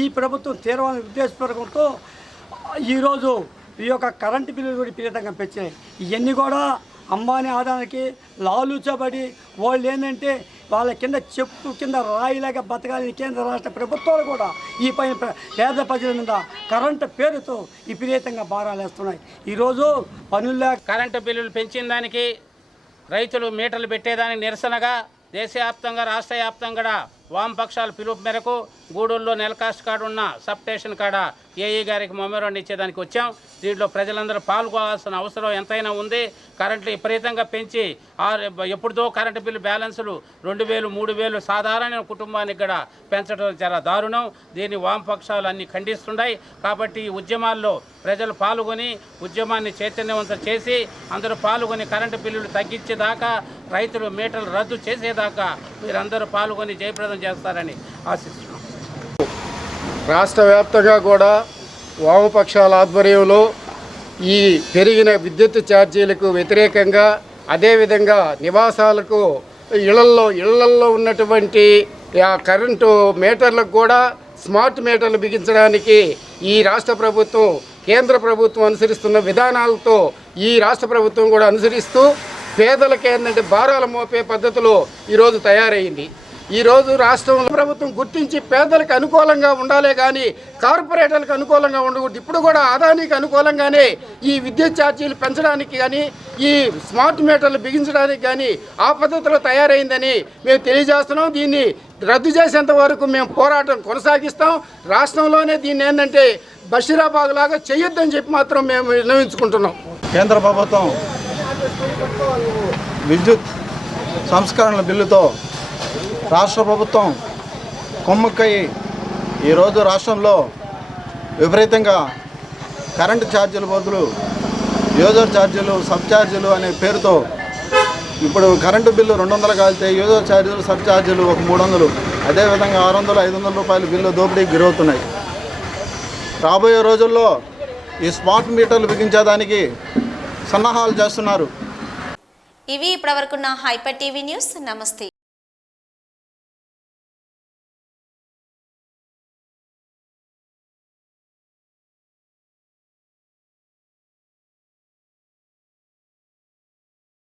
ఈ ప్రభుత్వం తీవ్రమైన ఉద్దేశపూర్వకంతో ఈరోజు ఈ యొక్క కరెంటు బిల్లులు కూడా విపరీతంగా పెంచినాయి. ఇవన్నీ కూడా అంబానీ ఆదాయానికి లాలూచబడి వాళ్ళు ఏంటంటే వాళ్ళ కింద చెప్పు కింద రాయిలాగా బతకాలని కేంద్ర రాష్ట్ర ప్రభుత్వాలు కూడా ఈ పైన పేద ప్రజల మీద కరెంటు పేరుతో విపరీతంగా భారాలు వేస్తున్నాయి. ఈరోజు పనుల్లో కరెంటు బిల్లులు పెంచిన దానికి రైతులు మీటర్లు పెట్టేదానికి నిరసనగా దేశవ్యాప్తంగా రాష్ట్ర వ్యాప్తంగా వామపక్షాల పిలుపు మేరకు గూడూరులో నెలకాస్ట్ కాడ ఉన్న సబ్ స్టేషన్ కాడ ఏఈ గారికి మెమోరాండం ఇచ్చేదానికి వచ్చాం. దీంట్లో ప్రజలందరూ పాల్గొవాల్సిన అవసరం ఎంతైనా ఉంది. కరెంట్లు విపరీతంగా పెంచి ఎప్పుడుదో కరెంటు బిల్లు బ్యాలెన్సులు 2000, 3000 సాధారణ కుటుంబానికి కూడా పెంచడం చాలా దారుణం. దీన్ని వామపక్షాలు అన్ని ఖండిస్తున్నాయి. కాబట్టి ఈ ఉద్యమాల్లో ప్రజలు పాల్గొని ఉద్యమాన్ని చైతన్యవంతం చేసి అందరూ పాల్గొని కరెంటు బిల్లులు తగ్గించేదాకా, రైతులు మీటర్లు రద్దు చేసేదాకా మీరందరూ పాల్గొని జయప్రదం చేస్తారని ఆశిస్తున్నాం. రాష్ట్ర వ్యాప్తంగా కూడా వామపక్షాల ఆధ్వర్యంలో ఈ పెరిగిన విద్యుత్ ఛార్జీలకు వ్యతిరేకంగా, అదేవిధంగా నివాసాలకు ఇళ్లల్లో ఉన్నటువంటి కరెంటు మీటర్లకు కూడా స్మార్ట్ మీటర్లు బిగించడానికి ఈ రాష్ట్ర ప్రభుత్వం కేంద్ర ప్రభుత్వం అనుసరిస్తున్న విధానాలతో ఈ రాష్ట్ర ప్రభుత్వం కూడా అనుసరిస్తూ పేదలకు ఏంటంటే భారాలు మోపే పద్ధతిలో ఈరోజు తయారైంది. ఈరోజు రాష్ట్రంలో ప్రభుత్వం గుర్తించి పేదలకు అనుకూలంగా ఉండాలే కానీ కార్పొరేటర్లకు అనుకూలంగా ఉండకూడదు. ఇప్పుడు కూడా అదానికి అనుకూలంగానే ఈ విద్యుత్ ఛార్జీలు పెంచడానికి కానీ ఈ స్మార్ట్ మీటర్లు బిగించడానికి కానీ ఆ పద్ధతిలో తయారైందని మేము తెలియజేస్తున్నాం. దీన్ని రద్దు చేసేంత వరకు మేము పోరాటం కొనసాగిస్తాం. రాష్ట్రంలోనే దీన్ని ఏంటంటే బషీరాబాద్ లాగా చేయొద్దని చెప్పి మాత్రం మేము విన్నవించుకుంటున్నాం. కేంద్ర ప్రభుత్వం విద్యుత్ సంస్కరణల బిల్లుతో రాష్ట్ర ప్రభుత్వం కొమ్ముక్కయి ఈరోజు రాష్ట్రంలో విపరీతంగా కరెంటు ఛార్జీల బదులు యూజర్ ఛార్జీలు, సబ్ ఛార్జీలు అనే పేరుతో ఇప్పుడు కరెంటు బిల్లు 200 కాలితే యూజర్ ఛార్జీలు, సబ్ ఛార్జీలు ఒక 300, అదేవిధంగా 600, 500 రూపాయల బిల్లు దోపిడీకి గురవుతున్నాయి. రాబోయే రోజుల్లో ఈ స్మార్ట్ మీటర్లు బిగించేదానికి సన్నాహాలు చేస్తున్నారు. ఇవి ఇప్పటివరకున్న హైపర్ టీవీ న్యూస్. నమస్తే.